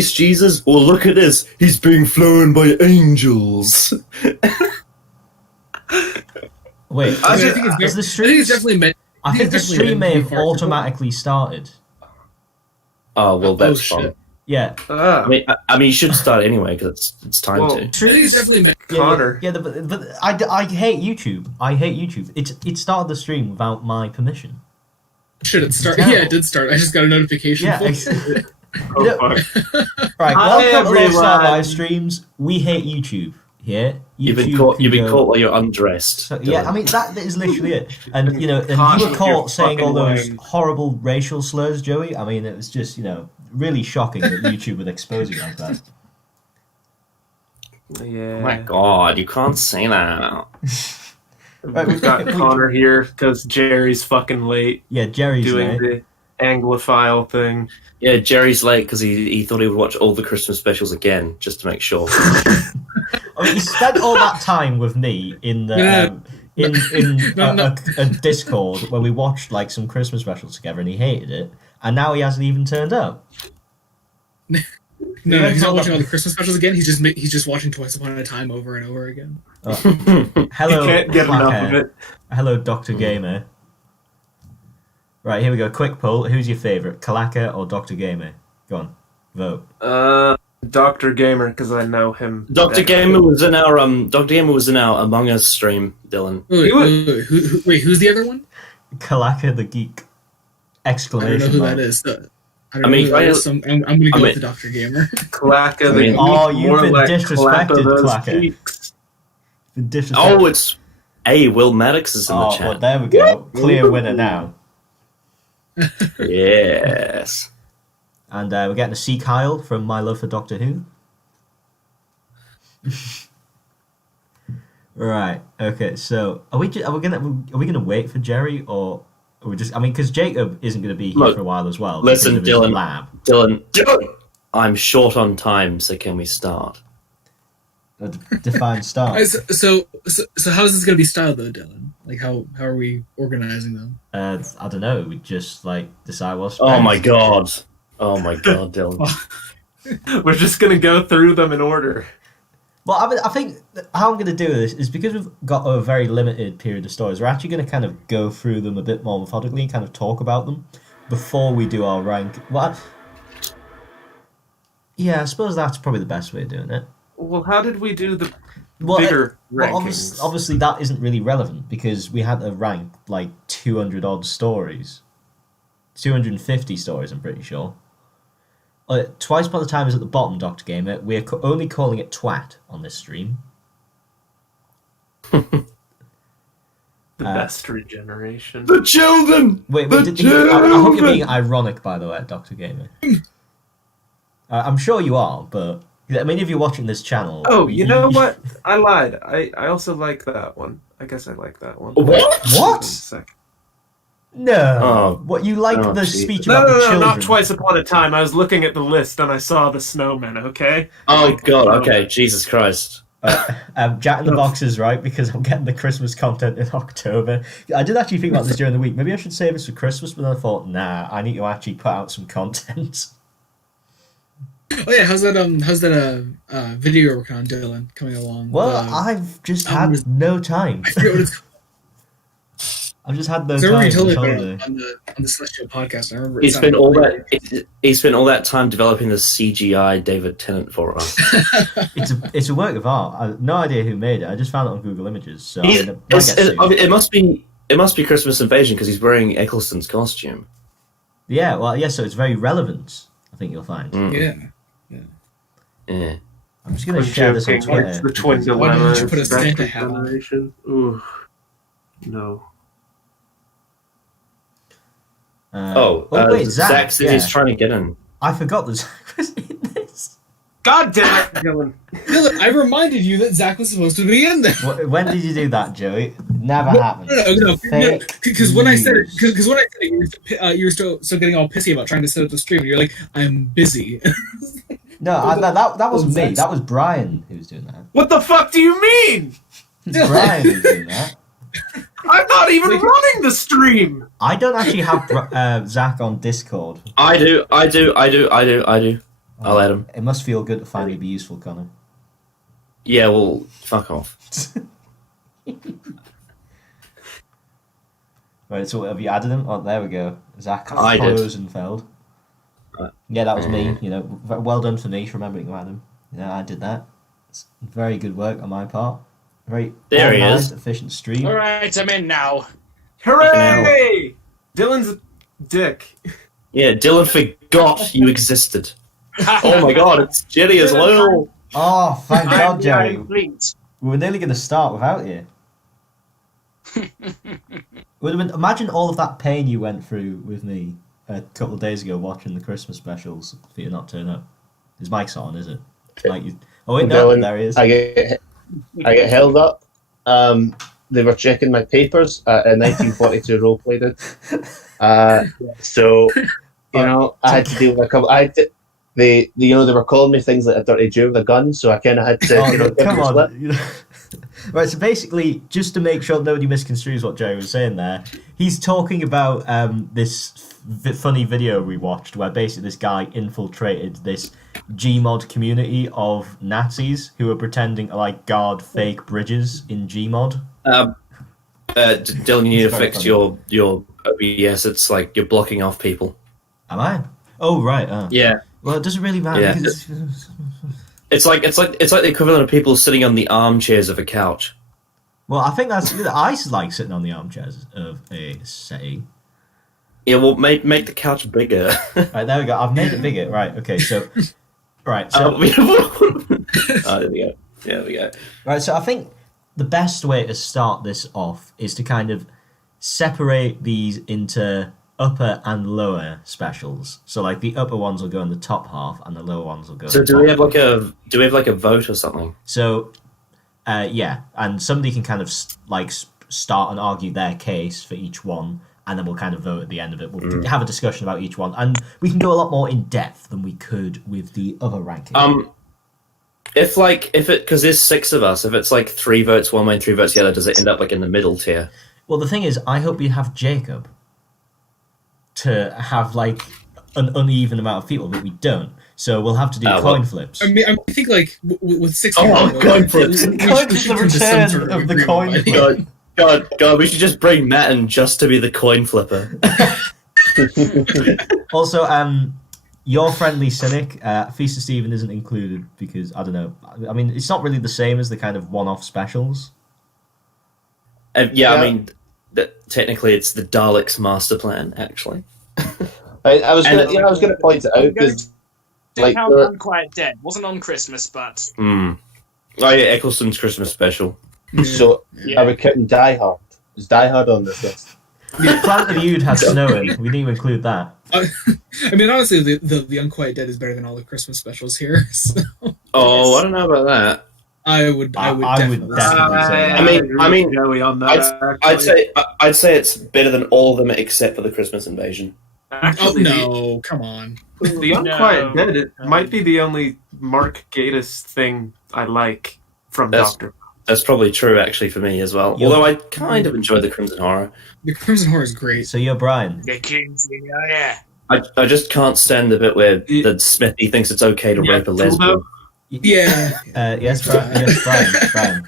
Jesus? Well, look at this. He's being flown by angels. Wait, I think the stream? I think the stream may have automatically started. Oh well, that's fun. Yeah. I mean, you should start anyway because it's time to. I think it's definitely Connor. Yeah, but I hate YouTube. I hate YouTube. It started the stream without my permission. Should it start? Yeah, it did start. I just got a notification. Yeah. Right, Hi, welcome to Slarr live streams. We hate YouTube. Yeah, you've been caught while you're undressed. So, yeah, I mean that is literally it. And you were caught saying all those horrible racial slurs, Joey. I mean, it was just really shocking that YouTube would expose you like that. Yeah. Oh my god, you can't say that. Right, we've got Connor here because Jerry's fucking late. Yeah, Jerry's doing the Anglophile thing. Yeah, Jerry's late because he thought he would watch all the Christmas specials again just to make sure. I mean, he spent all that time with me in the a Discord where we watched like some Christmas specials together, and he hated it, and now he hasn't even turned up. No, he's not watching all the Christmas specials again. He's just watching Twice Upon a Time over and over again. Oh. Hello, you can't get enough of it. Hello, Dr. Gamer. Right, here we go. Quick poll. Who's your favourite, Kalaka or Dr. Gamer? Go on, vote. Dr. Gamer, because I know him. Dr. Gamer was in our Among Us stream, Dylan. Wait, who's the other one? Kalaka the Geek! Exclamation! I don't know who that is. I'm going to go with the Dr. Gamer. Kalaka the Geek. Oh, you've been disrespected, Kalaka. Oh, it's Will Maddox is in the chat. Well, there we go. Clear winner now. Yes. And we're getting a C. Kyle from My Love for Doctor Who. Right. Okay. So are we gonna wait for Jerry, or are we just? I mean, because Jacob isn't going to be here for a while as well. Listen, Dylan. I'm short on time, so can we start? Define start. So how is this going to be styled though, Dylan? Like how are we organizing them? I don't know. We just decide what's. Oh my god, Dylan. We're just gonna go through them in order. Well, I think how I'm going to do this is because we've got a very limited period of stories. We're actually going to kind of go through them a bit more methodically and kind of talk about them before we do our rank. Well, yeah, I suppose that's probably the best way of doing it. Well, how did we do the bigger rankings? Obviously, that isn't really relevant because we had to rank like 200 odd stories, 250 stories. I'm pretty sure. Twice Upon a Time is at the bottom, Dr. Gamer. We're only calling it twat on this stream. The best regeneration. The children! Wait, I hope you're being ironic, by the way, Dr. Gamer. I'm sure you are, but I mean, if you're watching this channel... Oh, you know what? I lied. I also like that one. I guess I like that one. What? No. What, you like the speech about the children? No, not Twice Upon a Time. I was looking at the list and I saw the snowmen, okay? Oh, God, okay. Jesus Christ. Jack in the Box is right, because I'm getting the Christmas content in October. I did actually think about this during the week. Maybe I should save this for Christmas, but then I thought, nah, I need to actually put out some content. Oh yeah, how's that video you're working on, Dylan, coming along? Well, I've just had no time. I forget what it's called. I've just had no time. I remember on the Celestial podcast. I remember he spent all that time developing the CGI David Tennant for us. It's a work of art. I have no idea who made it. I just found it on Google Images. So it must be Christmas Invasion because he's wearing Eccleston's costume. Yeah, well, yeah. So it's very relevant. I think you'll find. Yeah. I'm just going to share this on Twitter. The twin dilemma. Why did you put a Santa hat on? Ooh, no. Wait, Zach says he's trying to get in. I forgot that Zach was in this. God damn it, Dylan. Dylan, I reminded you that Zach was supposed to be in there. When did you do that, Joey? Never happened. No. Because when I said it, you were still getting all pissy about trying to set up the stream. You're like, I'm busy. No, that wasn't me. That was Brian who was doing that. What the fuck do you mean? Brian was doing that. I'm not even running the stream. I don't actually have Zach on Discord. I do. Oh, I'll add him. It must feel good to finally be useful, Connor. Yeah, well, fuck off. Right, so have you added him? Oh, there we go. Zach I did. Rosenfeld. Yeah, that was me. You know, well done for me for remembering to add him. You know, I did that. It's very good work on my part. Very There he organised, is. efficient stream. All right, I'm in now. Hooray! Dylan's a dick. Yeah, Dylan forgot you existed. Oh my god, it's Jenny as well. Oh, thank God, Jerry. Complete. We were nearly going to start without you. Imagine all of that pain you went through with me a couple of days ago watching the Christmas specials for you not turn up. His mic's on, is it? Like you... Oh wait, no, Dylan, there he is. I get held up. They were checking my papers at a 1942 roleplay did. So I had to deal with a couple. They were calling me things like a dirty Jew with a gun, so I kind of had to. Oh, give come them a on. slip. Right, so basically, just to make sure nobody misconstrues what Jerry was saying there, he's talking about this funny video we watched where basically this guy infiltrated this Gmod community of Nazis who were pretending to like guard fake bridges in Gmod. Dylan, you need to Very fix funny. your OBS. It's like you're blocking off people. Am I? Oh right. Yeah. Well, it doesn't really matter. Yeah. Because It's like the equivalent of people sitting on the armchairs of a couch. well, I think that's I like sitting on the armchairs of a settee. Yeah, well, make the couch bigger. Right, there we go. I've made it bigger. Right. Okay. So. Right. So. There we go. Yeah, there we go. Right, so I think the best way to start this off is to kind of separate these into upper and lower specials. So like the upper ones will go in the top half and the lower ones will go So in the do we top have like a vote or something? So yeah, and somebody can kind of start and argue their case for each one, and then we'll kind of vote at the end of it. We'll have a discussion about each one, and we can go a lot more in depth than we could with the other ranking. Because there's 6 of us, if it's like 3 votes one way and 3 votes the other, does it end up like in the middle tier? Well, the thing is, I hope you have Jacob to have like an uneven amount of people, but we don't. So we'll have to do coin flips. I think like with 6 Oh, people, coin flips. we Coin should flips, the come to some return sort of of the agreement coin by the flip. end. God, we should just bring Matt in just to be the coin flipper. Also, your friendly cynic, Feast of Stephen isn't included because I don't know. I mean, it's not really the same as the kind of one-off specials. I mean, technically it's the Daleks' master plan, actually. I was going to point it out because like Count Unquiet Dead wasn't on Christmas, but Oh yeah, Eccleston's Christmas special. so Yeah. are we counting Die Hard? Is Die Hard on this list? The Planet of the Ood had snow in. We need to include that. I mean, honestly, the Unquiet Dead is better than all the Christmas specials here. So Oh, I don't know about that. I would definitely. say that. I mean, Joey on that. I'd say it's better than all of them except for the Christmas Invasion. Oh Actually, no! Come on. the Unquiet No. Dead it might be the only Mark Gatiss thing I like from That's- Doctor. That's probably true, actually, for me as well. Yeah. Although I kind of enjoy the Crimson Horror. The Crimson Horror is great. So you're Brian. the Kings, yeah. I just can't stand the bit where the Smithy thinks it's okay to Yeah, rape a lesbian. Yeah. Yes, Brian.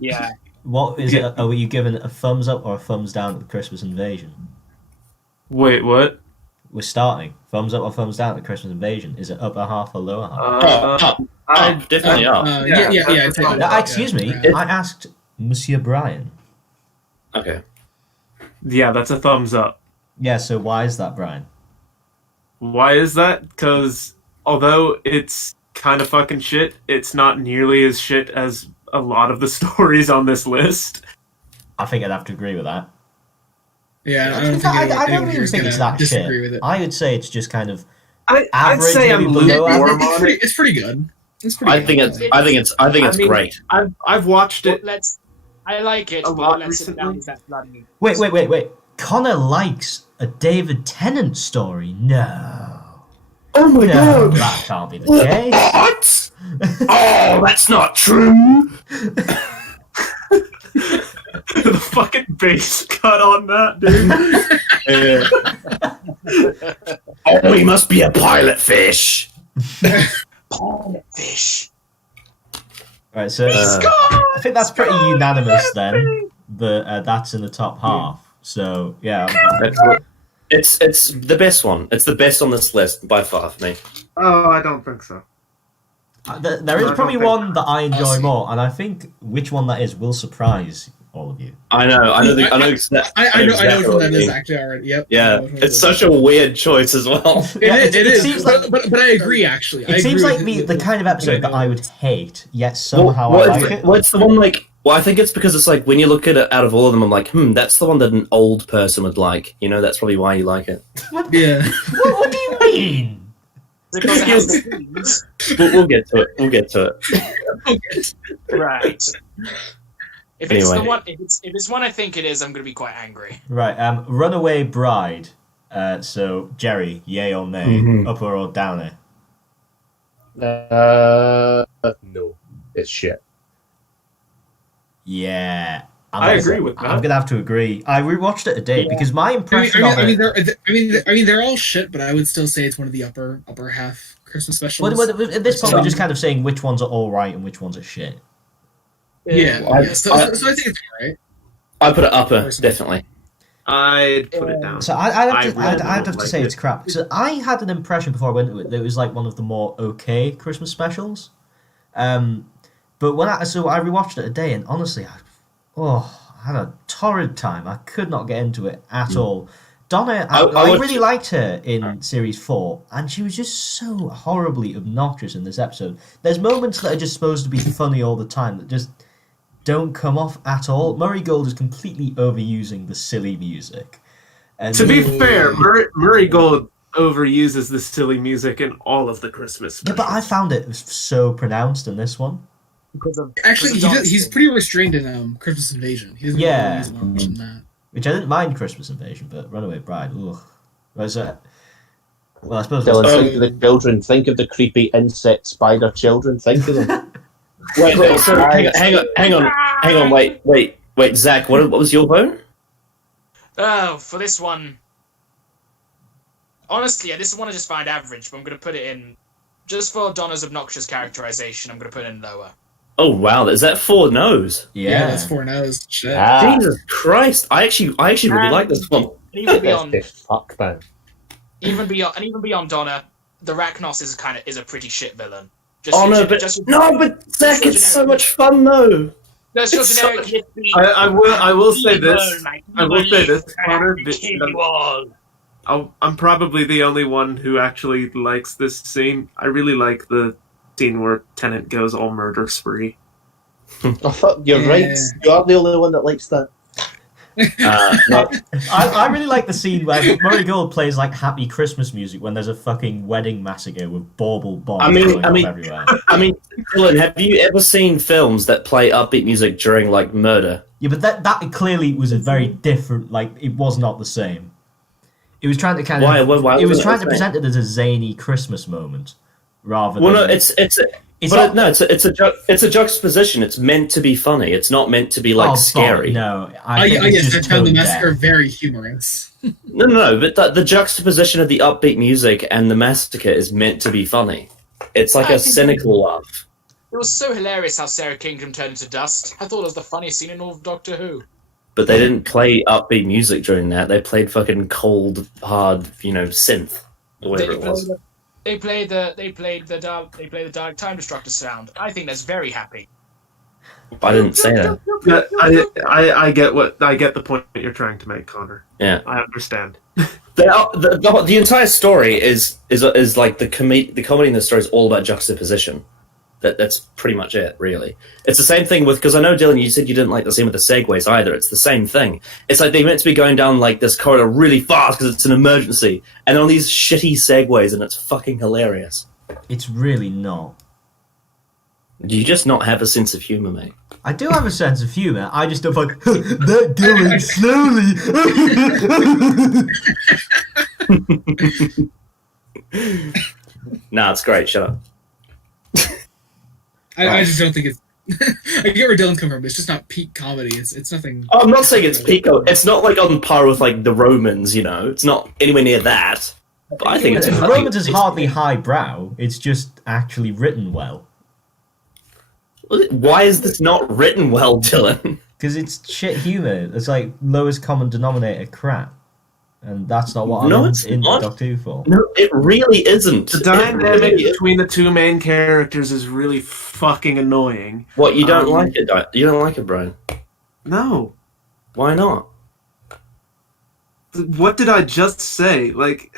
Yeah. What is it? Are you giving a thumbs up or a thumbs down to the Christmas Invasion? Wait, what? We're starting. Thumbs up or thumbs down to the Christmas Invasion? Is it upper half or lower half? Up. Definitely up. Yeah. I'd say that, Excuse me. yeah. I asked Monsieur Brian. Okay. Yeah, that's a thumbs up. Yeah. So why is that, Brian? Why is that? Because although it's kind of fucking shit, it's not nearly as shit as a lot of the stories on this list. I think I'd have to agree with that. Yeah, I don't think I anyone don't here even is think gonna it's that disagree shit. with it. I would say it's just kind of I'd Average, say I'm maybe below lukewarm average? on it. It's pretty good. It's pretty I good. think it's mean, great. I've watched it. I like it, A but lot let's sit down recently. with that bloody. Wait. Connor likes a David Tennant story. No. Oh my No, that can't be the case. What? Oh, that's not true. The fucking bass cut on that, dude. Oh, he must be a pilot fish. Fish. Right, so Uh, I think that's pretty unanimous then. That's in the top half. So yeah, it's the best one. It's the best on this list by far for me. Oh, I don't think so. there is I probably don't think- one that I enjoy see. more, and I think which one that is will surprise all of you. I know. I know I know exactly which one what that you is mean. actually already. Yep. I Yeah, know which one it it's is. such a weird choice as well. Yeah, It it is, seems like- but I agree. Actually, It seems like the kind of episode that I would hate, yet somehow I like it. What's the one like? Well, I think it's because it's like when you look at it out of all of them, I'm like, that's the one that an old person would like. You know, that's probably why you like it. Yeah. What do you mean? Because it has the themes. We'll get to it. We'll get to it. Right. If it's Anyway. the one, if it's one I think it is, I'm going to be quite angry. Right, Runaway Bride. So Jerry, yay or nay, Mhm. upper or downer? No, it's shit. Yeah, I agree with that. I'm gonna have to agree. I rewatched it today because my impression of it. They're all shit, but I would still say it's one of the upper half Christmas specials. Well, at this point, we're just kind of saying which ones are all right and which ones are shit. Yeah. I- So I think it's alright. I put it upper, Personally. definitely. I'd put it down. So I'd have to don't say like it's it. crap. So I had an impression before I went to it that it was like one of the more okay Christmas specials. But when I rewatched it today, and honestly, I had a torrid time. I could not get into it at all. Donna, I watched really it. liked her in series 4, and she was just so horribly obnoxious in this episode. There's moments that are just supposed to be funny all the time that just don't come off at all. Murray Gold is completely overusing the silly music. And To be fair, Murray Gold overuses the silly music in all of the Christmas yeah, specials. but I found it so pronounced in this one. Because of Actually, because of he's Don's pretty restrained in Christmas Invasion. He doesn't Yeah. really use much in that. Which I didn't mind Christmas Invasion, but Runaway Bride, ugh. Was it? Well, I suppose Dylan, that's... think of the children. Think of the creepy insect spider children. Think of them. Wait, sorry, hang on, wait, Zach, what was your vote? Oh, for this one. Honestly, yeah, this one I just find average, but I'm going to put it in. Just for Donna's obnoxious characterization, I'm going to put it in lower. Oh wow, is that 4 no's? Yeah. That's 4 no's. Shit. Ah, Jesus Christ! I actually really like this one. And even that's beyond, the fuck, man. even beyond Donna, the Rachnos is a pretty shit villain. Just Oh your no, gen- but just your- no, but Zach, it's so much fun though. That's your it's generic so- hippie. I will say this. Like, I will say this, Connor. kill you all. I'm probably the only one who actually likes this scene. I really like the scene where Tennant goes all murder spree. I thought you're right. Yeah. You are the only one that likes that. No, I really like the scene where Murray Gold plays like happy Christmas music when there's a fucking wedding massacre with bauble bombs going off everywhere. I mean, Dylan, have you ever seen films that play upbeat music during like murder? Yeah, but that clearly was a very different, like, it was not the same. It was trying to kind of... Why it was wasn't trying the to same? present it as a zany Christmas moment, rather Well, than... no, it's not- a juxtaposition. It's meant to be funny. It's not meant to be like Oh, scary. No, I think it's Yes, I just found the tone massacre deaf. very humorous. No, but the juxtaposition of the upbeat music and the massacre is meant to be funny. It's like I a think- cynical laugh. It was so hilarious how Sarah Kingdom turned into dust. I thought it was the funniest scene in all of Doctor Who. But they didn't play upbeat music during that. They played fucking cold, hard, synth or whatever it was. They played the dark time destructor sound. I think that's very happy. I didn't say that. I get the point that you're trying to make, Connor. Yeah. I understand. The entire story is like the comedy in the story is all about juxtaposition. That's pretty much it, really. It's the same thing with, because I know, Dylan, you said you didn't like the scene with the segways either. It's the same thing. It's like they're meant to be going down like this corridor really fast because it's an emergency, and on these shitty segways, and it's fucking hilarious. It's really not. Do you just not have a sense of humor, mate? I do have a sense of humour, I just don't find that going slowly. Nah, it's great. Shut up. I just don't think it's. I get where Dylan's coming from. It's just not peak comedy. It's nothing. Oh, I'm not saying it's Pico. It's not like on par with like the Romans. It's not anywhere near that. But I think it's Romans is hardly highbrow. It's just actually written well. Why is this not written well, Dylan? Because it's shit humor. It's like lowest common denominator crap. And that's not what No, I'm it's in not. Doctor Who for. No, it really isn't. The It dynamic really is. between the two main characters is really fucking annoying. What, you don't like it? You don't like it, Brian? No. Why not? What did I just say? Like,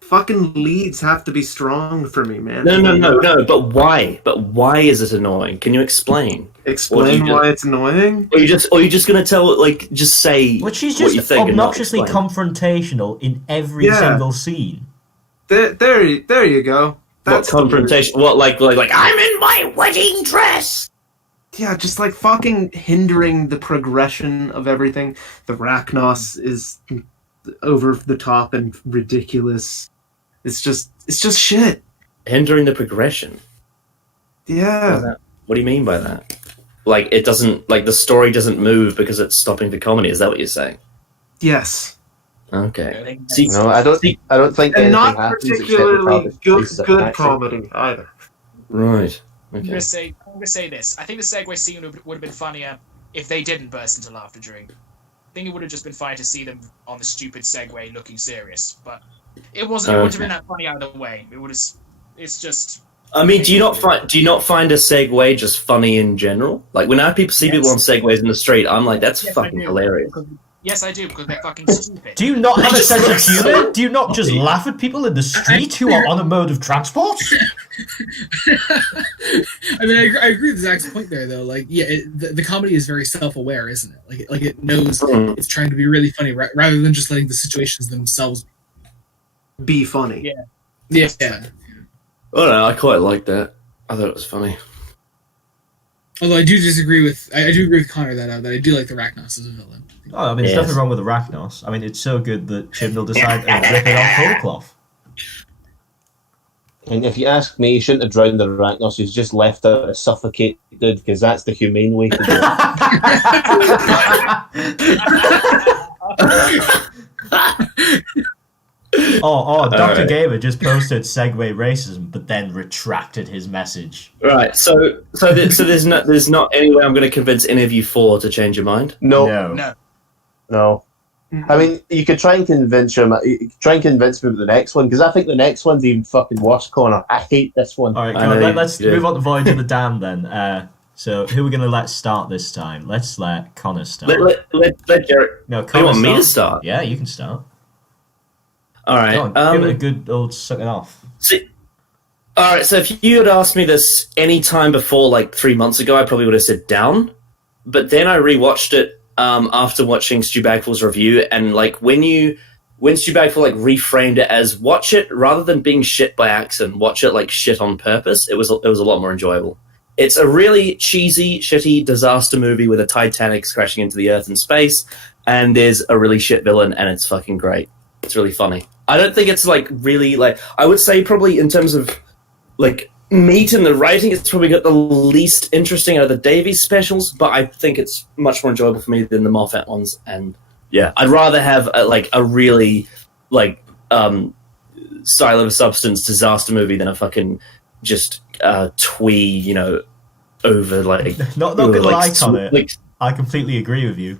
fucking leads have to be strong for me, man. No. But why? But why is it annoying? Can you explain? Explain why it's annoying? Or you just gonna tell, like, just say But she's what you just think and not obnoxiously explain? confrontational in every single scene. There you go. What confrontation? What, like I'm in my wedding dress. Yeah, just like fucking hindering the progression of everything. The Rachnos is over the top and ridiculous. It's just shit. Hindering the progression. Yeah. What do you mean by that? Like, it doesn't, like, the story doesn't move because it's stopping the comedy. Is that what you're saying? Yes. Okay. No, I don't think And anything not happens except particularly for pieces of good action. comedy either. Right. I'm Okay. gonna say this. I think the segue scene would have been funnier if they didn't burst into laughter during. I think it would have just been fine to see them on the stupid segue looking serious, but it wasn't. It wouldn't have been that funny either way. It would have. It's just. I mean, do you not find a segue just funny in general? Like, when I see people on segways in the street, I'm like, that's Yes, I fucking do. hilarious. Yes, I do, because they're fucking stupid. Do you not have a just sense of look so humour? Do you not just laugh at people in the street who are on a mode of transport? I mean, I agree with Zach's point there, though. Like, yeah, the comedy is very self-aware, isn't it? Like it knows it's trying to be really funny, rather than just letting the situations themselves. Be funny. Yeah. Yeah. Oh no, I quite like that. I thought it was funny. Although I do disagree with, I do agree with Connor that I do like the Rachnos as a villain. Oh, I mean, there's Yes. nothing wrong with Arachnos. I mean, it's so good that Chibnall decided to rip it off whole cloth. And if you ask me, you shouldn't have drowned the Arachnos. He's just left out to suffocate, dude, because that's the humane way to do it. Dr. right. Gamer just posted segue racism, but then retracted his message. Right. So there's not any way I'm going to convince any of you four to change your mind. No. I mean, you could try and convince him. You could try and convince me with the next one, because I think the next one's even fucking worse, Connor. I hate this one. All right, I come on, know let's you do. move on to Voyage of the Damned then. So who are we going to let start this time? Let's let Connor start. Let Jared. No, You Connor want me to start? Yeah, you can start. All right. Go on, give it a good old suck it off. All right. So if you had asked me this any time before, like 3 months ago, I probably would have said down. But then I rewatched it after watching Stu Bagful's review, and like when Stu Bagful like reframed it as watch it rather than being shit by accident, watch it like shit on purpose. It was a lot more enjoyable. It's a really cheesy, shitty disaster movie with a Titanic crashing into the Earth in space, and there's a really shit villain, and it's fucking great. It's really funny. I don't think it's like really like I would say probably in terms of like meat in the writing, it's probably got the least interesting out of the Davies specials, but I think it's much more enjoyable for me than the Moffat ones. And yeah, I'd rather have a really like style of substance disaster movie than a fucking just twee, over like Not gonna lie, Connor. like I completely agree with you.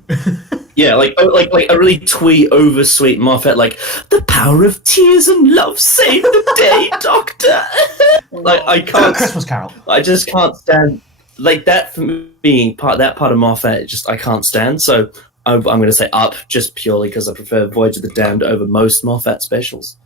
yeah, like a really twee, oversweet Moffat, like the power of tears and love save the day, Doctor. Like I can't, Christmas Carol. I just can't stand like that for me. That part of Moffat, just I can't stand. So I'm going to say up, just purely because I prefer Voyage of the Damned over most Moffat specials.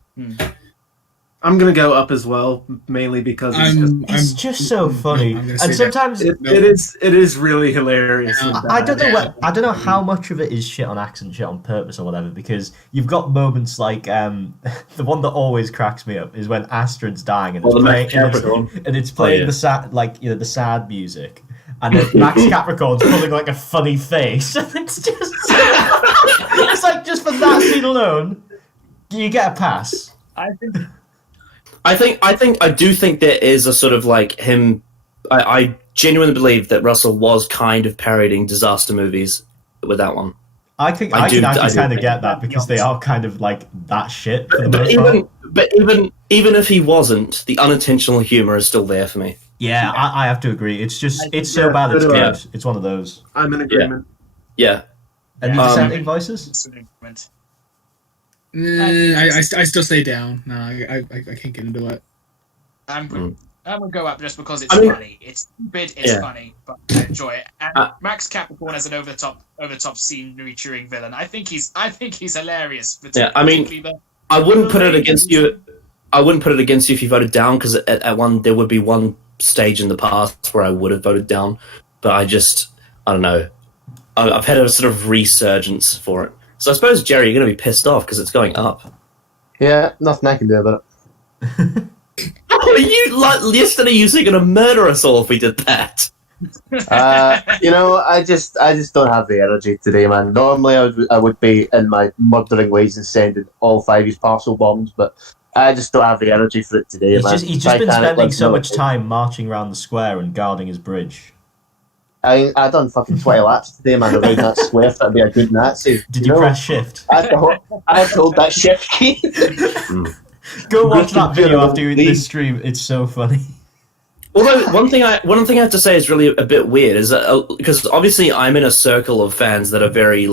I'm gonna go up as well, mainly because It's just so funny, I'm gonna and say sometimes it is really hilarious. and I don't know bad. I don't know how much of it is shit on accident, shit on purpose, or whatever. Because you've got moments like the one that always cracks me up is when Astrid's dying and it's playing, and it's playing the sad, the sad music, and then Max Capricorn's pulling like a funny face, and it's just it's like just for that scene alone, you get a pass. I do think there is a sort of like him. I genuinely believe that Russell was kind of parodying disaster movies with that one. I can I do actually kind of think get that because they are kind of like that shit for the But most part. even if he wasn't, the unintentional humor is still there for me. Yeah, I have to agree. It's just it's so Yeah, bad so it's do I. good. It's one of those. I'm in agreement. Yeah. Any Yeah. dissenting voices? It's an agreement. I still stay down. No, I can't get into it. I'm gonna go up just because it's I mean- funny. It's stupid, it's Yeah. funny, but I enjoy it. And Uh, Max Capricorn as an over the top scenery chewing villain. I think he's hilarious. Yeah, I mean, particularly I wouldn't put it against you. I wouldn't put it against you if you voted down, because at one there would be one stage in the past where I would have voted down, but I don't know. I've had a sort of resurgence for it. So I suppose, Jerry, you're going to be pissed off because it's going up. Yeah, nothing I can do about it. Yesterday you said you're going to murder us all if we did that. I just don't have the energy today, man. Normally I would be in my murdering ways and sending all 5 use parcel bombs, but I just don't have the energy for it today, man. He's just been Titanic spending lives so no much hope. time marching around the square and guarding his bridge. I done fucking 20 laps today, man, around that square. That'd be a good Nazi. Did you press shift? I had to hold that shift key. Go watch that video Beautiful. after this stream. It's so funny. Although one thing I have to say is really a bit weird is that because obviously I'm in a circle of fans that are very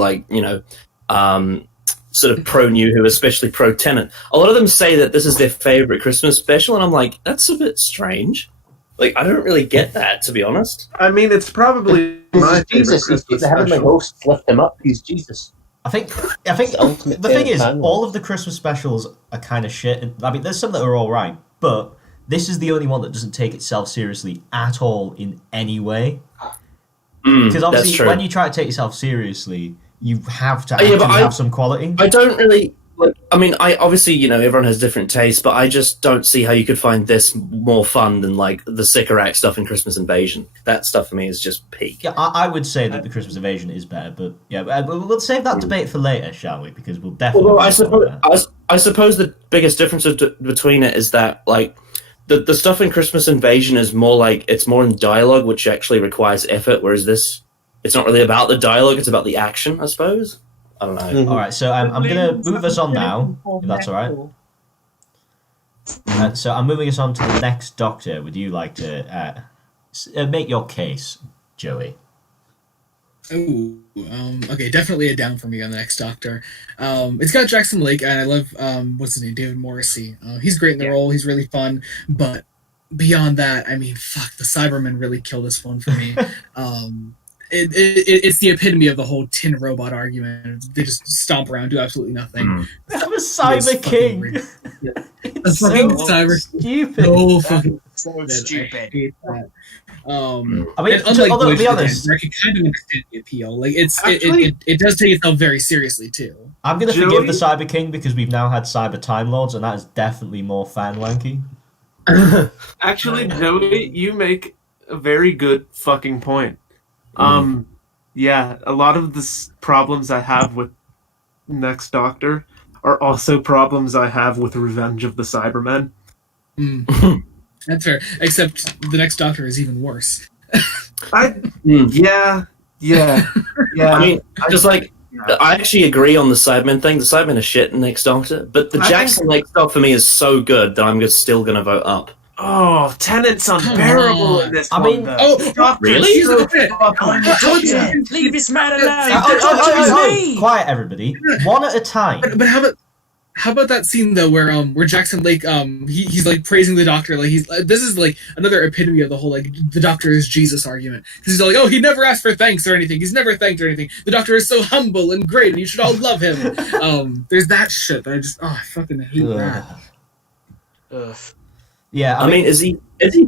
sort of pro New Who, especially pro Tennant. A lot of them say that this is their favorite Christmas special, and I'm like, that's a bit strange. Like, I don't really get that, to be honest. I mean, it's probably my He's Jesus. favorite Christmas The heavenly special. host lift him up. He's Jesus. I think the ultimate the thing is, fan. all of the Christmas specials are kind of shit. I mean, there's some that are all right, but this is the only one that doesn't take itself seriously at all in any way. Because That's obviously, true. when you try to take yourself seriously, you have to Yeah, but actually have some quality. I don't really like. I mean, I obviously everyone has different tastes, but I just don't see how you could find this more fun than like the Sycorax stuff in Christmas Invasion. That stuff for me is just peak. Yeah, I would say that the Christmas Invasion is better, but yeah, we'll save that debate for later, shall we? Because we'll definitely. Although get on there. I suppose the biggest difference between it is that like the stuff in Christmas Invasion is more like it's more in dialogue, which actually requires effort, whereas this it's not really about the dialogue; it's about the action. I suppose. I don't know. All right, so I'm going to move us on now, if that's all right. So I'm moving us on to the next Doctor. Would you like to make your case, Joey? Oh, okay, definitely a down for me on the next Doctor. It's got Jackson Lake, and I love what's his name, David Morrissey. He's great in the role. He's really fun, but beyond that, I mean, fuck, the Cybermen really kill this one for me. It's the epitome of the whole tin robot argument. They just stomp around, do absolutely nothing. I'm a Cyber King. The fucking Cyber Stupid. so fucking So stupid. stupid. I hate that. I mean, And unlike although, to Voyage be of the honest, Dead, where I can kind of understand the appeal. Like Actually- it does take itself very seriously too. I'm going to Joey? forgive the Cyber King because we've now had Cyber Time Lords, and that is definitely more fan wanky. Actually, Joey, you make a very good fucking point. Yeah, a lot of the problems I have with Next Doctor are also problems I have with Revenge of the Cybermen. That's fair. Except the next Doctor is even worse. Yeah. I mean, just like I actually agree on the Cybermen thing. The Cybermen are shit in Next Doctor, but the I Jackson Lake stuff for me is so good that I'm just still going to vote up. Oh, Tennant's unbearable in this I one, mean- though. Oh, Doctor's really? so Okay. fucking- Leave this man alone. Quiet, everybody. One at a time. But how about that scene though where Jackson Lake he's like praising the Doctor, like he's this is like another epitome of the whole like the Doctor is Jesus argument, because he's like, oh, he never asked for thanks or anything, he's never thanked or anything, the Doctor is so humble and great and you should all love him. There's that shit that I fucking hate that. Ugh. Yeah, I mean, is he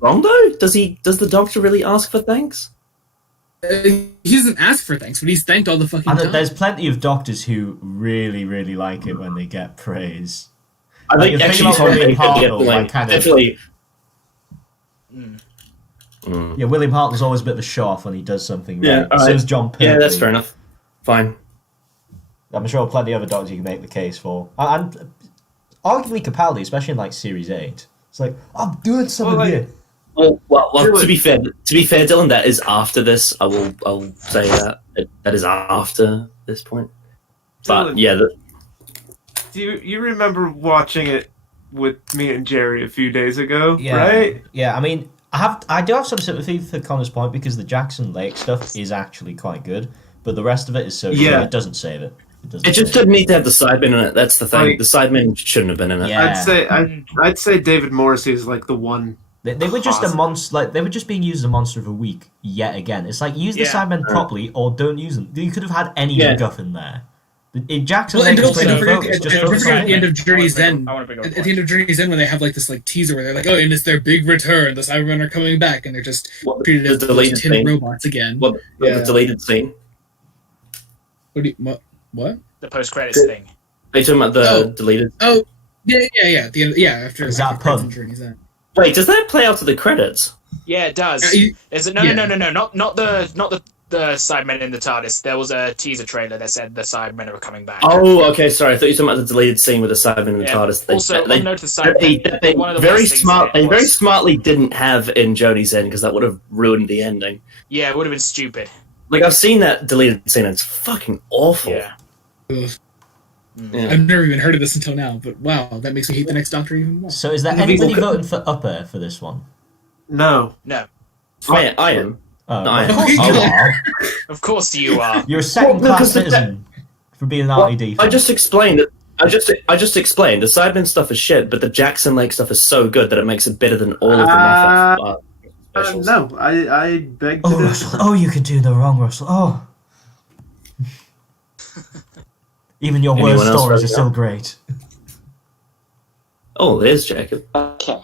wrong though? Does the Doctor really ask for thanks? He doesn't ask for thanks, but he's thanked all the fucking and time. there's plenty of doctors who really, really like it when they get praise. I Like, think the thing actually about William Hartnell, definitely, like, kind of- definitely. Yeah, William Hartnell's always a bit of a show-off when he does something Yeah, right. all So right. is John Pertwee. Yeah, that's fair enough. Fine. I'm sure plenty of other doctors you can make the case for. And arguably Capaldi, especially in like Series 8. It's like, I'm doing something Well, like- here. Well, Do to it. be fair, Dylan, that is after this. I'll say that is after this point. But Dylan, yeah, do you remember watching it with me and Jerry a few days ago, Yeah, right? yeah. I mean, I do have some sympathy for Connor's point because the Jackson Lake stuff is actually quite good, but the rest of it is so Yeah. shit, it doesn't save it. it just didn't need to have the Sidemen in it. That's the thing. Like- The Sidemen shouldn't have been in it. Yeah. I'd say David Morrissey is like the one. They were just a Positive. monster. Like they were just being used as a monster of a week yet again. It's like use the Yeah. Sidemen properly or don't use them. You could have had any Yeah. MacGuffin in there. In Jackson Well, and Lake was don't pretty forget, focused. Just don't focus forget on at the end it. of Journey's End. I want to bring up a At the point. end of Journey's End, when they have like this like teaser where they're like, "Oh, and it's their big return. The Cybermen are coming back," and they're just What, treated the as deleted tin scene? robots again. What, Yeah. the deleted scene? What? The post-credits thing. Are you talking about the Oh. deleted? Oh, yeah. At the end, after Is that after pun? Crimson Journey's End. Wait, does that play out to the credits? Yeah, it does. You- There's a, yeah. no, not the Sidemen in the TARDIS. There was a teaser trailer that said the Sidemen are coming back. Oh, okay, sorry. I thought you were talking about the deleted scene with the Sidemen and the Yeah. TARDIS. Also, they, on note to the Sidemen, they one of the very worst things smart. in it They very was- smartly didn't have in Jodie's end because that would have ruined the ending. Yeah, it would have been stupid. Like I've seen that deleted scene. And it's fucking awful. Yeah. Ugh. Yeah. I've never even heard of this until now, but wow, that makes me hate the next Doctor even more. So is there The anybody people- voting for Upper for this one? No. No. I am. Oh, No, I of am. course you are. Of course you are. You're a second-class Well, because the- citizen for being an Well, RTD. I just explained it. I just explained the Sidemen stuff is shit, but the Jackson Lake stuff is so good that it makes it better than all of the Moffat specials. No, I beg to Oh, differ. Russell. Oh, you can do no wrong, Russell. Oh. Even your Anyone worst else stories are voting still up? great. Oh, there's Jacob. Okay.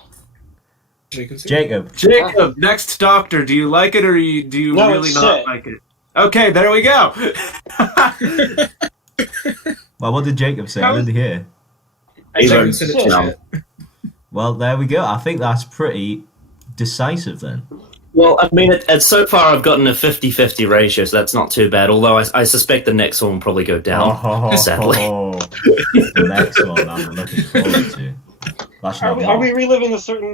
Jacob's here. Jacob. Jacob, next Doctor, do you like it or do you No, really it's not shit. like it? Okay, there we go. Well, what did Jacob say? I didn't hear. He Jacob votes said shit. it no. shit. Well, there we go. I think that's pretty decisive then. Well, I mean, so far I've gotten a 50-50 ratio, so that's not too bad. Although I suspect the next one will probably go down, sadly. The next one I'm looking forward to. That's Are not we, long. are we reliving a certain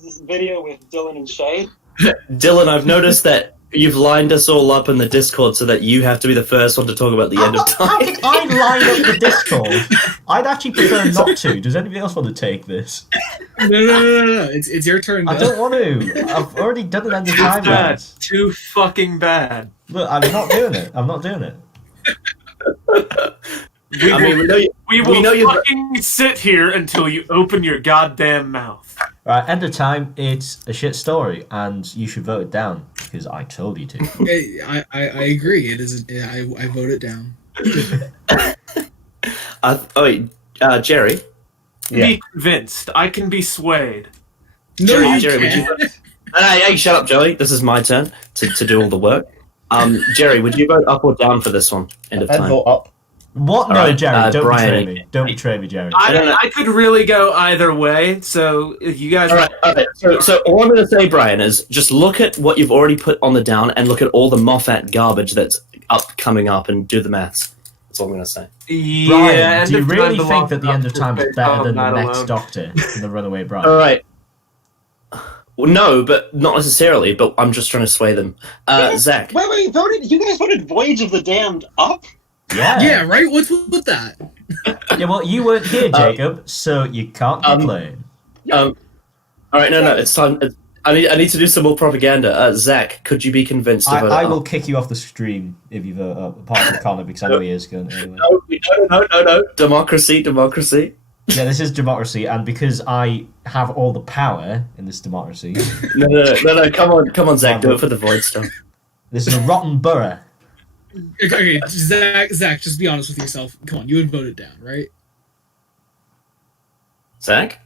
this video with Dylan and Shay? Dylan, I've noticed that you've lined us all up in the Discord so that you have to be the first one to talk about the end of How time. did I line up the Discord? I'd actually prefer not to. Does anybody else want to take this? No. It's your turn. I Dylan. don't want to. I've already done it end of Too time, bad. guys. Too fucking bad. Look, I'm not doing it. I'm not doing it. We I mean, we know you. We We will know you- fucking sit here until you open your goddamn mouth. Right, end of time. It's a shit story, and you should vote it down because I told you to. I agree. It is. I vote it down. Jerry. Yeah. Be convinced. I can be swayed. No, Jerry, you Jerry, would you? can't. Hey, shut up, Joey. This is my turn to do all the work. Jerry, would you vote up or down for this one? End of I'd time. vote up. What? No, Alright, Jerry, don't Brian. betray me. Don't betray me, Jerry. I could really go either way. So if you guys, All right. So all I'm going to say, Brian, is just look at what you've already put on the down and look at all the Moffat garbage that's coming up and do the maths. That's all I'm going to say. yeah. Brian, End do you of Time really belongs think that the end of to time is based better on than the that next alone. Doctor in the Runaway Bride? All right. Well, no, but not necessarily. But I'm just trying to sway them. Zach. Wait, voted? You guys voted Voyage of the Damned up? Yeah, right. What's with that? Yeah, well, you weren't here, Jacob, so you can't complain. All right. No. It's time. I need to do some more propaganda. Zach, could you be convinced to vote I up? will kick you off the stream if you vote up, apart from Connor, because I know he is going anyway. No. Democracy. Yeah, this is democracy, and because I have all the power in this democracy, No. Come on, Zach. Do it for the void stuff. this is a rotten borough. Okay, Zach, just be honest with yourself. Come on, you would vote it down, right? Zach.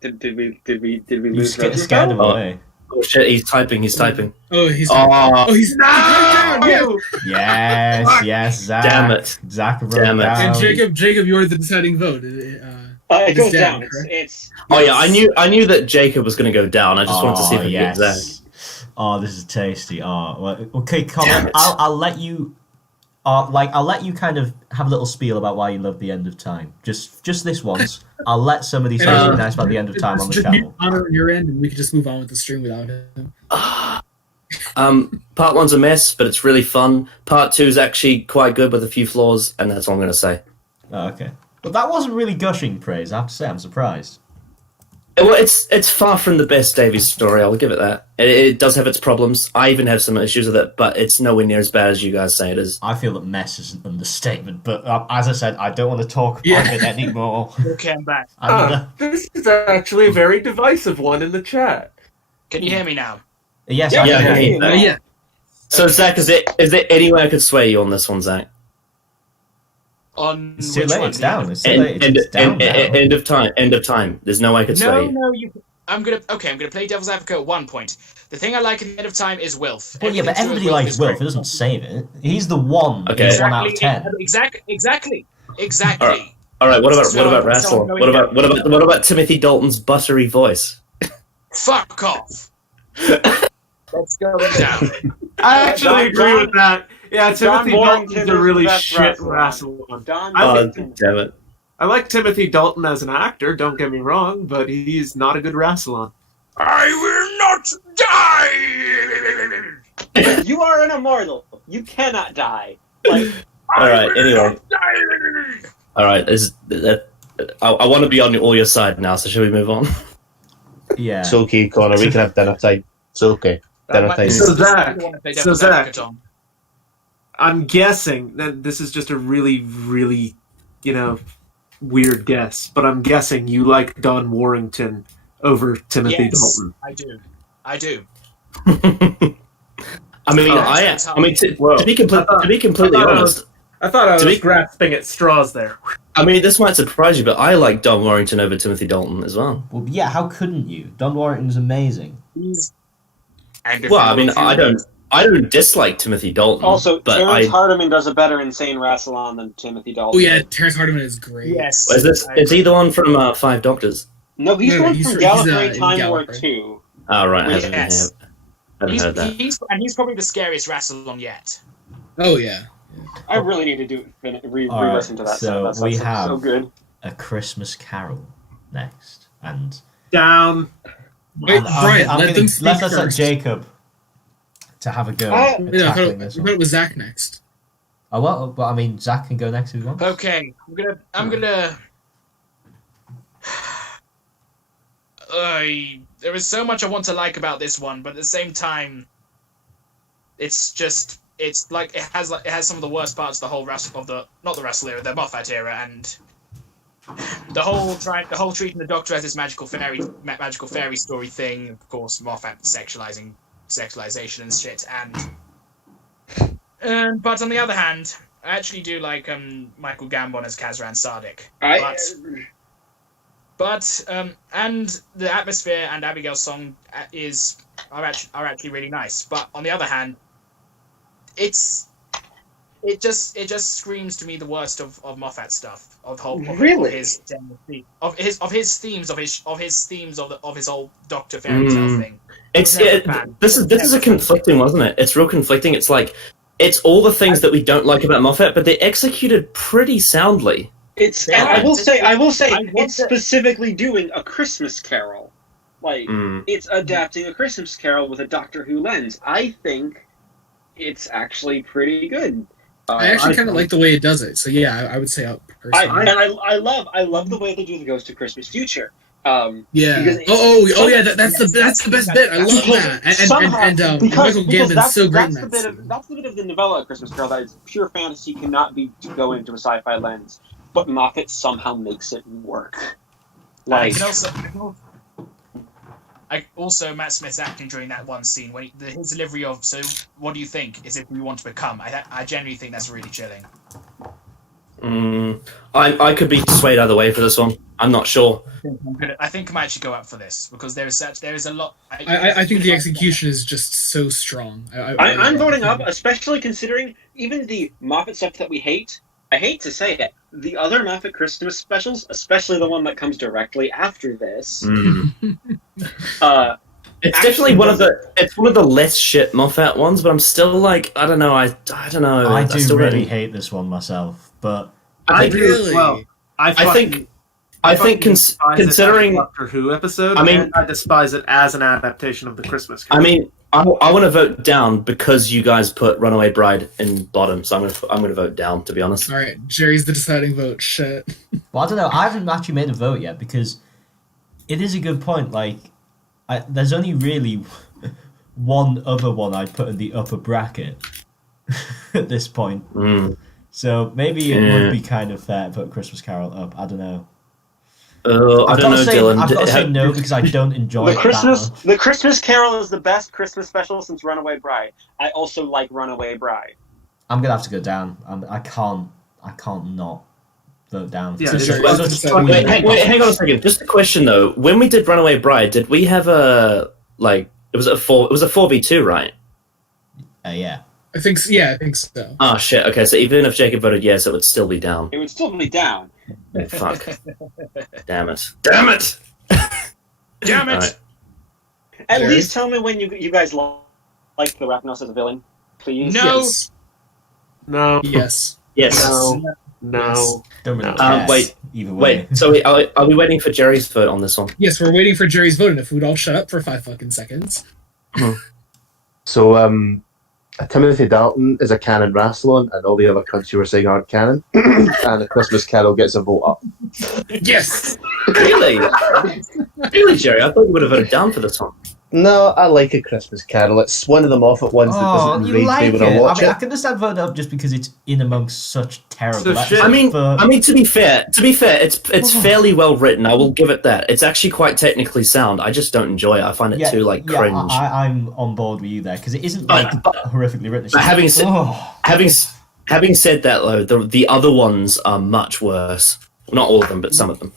Did we You lose scared him away. Oh shit! He's typing. Oh, he's. Oh, He's not. Yeah. Yes, Zach. Damn it. Zach wrote Damn it. down. And Jacob, you're the deciding vote. It goes It's down. down, correct? It's Oh yeah, I knew that Jacob was going to go down. I just wanted to see if I could get Zach. Oh, this is tasty. Oh, well, okay, Damn Colin. it. I'll let you. I'll let you kind of have a little spiel about why you love the end of time. Just this once. I'll let somebody say something nice about the end of time on the Just channel. on your end, and we can just move on with the stream without him. Part 1's a mess, but it's really fun. Part 2 is actually quite good with a few flaws, and that's all I'm going to say. Oh, okay. But that wasn't really gushing praise, I have to say. I'm surprised. Well, it's far from the best Davies story, I'll give it that. It does have its problems. I even have some issues with it, but it's nowhere near as bad as you guys say it is. I feel that mess is an understatement, but as I said, I don't want to talk about it anymore. Okay, I'm back. This is actually a very divisive one in the chat. Can you hear me now? Yes, Yeah, I yeah, can hear you. yeah. Yeah. So, Zach, is there any way I could sway you on this one, Zach? On It's too which late, one? it's down. It's too late, it's down now. End of time. End of time. There's no way I could sway you. No, you. I'm gonna play devil's advocate at one point. The thing I like in the end of time is Wilf. Well, yeah, but Everything to do everybody with likes is Wilf. great. It doesn't save it. He's the one. Okay. He's 1 out of 10. Exactly. All right. What about So, Rassilon? What about Timothy Dalton's buttery voice? Fuck off. Let's go down. I actually agree with that. Yeah, Timothy Warrington Dalton's is a the really best shit wrestler. wrestler. Don I Oh, Warrington. damn it! I like Timothy Dalton as an actor, don't get me wrong, but he's not a good wrestler. I will not die. You are an immortal. You cannot die. Like, All right. Anyway. All right. I want to be on all your side now. So should we move on? Yeah. It's okay, Connor. We can have dinner time. It's okay. Dinner time. So Zach, I'm guessing that this is just a really, really, weird guess, but I'm guessing you like Don Warrington over Timothy Dalton. I do. I mean, to be completely honest, I thought I To was be- grasping at straws there. I mean, this might surprise you, but I like Don Warrington over Timothy Dalton as well. Well, yeah, how couldn't you? Don Warrington's amazing. Well, I mean, I don't dislike Timothy Dalton. also, but Terrence Hardiman does a better insane Rassilon than Timothy Dalton. Oh yeah, Terrence Hardiman is great. Yes. Is he the one from Five Doctors? No, he's No, the one he's- from he's, Gallifrey in Time War Gallifrey. 2. Oh, right. I Yes. haven't heard that. He's probably the scariest Rassilon yet. Oh yeah. I really need to re-listen to that. so That's we so have- good. A Christmas Carol next. And Down. Wait, Brian, let them speak let's let first. Jacob to have a go Oh. at Yeah, I tackling thought this it one. was Zach next. Oh, well, but I mean, Zach can go next if he wants. Okay, I'm gonna. There is so much I want to like about this one, but at the same time, it's like it has some of the worst parts of the whole not the wrestle era, the Moffat era, and the whole treating the Doctor as this magical fairy story thing. Of course, Moffat sexualization and shit, and but on the other hand, I actually do like Michael Gambon as Kazran Sardik. But and the atmosphere and Abigail's song are actually really nice. But on the other hand, it just screams to me the worst of Moffat stuff of his themes of his whole Doctor fairy tale thing. This is a conflicting, wasn't it? It's real conflicting. It's like it's all the things that we don't like about Moffat, but they're executed pretty soundly. It's. Yeah, I will say, I want it's that- specifically doing a Christmas Carol. Like, it's adapting a Christmas Carol with a Doctor Who lens. I think it's actually pretty good. I actually kind of like the way it does it. So yeah, I would say personally. I love the way they do the Ghost of Christmas Future. Yeah. Because Oh yeah. That's the best bit. I love that. And Michael Gambon's so great in that. That's the bit of the novella Christmas Carol that is pure fantasy, cannot be to go into a sci-fi lens, but Moffat somehow makes it work. Like, Also, Matt Smith's acting during that one scene when his delivery of "So, what do you think? Is it who you want to become?" I genuinely think that's really chilling. I could be swayed either way for this one. I'm not sure. I think I might actually go up for this because there is a lot. I think the execution is just so strong. I'm voting up, especially considering even the Moffat stuff that we hate. I hate to say it, the other Moffat Christmas specials, especially the one that comes directly after this, It's definitely one of the less shit Moffat ones, but I'm still like, I don't know. I don't know. I do still really don't- hate this one myself, but I do as Really? well. I think considering, Doctor Who episode, I mean- and I despise it as an adaptation of the Christmas Carol. I mean, I want to vote down because you guys put Runaway Bride in bottom, so I'm gonna vote down, to be honest. All right, Jerry's the deciding vote. Shit. Well, I don't know. I haven't actually made a vote yet because it is a good point. Like, there's only really one other one I'd put in the upper bracket at this point. So maybe it would be kind of fair to put Christmas Carol up. I don't know. I don't know, Dylan. I've got to say no because I don't enjoy it that much. The Christmas Carol is the best Christmas special since Runaway Bride. I also like Runaway Bride. I'm gonna have to go down. I can't not vote down. Yeah, Wait, hang on a second. Just a question though. When we did Runaway Bride, did we have a like? It was a 4v2, right? Yeah. I think so. Yeah, I think so. Oh shit. Okay, so even if Jacob voted yes, it would still be down. It would still be down. Oh, fuck. Damn it. Damn it. Damn it! Alright. At Jerry? least tell me when you guys like the Rapnos as a villain, please. No. Yes. No. Yes. Yes. No. Don't really care. Wait. Either way. Wait. So are we waiting for Jerry's vote on this one? Yes, we're waiting for Jerry's vote, and if we'd all shut up for 5 fucking seconds. So, Timothy Dalton is a canon Rassilon, and all the other cunts you were saying aren't canon. And the Christmas Carol gets a vote up. Yes. Really? Really, Jerry? I thought you would have voted down for this one. No, I like a Christmas Carol. It's one of them off at ones that doesn't you enrage like me it? when I watch I it. can understand voting up just because it's in amongst such terrible. So shit. episodes, I mean, to be fair, it's fairly well written. I will give it that. It's actually quite technically sound. I just don't enjoy it. I find it too cringe. I'm on board with you there because it isn't like horrifically written. It's But just- having said that though, the other ones are much worse. Not all of them, but some of them.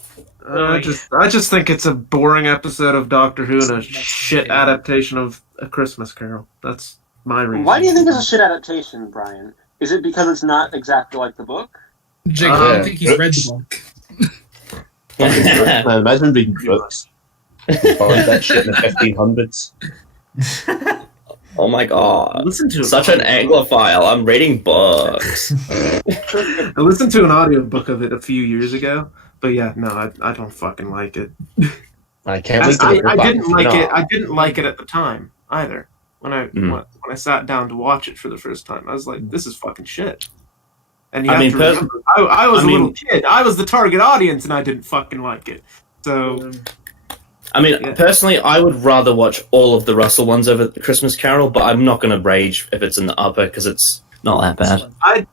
I just think it's a boring episode of Doctor Who and a shit adaptation of A Christmas Carol. That's my reason. Why do you think it's a shit adaptation, Brian? Is it because it's not exactly like the book? Jake, I don't think he's read the book. Man, imagine reading books. Burned that shit in the 1500s. Oh my god! Listen to Such an Anglophile. I'm reading books. I listened to an audiobook of it a few years ago, but yeah, no, I don't fucking like it. I can't wait to I go back didn't to like it. it. I didn't like it at the time either. When I sat down to watch it for the first time, I was like, "This is fucking shit." And you have to remember, I was a little kid. I was the target audience, and I didn't fucking like it. So, I mean, personally, I would rather watch all of the Russell ones over the Christmas Carol, but I'm not going to rage if it's in the upper because it's not that bad.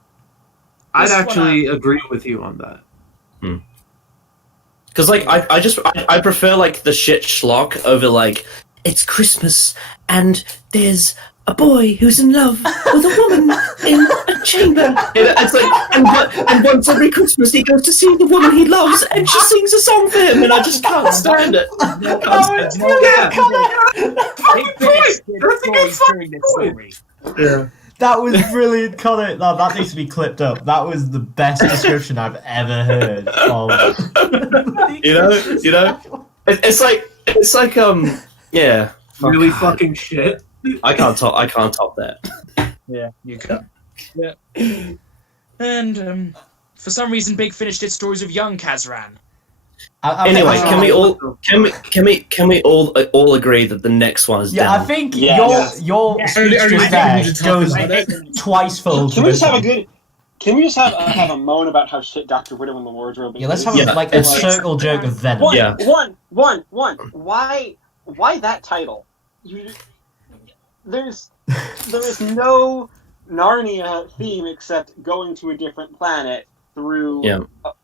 I'd actually agree with you on that. Because like I prefer like the shit schlock over like it's Christmas and there's a boy who's in love with a woman in a chamber. It's like and once every Christmas he goes to see the woman he loves and she sings a song for him and I just can't stand it. Yeah. That was brilliant, Connor. That needs to be clipped up. That was the best description I've ever heard of. You know, it's like yeah, Really fucking shit. I can't top that. Yeah, you can. Yeah. And for some reason, Big Finish did stories of young Kazran. Anyway, can we all agree that the next one is Yeah, down? I think Yes. your I speech already just think we there need to talk goes about it. twice fold. Can we just have a good? Can we just have a moan about how shit Dr. Widow in the wardrobe is? Yeah, let's have Yeah, like a circle jerk of venom. One, Yeah. one. Why that title? There is no Narnia theme except going to a different planet through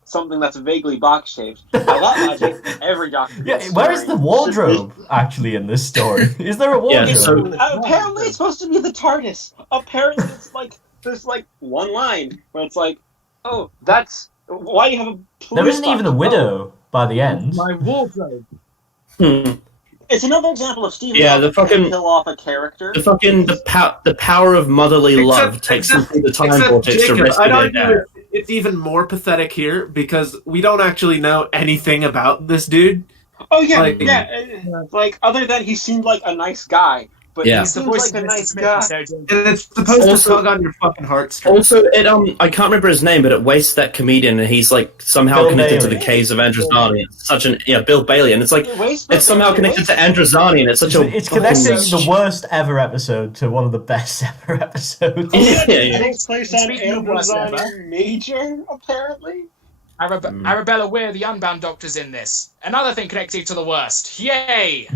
something that's vaguely box shaped. By that logic, every Doctor. Yeah, where is the wardrobe actually in this story? Is there a wardrobe? Yeah, so- Apparently, it's supposed to be the TARDIS. Apparently, it's like there's like one line where it's like, "Oh, that's why you have a." There isn't even a widow by the end. My wardrobe. It's another example of Stephen. Yeah, the fucking- kill off a character. The power of motherly love takes them through the time vortex to rescue I'd their argue dad. it's even more pathetic here because we don't actually know anything about this dude. Oh yeah, Like- Like other than he seemed like a nice guy, but Yeah. he He's the seems voice like a of Mr. nice Smith guy. in Sarah Jane. And it's supposed Also- to tug on your fucking heartstrings. Also, it I can't remember his name, but it wastes that comedian, and he's like somehow Bill connected to Bailey. the caves of Androzani. It's such an Bill Bailey, and it's like it's somehow connected to Androzani, and it's such a It's fucking connecting Also- the worst ever episode to one of the best ever episodes. Yeah, It yeah. takes place on Speaking of worst ever. Amazon Major, apparently. Arabella Weir, the Unbound Doctor's in this. Another thing connecting to the worst. Yay!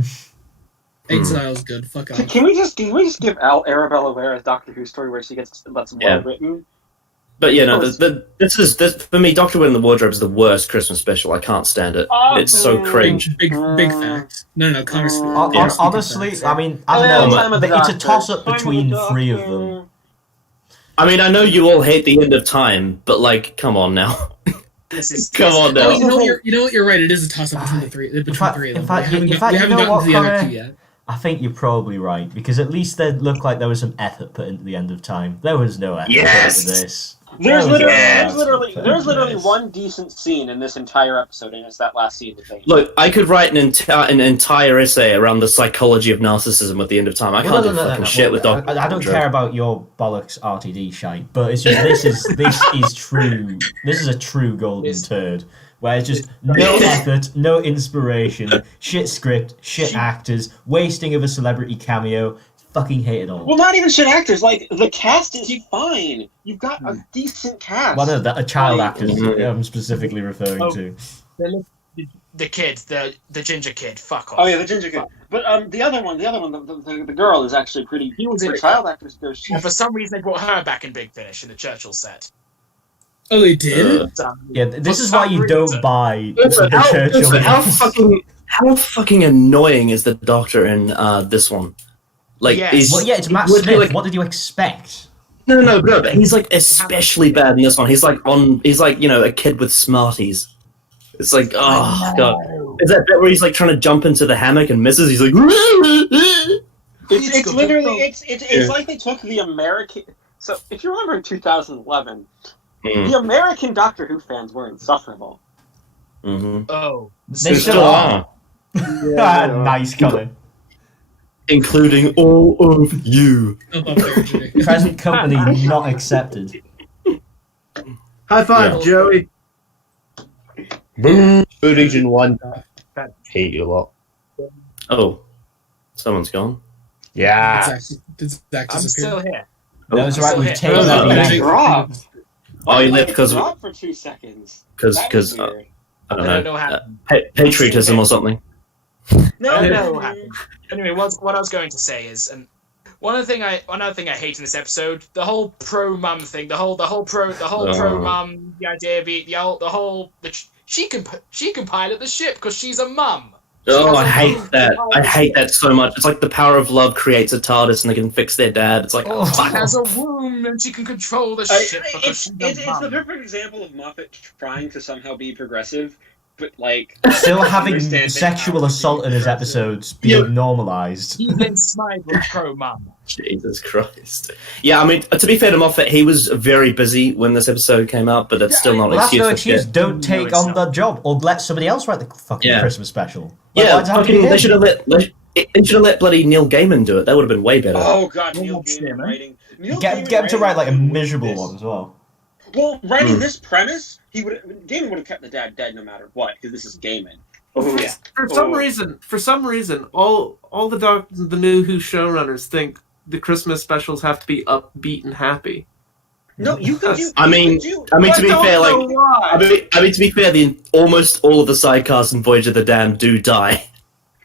Exile's good. Fuck off. Can we just give Arabella Ware a Doctor Who story where she gets that's well Yeah. written? But yeah, no, this for me, Doctor Who in the Wardrobe is the worst Christmas special. I can't stand it. It's so cringe. Big fact. No, Connor's. Honestly, I mean, I don't know. Time of the It's a Doctor, toss-up Time of the between three of Doctor. them. I mean, I know you all hate the end of time, but like, come on now. This is Come on Oh, now. you know what? You're right. It is a toss-up between the three. Between fact- three of in them. fact, we haven't, in fact, we you haven't know gotten what, to the other Connor? two yet. I think you're probably right, because at least there looked like there was some effort put into the end of time. There was no effort Yes! put into this. There's There was no literally, effort put there's into literally this. one decent scene in this entire episode, and it's that last scene with Bane. Look, I could write an entire essay around the psychology of narcissism at the end of time. I can't do fucking shit with Doctor. I don't care about your bollocks RTD shite, but it's just this is true. This is a true golden turd. Where it's just no effort, no inspiration, shit script, shit actors, wasting of a celebrity cameo. Fucking hate it all. Well, not even shit actors. Like, the cast is fine. You've got a decent cast. Well, no, that a child Like- actor I'm specifically referring to. the kid, the ginger kid. Fuck off. Oh yeah, the ginger kid. But the other one, the girl is actually pretty. He was for in a it. child actor. And for some reason, they brought her back in Big Finish in the Churchill set. Oh, they did. Yeah, this For is why some you reason. don't buy Also, the Churchill. how fucking annoying is the Doctor in this one? Like, Yes. he's, Well, yeah, it's Matt would be Smith. like- What did you expect? no, but he's like especially bad in this one. He's like a kid with Smarties. It's like, oh god, is that bit where he's like trying to jump into the hammock and misses? He's like, It's literally it's like they took the American. So if you remember in 2011, the American Doctor Who fans were insufferable. mm-hmm. Oh. They still are. Nice, Colin. Including all of you. Present company not accepted. High five, Yeah. Joey. Boo Region 1. Hate you a lot. Oh, someone's gone. Yeah. Did Zach I'm disappear? still here. That was right. still We've here. taken Oh, out no. the They dropped. Oh, you Why left did because they drop for 2 seconds. because That was I weird. don't I don't know know how happened. patriotism or something. No, I don't know what happened. Anyway, what I was going to say is, and another thing I hate in this episode, the whole pro mum thing, the whole pro mum, the idea of she can pilot the ship because she's a mum. Oh, I hate that. I hate that so much. It's like the power of love creates a TARDIS and they can fix their dad. It's like, oh, She fuck. has a womb and she can control the ship because It's she's a mum. the perfect example of Moffat trying to somehow be progressive, but like Still having understanding sexual how to assault be in his progressive. episodes being normalized. He's been sniped with pro mum. Jesus Christ. Yeah, I mean, to be fair to Moffat, he was very busy when this episode came out, but that's still not an Well, that's excuse no for excuse. shit. Don't No, take it's on not. that job, or let somebody else write the fucking Yeah. Christmas special. Yeah, Why does it have to be fucking, they him? should have let bloody Neil Gaiman do it. That would have been way better. oh god, Neil Neil Gaiman. Gaiman writing. Neil Get Gaiman him to write like a writing miserable this- one as well. Well, writing this premise, Gaiman would have kept the dad dead no matter what, because this is Gaiman. Oh yeah. For some reason, all the new Who showrunners think the Christmas specials have to be upbeat and happy. No, you could do. I mean, to be fair, like, I mean, to be fair, almost all of the sidecast in Voyage of the Damned do die.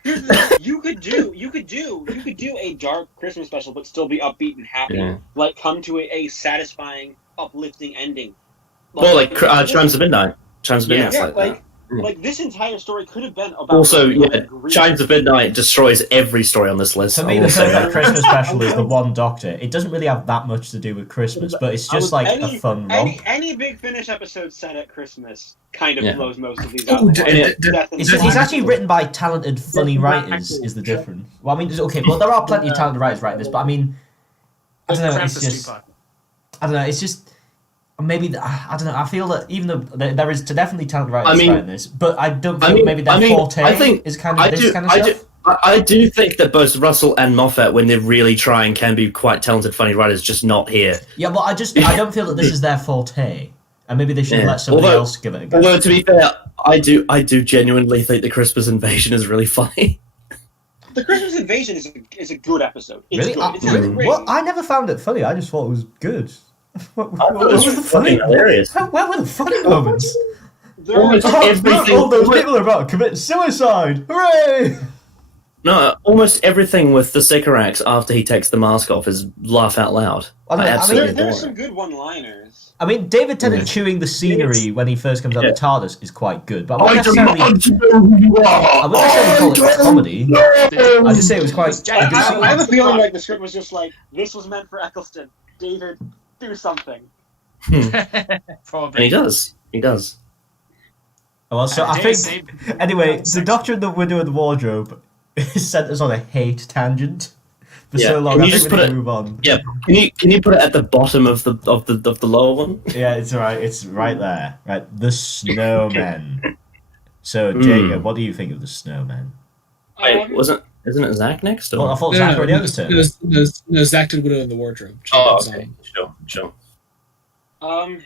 Here's the thing, you could do a dark Christmas special, but still be upbeat and happy. Yeah. Like come to a satisfying, uplifting ending. Well, like Chimes of Midnight. Chimes of Midnight's yeah, like like that. like this entire story could have been about. Also, like, yeah, grief. Chimes of Midnight destroys every story on this list. For I me, will the say perfect that. Christmas special is the One Doctor. It doesn't really have that much to do with Christmas, but it's just like a fun romp. Any Big Finish episode set at Christmas kind of Yeah. blows most of these Oh, out. of the and water. it- Definitely. It's actually written by talented, funny writers. Is the difference? Well, I mean, okay. Well, there are plenty of talented writers writing this, but I mean, I don't know. It's just, I don't know. It's just maybe I don't know. I feel that even though there is definitely talented writers I mean- writing this, but I don't I feel mean- maybe their I mean, forte I think is kind I of this do- kind of I stuff. I do think that both Russell and Moffat, when they're really trying, can be quite talented, funny writers, just not here. Yeah, but I don't feel that this is their forte, and maybe they should let somebody else give it a go. Although, to be fair, I do genuinely think the Christmas Invasion is really funny. The Christmas Invasion is a good episode. It's Really? good. It's great. Well, I never found it funny. I just thought it was good. What was the funny? hilarious. Where were the funny moments? Almost everything. All those people are about to commit suicide! Hooray! No, almost everything with the Sycorax after he takes the mask off is laugh out loud. I absolutely There's adore some it. good one-liners. I mean, David Tennant chewing the scenery when he first comes out of the TARDIS is quite good, but I wouldn't I necessarily call it comedy. I just say it was quite... I have a feeling like the script was just like, this was meant for Eccleston. David, do something. Probably. And he does. He does. Well, so I think... Anyway, the Doctor in the Window and the Wardrobe sent us on a hate tangent for so long. Can I you think just we put need to it? move on. Yeah. Can you put it at the bottom of the lower one? Yeah, it's alright. It's right there. Right, the snowmen. So, Jacob, what do you think of the snowmen? Wait, isn't it Zach next? Or? Well, I thought Zach already had his turn. No, Zach did Widow in the Wardrobe. Oh, okay. Sure. I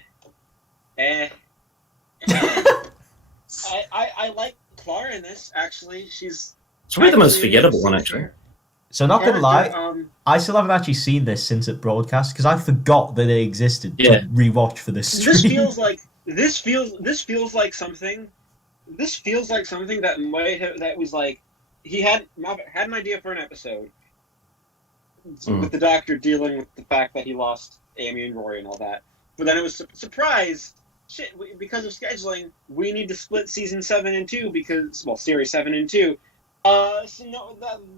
like Clara in this, actually. She's probably the most forgettable one, actually. So, not gonna lie, I still haven't actually seen this since it broadcast because I forgot that it existed to rewatch for this stream. This feels like something that might have, that was like, he had an idea for an episode with the Doctor dealing with the fact that he lost Amy and Rory and all that. But then it was surprise, shit, because of scheduling, we need to split season 7 and 2 series 7 and 2. So no,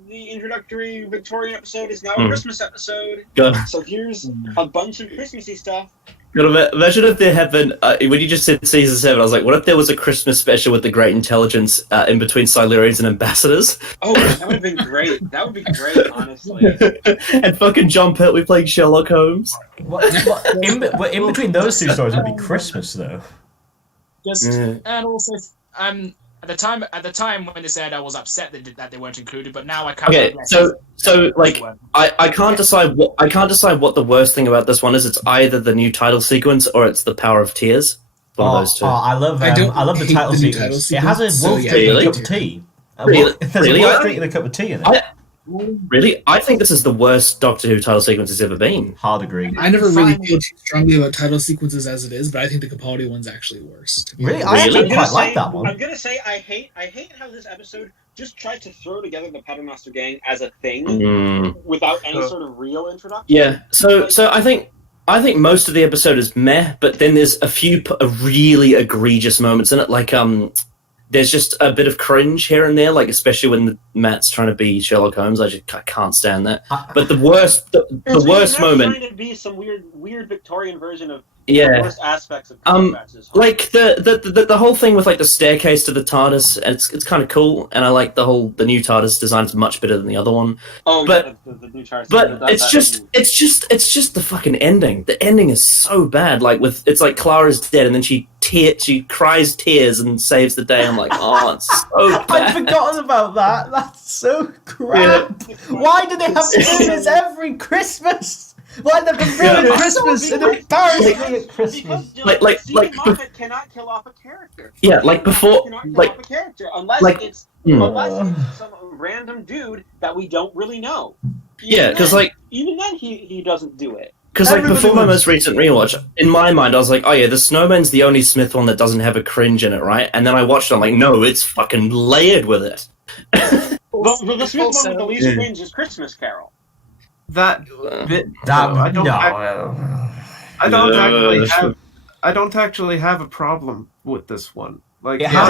the introductory Victorian episode is now a Christmas episode. So here's a bunch of Christmassy stuff. Imagine if there had been, when you just said season 7, I was like, what if there was a Christmas special with the Great Intelligence in between Silurians and Ambassadors? Oh, that would have been great. That would be great, honestly. And fucking John Pertwee playing Sherlock Holmes. In between those two stories would be Christmas, though. And also, at the time when this aired, I was upset that they weren't included, but now I can't. Okay, so like I can't decide what the worst thing about this one is. It's either the new title sequence or it's the Power of Tears. One of those two. I love the title sequence. It has a wolf drinking a cup of tea. There's a wolf drinking a cup of tea in it. Really? I think this is the worst Doctor Who title sequence has ever been. Hard agree. I never really feel too strongly about title sequences as it is, but I think the Capaldi one's actually worse. Really? I actually quite like that one. I'm gonna say I hate how this episode just tried to throw together the Paternoster Gang as a thing without any sort of real introduction. Yeah. So I think most of the episode is meh, but then there's a few really egregious moments in it, like there's just a bit of cringe here and there, like especially when Matt's trying to be Sherlock Holmes. I can't stand that. But the worst moment, trying to be some weird Victorian version of the worst aspects of Combat's like the whole thing with like the staircase to the TARDIS. It's kind of cool, and I like the new TARDIS design is much better than the other one. Oh, but yeah, the new TARDIS. But it's just the fucking ending. The ending is so bad. Like it's like Clara's dead, and then she cries tears and saves the day. I'm like, oh, it's so bad. I'd forgotten about that. That's so crap. Yeah. Why do they have to do this every Christmas? Why they have to ruin Christmas and embarrass me at Christmas? Because Stephen Moffat cannot kill off a character. Yeah, like before, cannot kill off a character unless it's some random dude that we don't really know. Even then he doesn't do it. Because like before my most recent rewatch, in my mind I was like, oh yeah, the Snowman's the only Smith one that doesn't have a cringe in it, right? And then I watched it, I'm like, no, it's fucking layered with it. The Smith one with the least cringe is Christmas Carol. That bit. I don't actually have a problem with this one. Like, it has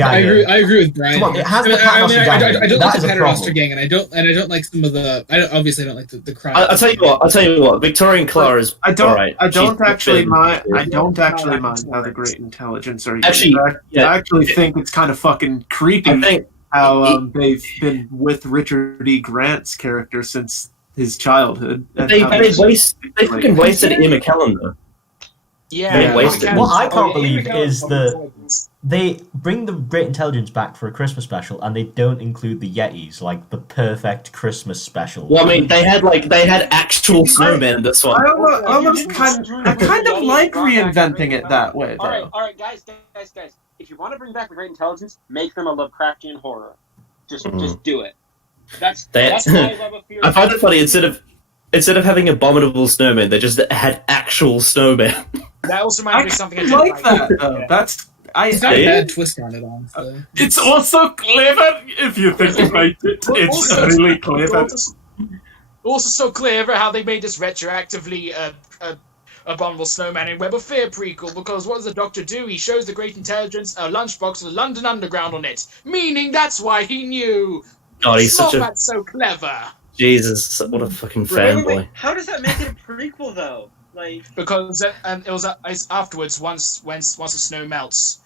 I agree with Brian. Come on, it has the Paternoster Gang. I don't like the Paternoster Gang, and I don't like some of the. Obviously, I don't like the crowd. I'll tell you what. Victorian Clara is. I don't actually mind how the Great Intelligence are. I actually think it's kind of fucking creepy. How they've been with Richard E. Grant's character since his childhood. They fucking wasted Ian McKellen though. Yeah, wasted. What I can't believe is they bring the Great Intelligence back for a Christmas special, and they don't include the Yetis, like the perfect Christmas special. Well, I mean, they had actual snowmen in this one. I kind of like reinventing it that way, though. All right, guys. If you want to bring back the Great Intelligence, make them a Lovecraftian horror. Just do it. That's my Web of Fear. I find it funny, instead of having abominable snowmen, they just had actual snowmen. That also reminds me of something I did like that, though. Yeah. That's It's not a bad twist on it, honestly. It's also clever if you think about it. It's really clever. Also so clever how they made this retroactively Abominable Snowman in Web of Fear prequel, because what does the Doctor do? He shows the Great Intelligence a lunchbox with the London Underground on it, meaning that's why he knew. God, he's such a... That's so clever. Jesus, what a fucking Wait. fanboy. How does that make it a prequel, though? Like, Because it was afterwards, once the snow melts,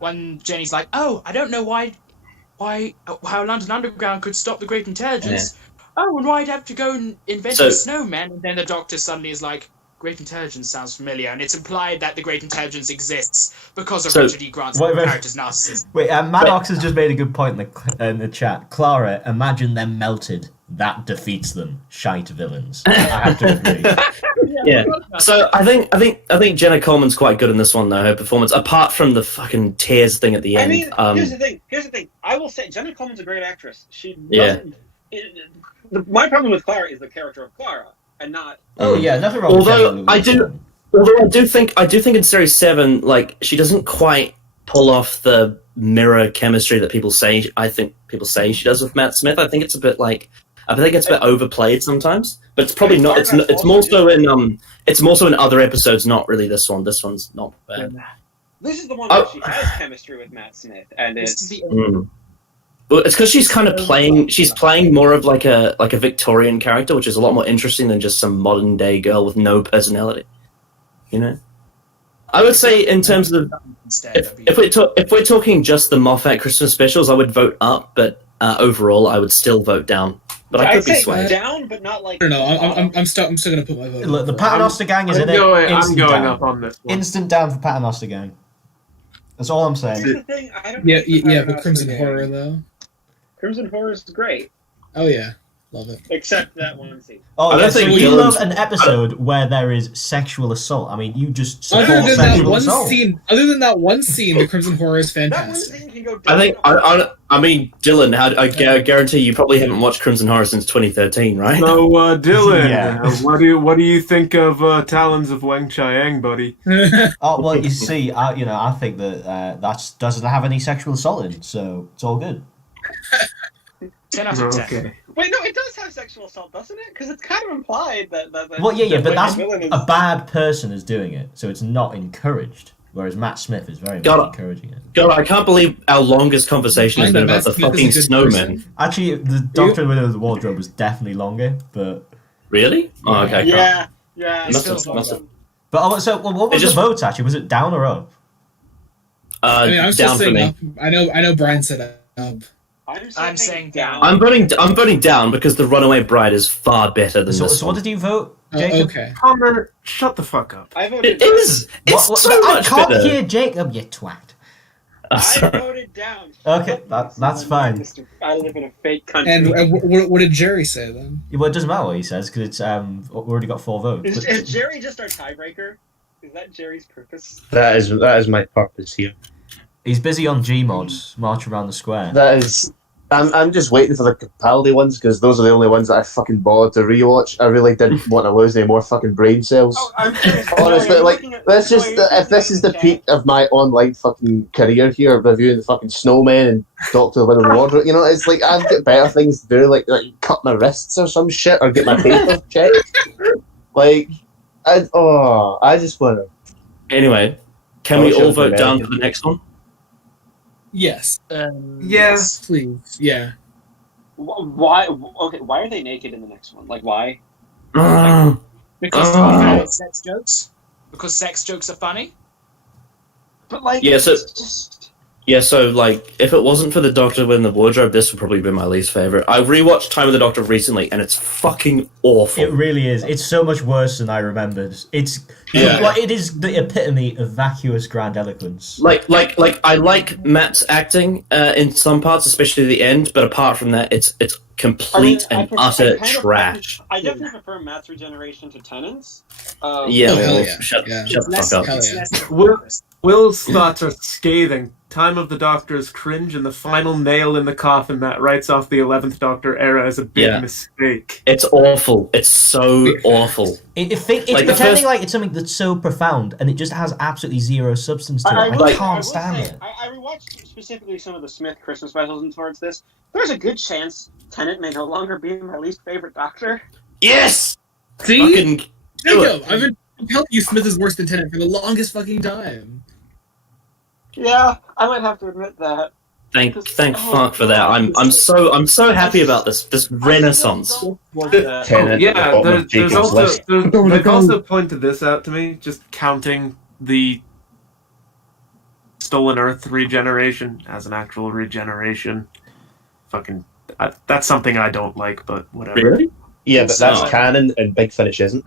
when Jenny's like, "Oh, I don't know how London Underground could stop the Great Intelligence. Oh, and why I'd have to go and invent a snowman?" And then the Doctor suddenly is like, "Great Intelligence sounds familiar," and it's implied that the Great Intelligence exists because of Richard E. Grant's character's narcissism. Wait, Maddox has just made a good point in the chat. Clara, imagine them melted. That defeats them. Shite villains. I have to agree. Yeah. So I think Jenna Coleman's quite good in this one, though. Her performance, apart from the fucking tears thing at the end. I mean, here's the thing. I will say, Jenna Coleman's a great actress. She doesn't. My problem with Clara is the character of Clara, and not. Oh yeah, nothing wrong. Although I do think in Series 7, like, she doesn't quite pull off the mirror chemistry that people say. I think people say she does with Matt Smith. I think it's a bit overplayed sometimes, but it's probably not. It's more so in other episodes, not really this one. This one's not bad. This is the one where she has chemistry with Matt Smith, and it's. Well, it's because she's kind of playing. She's playing more of like a Victorian character, which is a lot more interesting than just some modern day girl with no personality. You know, I would say in terms of if we're talking just the Moffat Christmas specials, I would vote up, but overall, I would still vote down. But I could be swayed. Down, but not like. I don't know. I'm still gonna put my vote. Look, the Paternoster Gang is in it. I'm going up on this one. Instant down for Paternoster Gang. That's all I'm saying. Here's the thing, I don't Yeah, but Crimson Horror though. Crimson Horror is great, Oh yeah, love it. except that one scene. Oh, I don't so think you Dylan's- love an episode where there is sexual assault. I mean, you just support Other than that sexual one assault. scene, the Crimson Horror is That one fantastic. scene can go down. I mean, Dylan, I guarantee you probably haven't watched Crimson Horror since 2013, right? So, Dylan, Yeah. what do you think of Talons of Wang Chiang, buddy? Oh well, you see, I think that that doesn't have any sexual assault in it, so it's all good. 10 out of 10. Okay. Wait, no, it does have sexual assault, doesn't it? Because it's kind of implied that. Well, yeah, but the that's villain is- a bad person is doing it, so it's not encouraged. Whereas Matt Smith is very much God, encouraging it. God, I can't believe our longest conversation has I been know, about the Matt Smith fucking is a good person. snowmen. Actually, the Doctor and the Widow of the Wardrobe was definitely longer, but Really? Oh, okay. cool. Yeah. It feels like that. what was the vote actually? Was it down or up? I mean, I'm still Down for saying me. up. I know Brian said up. I'm saying down. I'm voting down because the Runaway Bride is far better than So this what one. did you vote, Jacob? Okay. Connor, shut the fuck up. I voted. It is. It's What- so I much can't better. hear Jacob, you twat. I'm I sorry. voted down. Okay, that's fine. I live in a fake country. And what did Jerry say then? Well, it doesn't matter what he says because it's we already got 4 votes. Is Jerry just our tiebreaker? Is that Jerry's purpose? That is my purpose here. He's busy on Gmods, March Around the Square. That is. I'm just waiting for the Capaldi ones because those are the only ones that I fucking bothered to rewatch. I really didn't want to lose any more fucking brain cells. Oh, I'm curious. Honestly, I'm like, looking at- that's just if this is the peak of my online fucking career here, reviewing the fucking Snowman and Doctor with a Wardrobe, you know, it's like I've got better things to do, like cut my wrists or some shit, or get my paper checked. Like, I just want to. Anyway, can we all vote down for the next one? Yes. Yes. Please. Yeah. Why? Okay, why are they naked in the next one? Like, why? Because sex jokes. Because sex jokes are funny. But like, Yeah, so- it's just Yeah, so like, if it wasn't for the Doctor in the wardrobe, this would probably be my least favorite. I rewatched Time of the Doctor recently, and it's fucking awful. It really is. It's so much worse than I remembered. It's Yeah. like it is the epitome of vacuous grandiloquence. Like I like Matt's acting in some parts, especially the end. But apart from that, it's complete and utter trash. I definitely prefer Matt's regeneration to Tennant's. Yeah, Oh, hell well, yeah. shut Yeah. the fuck up. Hell yeah. Will's thoughts are scathing. Time of the Doctor is cringe, and the final nail in the coffin that writes off the 11th Doctor era as a big mistake. It's awful. It's so awful. It's Like, the pretending first- like it's something that's so profound, and it just has absolutely zero substance to it. I will can't say, stand it. I rewatched specifically some of the Smith Christmas specials and towards this. There's a good chance Tennant may no longer be my least favorite Doctor. Yes. See? Fucking do Jacob, it. I've been telling you Smith is worse than Tennant for the longest fucking time. Yeah, I might have to admit that. Thank fuck for that. I'm so happy about this renaissance. Tenet Yeah, at the bottom there's of Jacob's also list. they've also pointed this out to me, just counting the Stolen Earth regeneration as an actual regeneration. Fucking, that's something I don't like, but whatever. Really? Yeah, but that's So- canon, and Big Finish isn't.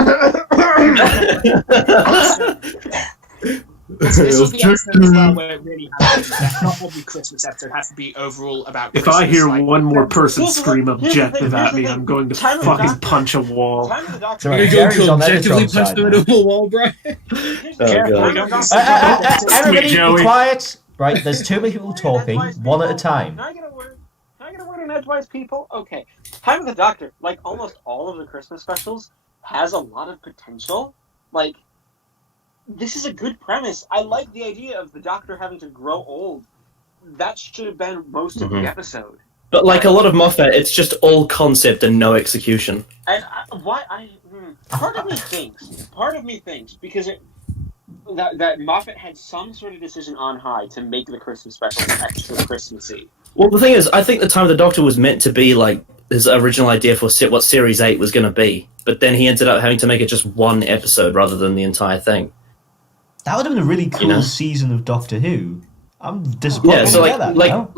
This was the episode as well where it really happens that not every Christmas episode has to be overall about If Christmas. I hear like, one more person Here's the scream thing, here's the objective thing, at here's the me, thing. I'm going to Time of the fucking Doctor- punch a wall. Time of the Doctor. Sorry, You're gonna Jerry's go on objectively Metatron's punch side them now. into a wall, Brian. Here's the Oh, thing, God. Time of the Doctor- Everybody, be Joey. quiet. Right, there's too many people talking, one at a time. Can I get a word? Can I get a word in edgewise, people? Okay. Time of the Doctor, like almost all of the Christmas specials, has a lot of potential. Like, this is a good premise. I like the idea of the Doctor having to grow old. That should have been most of the episode. But like a lot of Moffat, it's just all concept and no execution. And part of me thinks because that Moffat had some sort of decision on high to make the Christmas special extra Christmassy. Well, the thing is, I think the Time of the Doctor was meant to be like his original idea for what Series 8 was going to be. But then he ended up having to make it just one episode rather than the entire thing. That would have been a really cool You know? season of Doctor Who. I'm disappointed Yeah, to so get that now.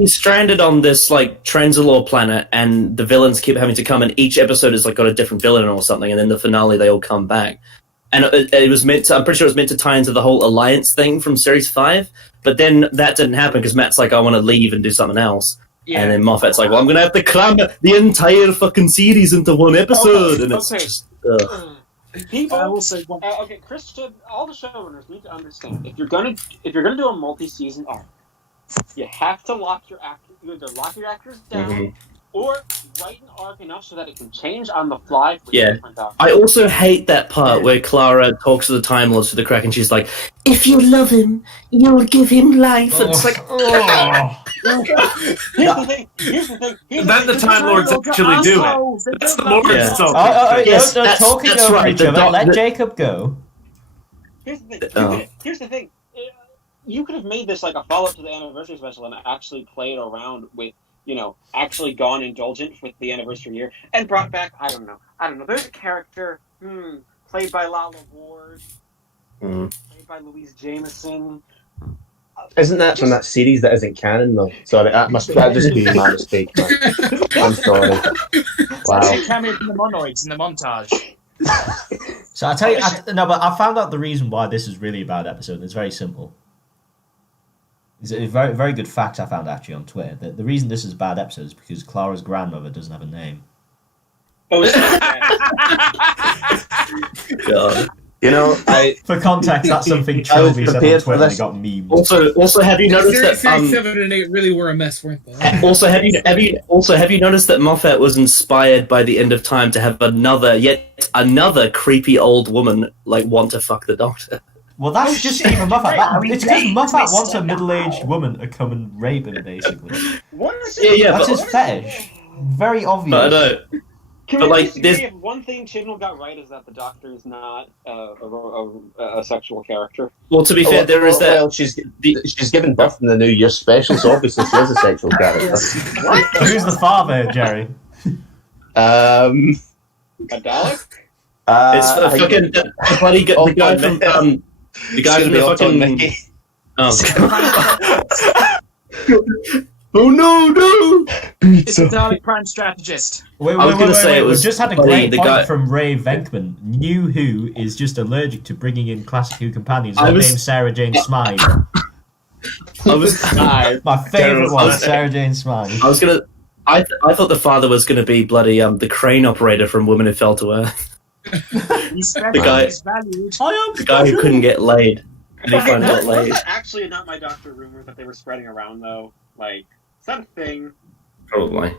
he's stranded on this like Transalore planet, and the villains keep having to come, and each episode has like got a different villain or something, and then the finale they all come back. And it was meant to, I'm pretty sure it was meant to tie into the whole Alliance thing from Series 5, but then that didn't happen because Matt's like, I want to leave and do something else. Yeah. And then Moffat's like, well, I'm going to have to cram the entire fucking series into one episode. And it's Okay. just... People, I also want okay, Christian, all the showrunners need to understand if you're gonna do a multi-season arc, you have to lock your actors. You either lock your actors down, Mhm. or write an arc enough so that it can change on the fly for Yeah. different Doctors. I also hate that part where Clara talks to the Time Lords for the crack, and she's like, if you love him, you'll give him life. And it's like, Here's the thing. Here's the thing. Then the Time Lords actually do it. That's the Lord's Yeah. talking. Yes, no, that's- talking that's over right, each the other. doc- Let the- Jacob go. Here's the thing. Oh. Here's the thing. You could have made this like a follow-up to the anniversary special and actually played around with, actually gone indulgent with the anniversary year and brought back, I don't know. There's a character, played by Lala Ward, Mm. played by Louise Jameson. Isn't that from that series that isn't canon, though? Sorry, that just be my mistake, man. I'm sorry. Wow. Two cameos from the monoids in the montage. So I tell you, but I found out the reason why this is really a bad episode. It's very simple. It's a very, very good fact I found actually on Twitter. The reason this is a bad episode is because Clara's grandmother doesn't have a name. Oh, God. For context, that's something I was Trilby said on prepared for Twitter and this. it got memed. Also, have you noticed Series that? 7 and 8 really were a mess, weren't they? Also, have you noticed that Moffat was inspired by the End of Time to have yet another creepy old woman like want to fuck the Doctor? Well, that's just Stephen Moffat. It's because They Moffat said wants a that. middle-aged woman to come and rape him, basically. what is Yeah, it? yeah, That's but, his fetish. Very obvious. but I know. Can But, we like, disagree there's- if one thing Chibnall got right is that the Doctor is not a sexual character? Well, to be fair, there is that. Well, she's given birth in the New Year's special, so obviously she is a sexual character. Who's the father, Jerry? A Dalek? It's fucking the bloody the guy from the guy from the fucking Oh, oh no! It's a Dalek Prime strategist. Wait, I was gonna say it we was just had a funny, great the point guy- from Ray Venkman. New Who is just allergic to bringing in classic Who companions. I Their was- name's Sarah Jane Smythe. I was My favourite one, was- Sarah Jane Smythe. I was gonna. I thought the father was gonna be bloody the crane operator from Women Who Fell to Earth. He's The guy- valued. The guy who couldn't get laid. And he finally got Was laid. that actually not my doctor rumor that they were spreading around though? Like, is that a thing? Probably.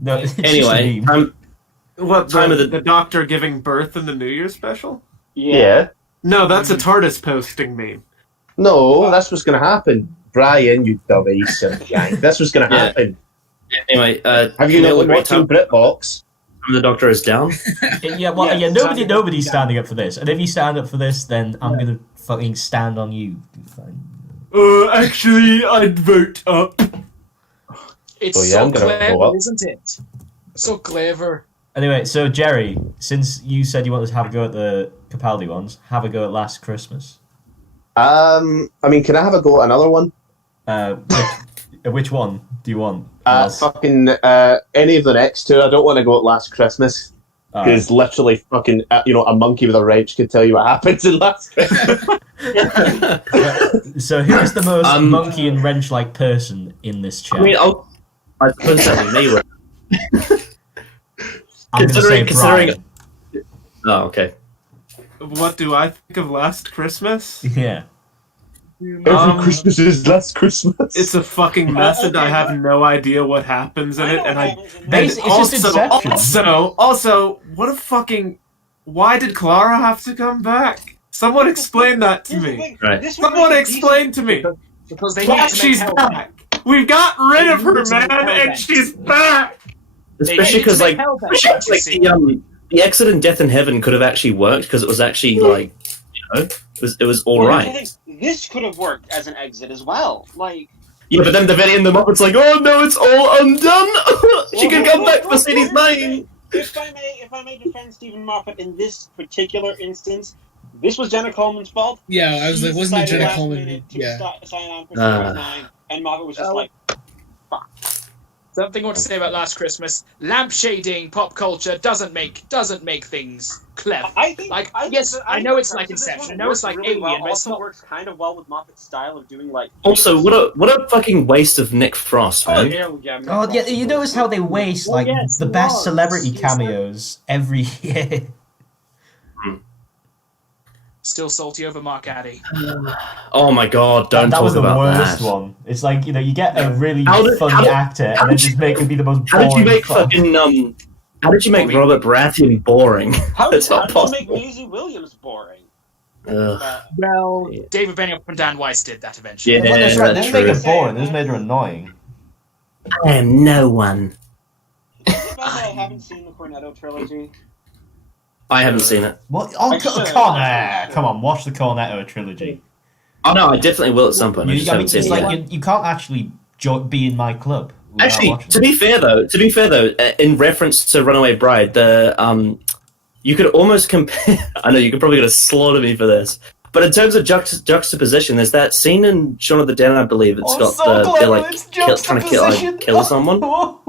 No, it's just a Anyway, meme. What, Time of the- the doctor giving birth in the New Year special? Yeah. No, that's a TARDIS posting meme. No, that's what's going to happen. Brian, you dummy son of gang. That's what's going to Yeah. happen. Anyway, Have you Camille, not been great watching time. BritBox? The doctor is down. Yeah, well, Yeah, nobody's standing up for this. And if you stand up for this, then I'm gonna fucking stand on you. Actually, I'd vote up. It's Oh, yeah, so I'm gonna clever, go up. isn't it? So clever. Anyway, so Jerry, since you said you wanted to have a go at the Capaldi ones, have a go at Last Christmas. I mean, can I have a go at another one? Which one do you want? Fucking any of the next two. I don't want to go at Last Christmas. Alright. Because literally fucking, a monkey with a wrench could tell you what happens in Last Christmas. So who is the most monkey and wrench-like person in this chat? I mean, I suppose that'd be me. Right? I'm gonna say considering- Brian. Oh, okay. What do I think of Last Christmas? Yeah. Every Christmas is Last Christmas. It's a fucking mess, and I have no idea what happens in it. And It's just Inception. also, what a fucking. Why did Clara have to come back? Someone explain that to me. Right. Someone explain to me. Because they Why need to make she's hell back. We got rid of her, They need to make man, hell and back. she's back. Especially because like the accident Death in Heaven could have actually worked because it was actually like it was all right. This could have worked as an exit as well. Like, Yeah, but then the very end of the Muppets like, oh no, it's all undone. She can come back for Sadie's mine. If I may defend Stephen Moffat in this particular instance, this was Jenna Coleman's fault. Yeah, I was like, wasn't it Decided Jenna last Coleman? minute to Yeah. sign on for Series 9, and Moffat was just like, Something I want to say about Last Christmas: lampshading pop culture doesn't make things clever. I think. Like, I yes, think I know it's the like premise of this Inception, one I know it's works like really well. Alien, but it's Also not- works kind of well with Moffat's style of doing like. Also, what a fucking waste of Nick Frost, man. Oh, yeah, you notice how they waste like yes, the it best was. celebrity It's like- cameos every year. Still salty over Mark Addy. Oh my god, don't that talk was the about worst that. one. It's like, you get a really How did- funny how did- actor how and then did just you- make him be the most How boring did you make fuck. fucking How did you make Robert Baratheon boring? How That's did not you possible. make Maisie Williams boring? Ugh. Well, Yeah. David Benioff and Dan Weiss did that eventually. Yeah. Well, that's right. They that's didn't make true. her boring. They just made her annoying. I am no one. I haven't seen the Cornetto trilogy. I haven't seen it. What? Oh, I should. come on, watch the Cornetto trilogy. Oh no, I definitely will at some point. I just I mean, haven't seen it's it like yet. you can't actually be in my club. without Actually, watching to it. be fair though, in reference to Runaway Bride, you could almost compare. I know you could probably gonna slaughter me for this, but in terms of juxtaposition, there's that scene in Shaun of the Dead, I believe. It's got they're like trying to kill someone,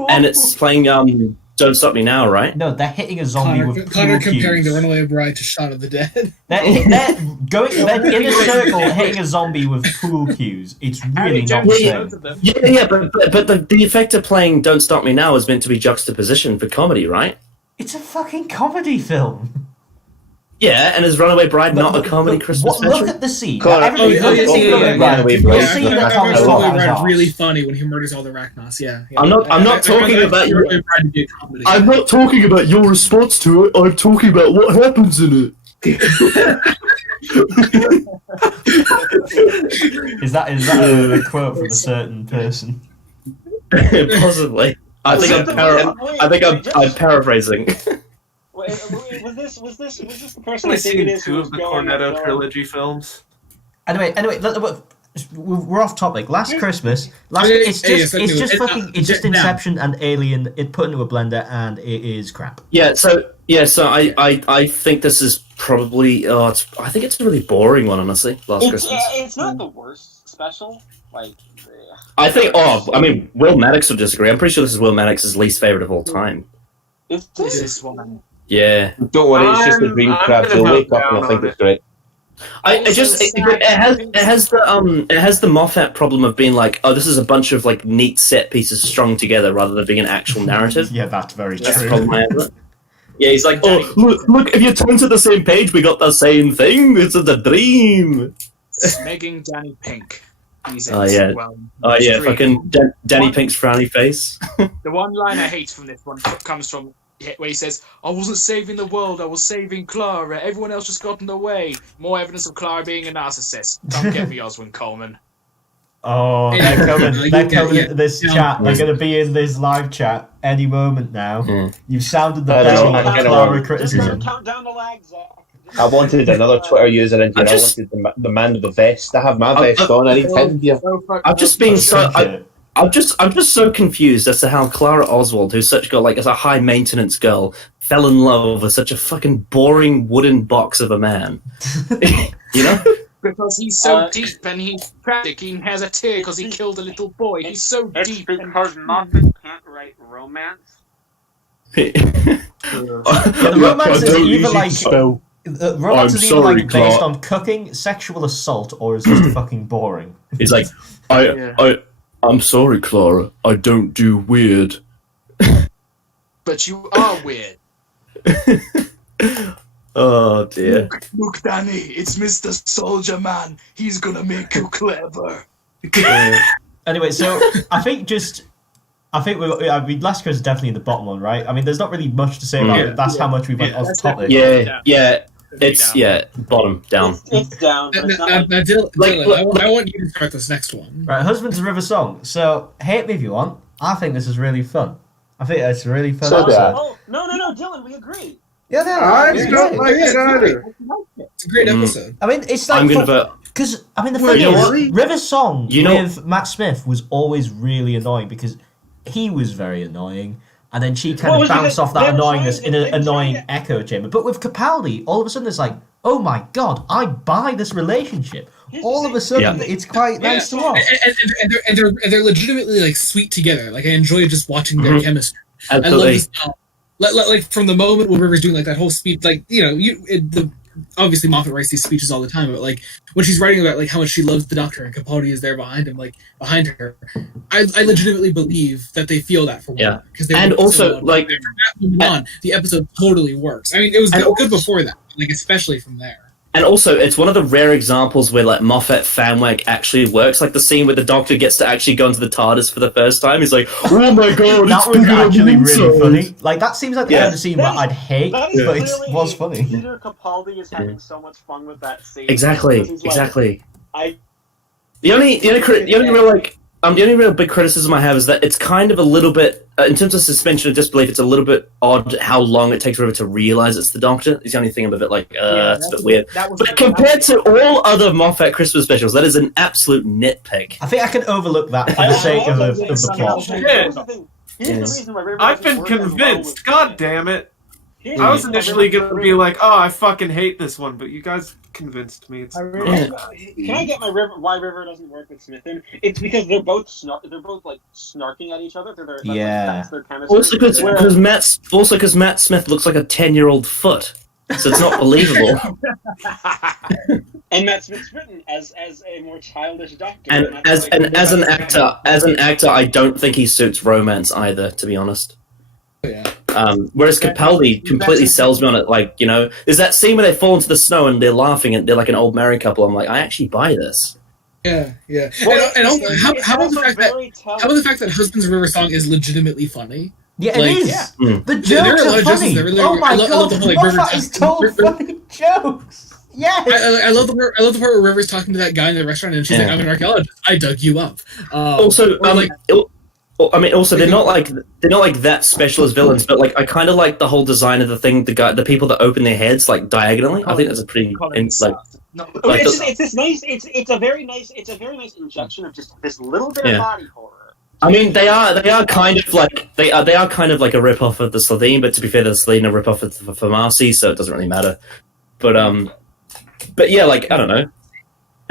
and it's playing Don't Stop Me Now, right? No, they're hitting a zombie with Connor pool comparing the cues. Runaway Bride to Shaun of the Dead. They're in a circle hitting a zombie with pool cues. It's really not the Yeah, same. Both of them. Yeah, but the effect of playing Don't Stop Me Now is meant to be juxtaposition for comedy, right? It's a fucking comedy film. Yeah, and is Runaway Bride not a comedy Look- Christmas Look special? at the scene. Connor, Everybody yeah, look at the scene. yeah, Runaway yeah, Bride. yeah. The Yeah, scene yeah, that I Thomas find Scott Runaway has Bride off. really funny when he murders all the Arachnos. Yeah. I'm not talking about I you- Runaway Bride to be a comedy. I'm not talking about your response to it. I'm talking about what happens in it. Is that a quote from a certain person? Possibly. I'm paraphrasing. Was this the person I've I think seen it is? two who of was the going Cornetto at, trilogy films. Anyway, we're off topic. Last Christmas, Okay, it's just now- Inception and Alien. It put into a blender and it is crap. So I think this is probably I think it's a really boring one, honestly. Last Christmas. It's not the worst special? Like, I think. Oh, I mean, Will Maddox would disagree. I'm pretty sure this is Will Maddox's least favorite of all time. is This this? is one. Yeah. Don't worry, it's just the I'm dream gonna crabs. They'll vote wake up and down I think on it's great. It has the Moffat problem of being like, oh, this is a bunch of like neat set pieces strung together rather than being an actual narrative. Yeah, that's very That's the true. problem I have with it. Yeah, he's like, oh, look, if you turn to the same page, we got the same thing. It's a dream. Smegging Danny Pink. He's in Oh, this yeah. well. Oh yeah, Stream. fucking Danny Pink's frowny face. The one line I hate from this one comes from where he says, "I wasn't saving the world, I was saving Clara. Everyone else just got in the way." More evidence of Clara being a narcissist. Don't get me, Oswin Coleman. Oh, Yeah, they're coming. yeah, They're coming yeah, into this yeah. chat. They're going to be in this live chat any moment now. Mm. You've sounded the I bell know, of I kinda Clara want- criticism. Just count down the lag, Zach. I wanted another Twitter user in here. I just- I wanted the man with the vest. I have my I- vest on. I need 10 here. I've just been so. Yeah. I'm just so confused as to how Clara Oswald, who's such got like as a high maintenance girl, fell in love with such a fucking boring wooden box of a man. You know? Because he's so Uh, deep and he's tragic. He has a tear because he killed a little boy. He's so It's deep. because Moffat can't write romance. Yeah, the romance is either like romance I'm is either sorry, like based Clark. on cooking, sexual assault, or is just fucking boring. He's like, I'm sorry, Clara. I don't do weird. But you are weird. Oh dear. Look, Danny, it's Mr. Soldier Man. He's gonna make you clever. Anyway, so I think Last Curse is definitely the bottom one, right? I mean, there's not really much to say about Yeah. it. That's how much we went off that's topic. Yeah. It's bottom down. It's down, but it's not like Now, Dylan, Like, I want you to start this next one. Right, Husband's a River Song. So, hate me if you want. I think this is really fun. I think it's a really fun So do I. episode. Oh, no, Dylan, we agree. Yeah, no, I it's don't great. like it either. It's a great Mm. episode. I mean, it's like I'm gonna vote. because I mean the Well, thing you know is, what? River Song You know- with Matt Smith was always really annoying because he was very annoying, and then she kind Well, of it was bounced because off that they were annoyingness trying in to- an they were annoying trying to- echo chamber. But with Capaldi, all of a sudden it's like, oh my god, I buy this relationship. All of a sudden, it's quite nice to watch. And they're legitimately like sweet together. Like I enjoy just watching their Mhm. chemistry. I love Absolutely. this. Like from the moment when River's doing like that whole speech, like obviously Moffat writes these speeches all the time, but like when she's writing about like how much she loves the Doctor and Capaldi is there behind him, like behind her, I legitimately believe that they feel that for Yeah. her because they And work also, so well. like- From that moment on, the episode totally works. I mean, it was And good before that, like especially from there. And also, it's one of the rare examples where like Moffat fanwork actually works. Like the scene where the Doctor gets to actually go into the TARDIS for the first time. He's like, "Oh my god, That it's was bigger actually than really inside." funny. Like that seems like the Yeah. kind of scene that I'd hate, That is but it clearly was funny. Peter Capaldi is having so much fun with that scene. Exactly, He's like, exactly. I The only real big criticism I have is that it's kind of a little bit, in terms of suspension of disbelief, it's a little bit odd how long it takes River to realize it's the Doctor. It's the only thing I'm a bit like, it's a bit weird. But compared to all other Moffat Christmas specials, that is an absolute nitpick. I think I can overlook that for the sake of the plot. Here's the thing. Here's Yes. the reason why River I've doesn't been work as well convinced. with- God damn it. Here's I the was reason why initially River- gonna be like, oh, I fucking hate this one, but you guys convinced me. It's Can I get my River? Why River doesn't work with Smithin? It's because they're both like snarking at each other. That's their chemistry. Also because Matt Smith looks like a 10-year-old foot, so it's not believable. And Matt Smith's written as a more childish Doctor. And that's as like- an actor, I don't think he suits romance either, to be honest. Yeah. Whereas Capaldi completely sells me on it. Like, you know, there's that scene where they fall into the snow and they're laughing and they're like an old married couple. I'm like, I actually buy this. Yeah. Well, And also, it's how about also the fact that very telling. how about the fact that Husband's River Song is legitimately funny? Yeah, it Like, is. yeah. Mm. The There are jokes a lot are of jokes funny. that really- Oh my I love god, the whole, like, River Moffat is Jackson- told River- funny jokes. Yes. I love the part where River's talking to that guy in the restaurant and she's Yeah. like, "I'm an archaeologist. I dug you up." Also, or like, also they're not like that special as villains, but like I kind of like the whole design of the thing. The people that open their heads like diagonally. I think that's a pretty like. Like It's a very nice injection of just this little bit of Yeah. body horror. I mean, they are kind of like they are kind of like a rip off of the Slovene, but to be fair, the Slovene are rip off of Marcy, so it doesn't really matter. But yeah, like I don't know.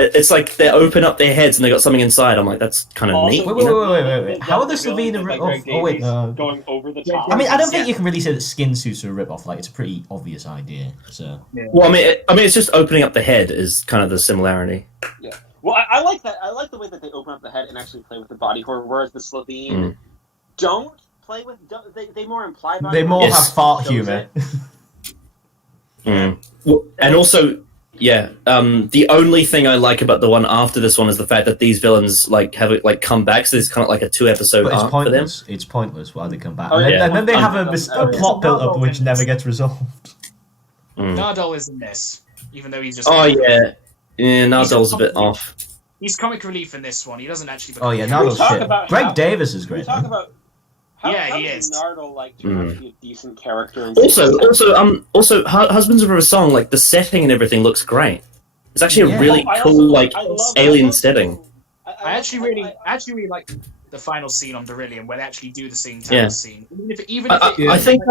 It's like they open up their heads and they got something inside. I'm like, that's kind of Also, neat. Wait. How are the villain Slovene by rip-off? Greg Oh, wait, Davies going over the top. I mean, I don't think Yeah. you can really say that skin suits are a rip-off. Like, it's a pretty obvious idea. So Well, I mean, it's just opening up the head is kind of the similarity. Well, I like that. I like the way that they open up the head and actually play with the body horror, whereas the Slovene don't play with. They more imply body they more horror. Yes. have fart Shows humor. it. Well, and also, yeah, the only thing I like about the one after this one is the fact that these villains like have it like come back. So it's kind of like a 2-episode But it's arc for them. pointless. It's pointless why they come back. Oh, And then, yeah. and then they have a It's plot built up which never gets resolved. Nardole is in this, even though he's just. Oh yeah, Nardole's a bit off. He's comic relief in this one. He doesn't actually. Oh yeah, Can we Nardole's talk shit. about Greg how- Davis is Can we great. talk though. about how, Yeah, how he does is. Nardole like turn out to be a decent character? In Also, Husbands of a Song, like the setting and everything looks great. It's actually Yeah. a really cool, like alien setting. I actually really like the final scene on Beryllium where they actually do the scene Yeah. scene. I think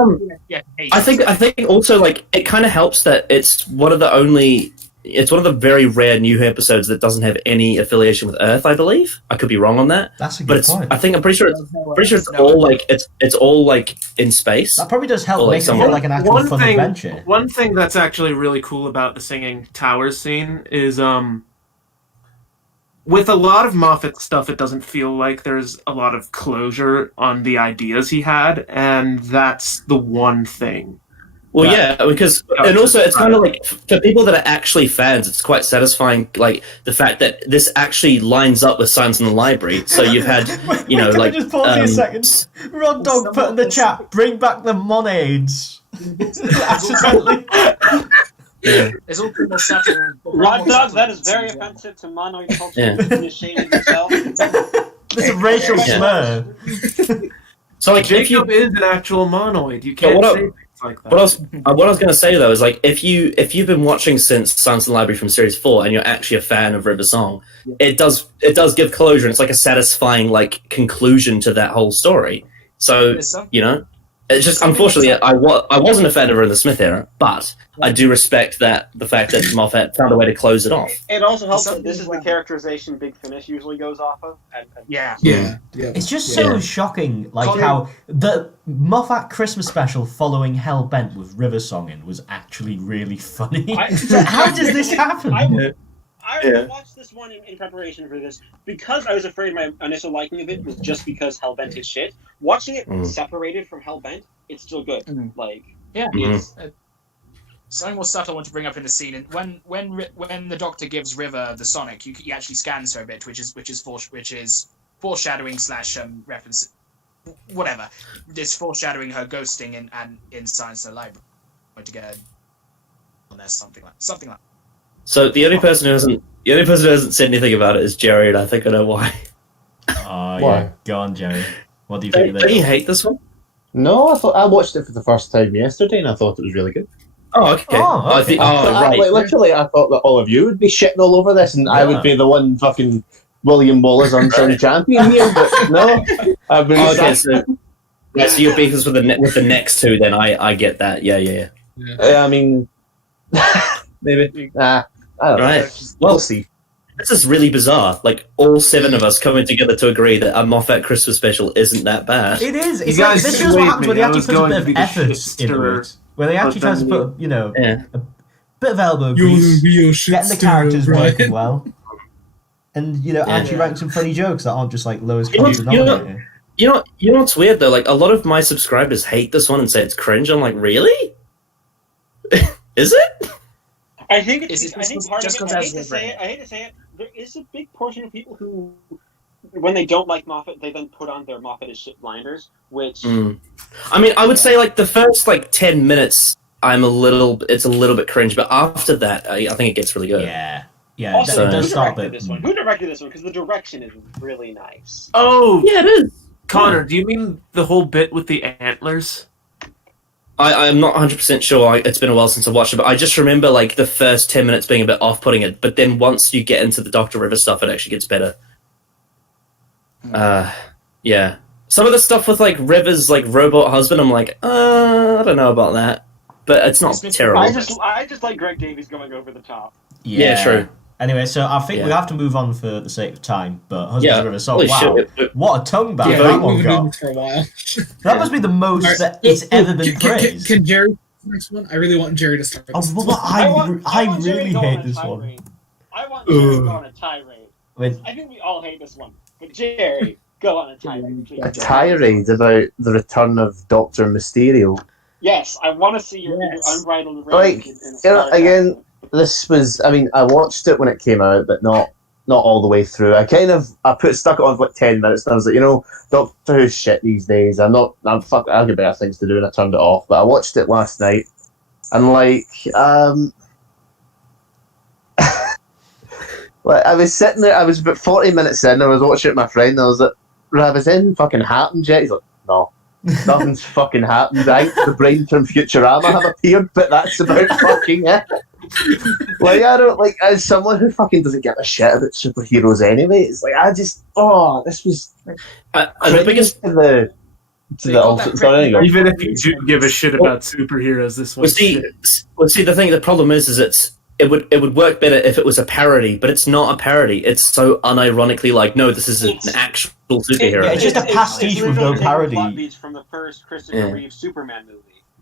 I think also like it kind of helps that it's one of the very rare new episodes that doesn't have any affiliation with Earth. I believe I could be wrong on that, That's a but good it's point. I'm pretty sure it's all like it's all like in space. That probably does help Or, like, make it someone- feel like an actual fun adventure. One thing that's actually really cool about the singing towers scene is with a lot of Moffat stuff, it doesn't feel like there's a lot of closure on the ideas he had, and that's the one thing. Well, yeah, because and also it's kind of like for people that are actually fans, it's quite satisfying. Like the fact that this actually lines up with Science in the Library. So you've had, you know, Can like we just pause for a second? Rod Dog put in the chat, bring back the monades. Accidentally. There's all more subtle. Rod Dog, that is very offensive to monoid culture. Yeah. You should be ashamed of yourself. It's a racial Yeah. slur. So like if you Jacob is an actual monoid. You can't what say I- things like that. what I was going to say though is like if you've been watching since Science in the Library from series 4 and you're actually a fan of River Song, it does give closure. And it's like a satisfying like conclusion to that whole story. So you know, it's just unfortunately I wasn't a fan of her in the Smith era, but I do respect the fact that Moffat found a way to close it off. It also helps that this is the characterization Big Finish usually goes off of. Yeah. It's just so Yeah. shocking, like Colin- how the Moffat Christmas special following Hellbent with River Songing was actually really funny. So how does this happen? I watched this one in preparation for this because I was afraid my initial liking of it was just because Hellbent is shit. Watching it separated from Hellbent, it's still good. Like, Yeah. it's, Something more subtle I want to bring up in the scene, and when the Doctor gives River the Sonic, he actually scans her a bit, which is foreshadowing / reference, whatever. It's foreshadowing her ghosting in Science in the Library. To get on there, something like. So the only person who hasn't said anything about it is Jerry, and I think I know why. Oh Why? yeah, go on, Jerry. What do you think of Don't you this? hate this one? No, I watched it for the first time yesterday, and I thought it was really good. Oh, okay. Oh, I think, right. Like, literally, I thought that all of you would be shitting all over this, and I Yeah. would be the one fucking William Wallace unsung champion here. But no, I've been. Oh, okay, so your beef is with the next two. Then I get that. Yeah. I mean, maybe. I don't know. Right. We'll Well, see. this is really bizarre. Like all 7 of us coming together to agree that a Moffat Christmas special isn't that bad. It is. It's You like guys this shows what swayed happens when me. they I actually was put a going bit to of be the effort shit into stirrer, it. Where they actually but try to then put, Yeah. a bit of elbow You're grease, the real shit getting the stirrer, characters Brian. working well, and actually write some funny jokes that aren't just like lowest You know- common you know- denominator. You know what's weird though? Like a lot of my subscribers hate this one and say it's cringe. I'm like, really? Is it? I think Is it's. it I think just part of it. because I that's hate to different? say it. I hate to say it. There is a big portion of people who, when they don't like Moffat, they then put on their Moffat is shit blinders, which. I mean, I would say like the first like 10 minutes, it's a little bit cringe, but after that, I think it gets really good. Yeah, Also, it does who start a directed bit. this one? Who directed this one? Because the direction is really nice. Oh, Yeah, it is. Connor, do you mean the whole bit with the antlers? I'm not 100% sure. It's been a while since I watched it, but I just remember like the first 10 minutes being a bit off-putting it. But then once you get into the Dr. River stuff, it actually gets better. Yeah. Some of the stuff with like River's like robot husband, I'm like, I don't know about that, but it's not terrible. I just like Greg Davies going over the top. Yeah, true. Anyway, so I think we Yeah. have to move on for the sake of time. But Husbands Yeah. of River Song, Holy wow, shit, what a tongue back Yeah, that one we've been doing got. this for a while. That must be the most Alright, that it's ever been Can praised. Jerry start the next one? I really want Jerry to start Oh, this. well, I want Jerry really to go on hate a this one. tirade. I want Jerry to go on a tirade. With, I think we all hate this one, but Jerry, go on a tirade. Please. A tirade about the return of Doctor Mysterio. Yes, I want to see your unbridled rage. Like, again, this was. I mean, I watched it when it came out, but not all the way through. I stuck it on for like 10 minutes, and I was like, Doctor Who's shit these days. I've got better things to do, and I turned it off. But I watched it last night, and like I was sitting there. I was about 40 minutes in. I was watching it with my friend. And I was like, "Has anything fucking happened yet?" He's like, "No, nothing's fucking happened. I think the brains from Futurama have appeared, but that's about fucking it." Like, I don't like, as someone who fucking doesn't give a shit about superheroes anyway. It's like this was the biggest. to the ultimate. Sorry, anyway. Even if you do give a shit about superheroes, this one's shit. The thing. The problem is it would work better if it was a parody, but it's not a parody. It's so unironically like, no, this is an actual superhero. Yeah, it's just a pastiche with no parody. Plot beats from the first Christopher Reeve Superman movie.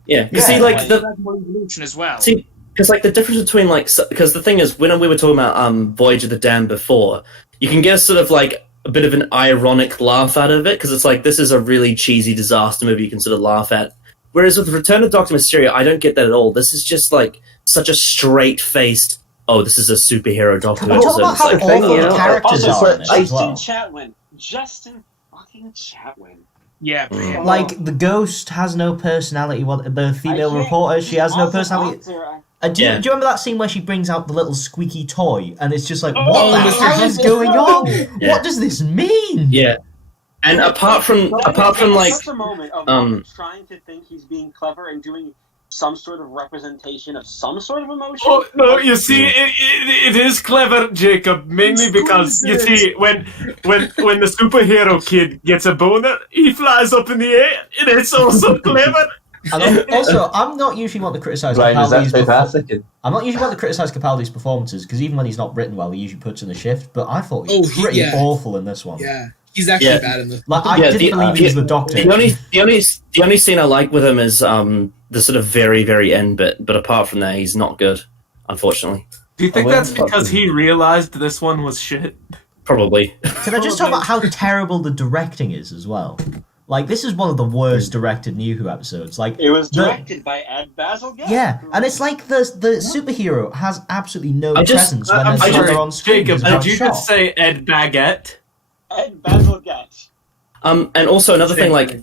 Yeah, you Yeah. see, like Evolution as well. see, because like the difference between because the thing is, when we were talking about Voyage of the Damned before, you can get sort of like a bit of an ironic laugh out of it because it's like this is a really cheesy disaster movie you can sort of laugh at. Whereas with Return of Doctor Mysterio, I don't get that at all. This is just like such a straight-faced, oh, this is a superhero Doctor Who We're talking episode. about It's how like, awful the characters Also, are in it as Justin well. Chatwin. Justin fucking Chatwin. Yeah. Like, the ghost has no personality. The female I can't- reporter, she has no awesome personality. actor. Do you Yeah. remember that scene where she brings out the little squeaky toy, and it's just like, Oh, what the Mr. hell is Hustle. going on? Yeah. What does this mean? yeah. And apart from like, such a moment of trying to think he's being clever and doing some sort of representation of some sort of emotion. Oh no! You see, it is clever, Jacob. Mainly because you see, when the superhero kid gets a boner, he flies up in the air, and it's also clever. And also, I'm not usually one to criticise Brian, is that Capaldi's South African? I'm not usually one to criticise Capaldi's performances because even when he's not written well, he usually puts in a shift. But I thought he was pretty awful in this one. Yeah, he's actually Yeah. bad in this. Like I Yeah, didn't believe he was the Doctor. the only scene I like with him is the sort of very, very end bit, but apart from that, he's not good, unfortunately. Do you think that's because he realized this one was shit? Probably. Can I just talk about how terrible the directing is as well? Like, this is one of the worst directed New Who episodes. Like, It was directed by Ed Bazalgette. yeah, and it's like the superhero has absolutely no presence when I'm they're sorry, on screen. Jacob, because did you they're just shot. say Ed Baguette? Ed Bazalgette. And also another thing, like,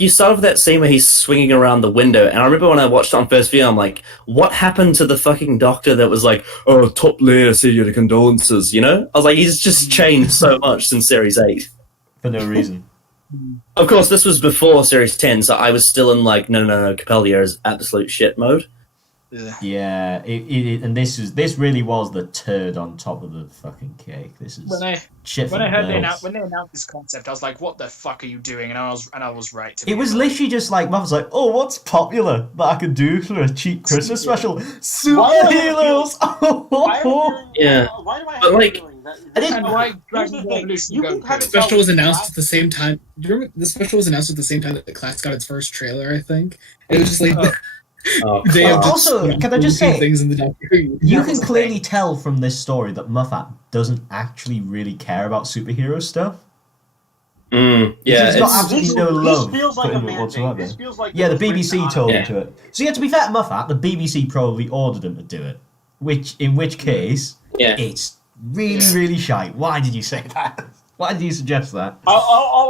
you start with that scene where he's swinging around the window, and I remember when I watched it on first view, I'm like, what happened to the fucking Doctor that was like, oh, top layer, say your condolences, you know? I was like, he's just changed so much since Series 8. For no reason. Of course, this was before Series 10, so I was still in like, no, Capaldi is absolute shit mode. Yeah, and this really was the turd on top of the fucking cake. This is shit. When I heard they announced this concept, I was like, "What the fuck are you doing?" And I was right. It was literally just like Mum was like, "Oh, what's popular that I could do for a cheap Christmas special? Superheroes!" Yeah. Why do I have But, a like, feeling that I didn't why Here's Dragon the Ball thing, Evolution you go can have good. it The special was go announced fast. at the same time. Do you remember the special was announced at the same time that the class got its first trailer? I think it was just like they have just Also, can I just say, things in the Doctor Who. you can clearly tell from this story that Moffat doesn't actually really care about superhero stuff. Yeah, He's got it's, absolutely no This love feels like for a him mandate. whatsoever. This feels like Yeah, the it was BBC written told on- him to it. So yeah, to be fair to Moffat, the BBC probably ordered him to do it. In which case, yeah. it's really shite. Why did you say that? Why did you suggest that? I'll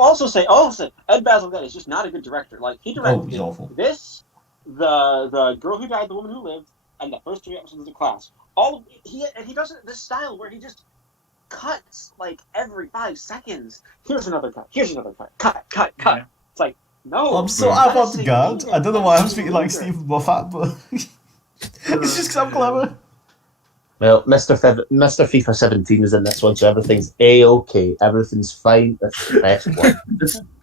also say, Ed Bazalgette is just not a good director. Like he directed he's awful. this, the Girl Who Died, the Woman Who Lived, and the first 3 episodes of The Class. He does it this style where he just cuts like every 5 seconds. Here's another cut. Here's another cut. Cut. Yeah. It's like no. I'm so let us avant-garde. sing I don't know why I'm speaking like later. Stephen Moffat, but it's just because I'm clever. Well, Mr. FIFA 17 is in this one, so everything's A-okay. Everything's fine. That's the best one.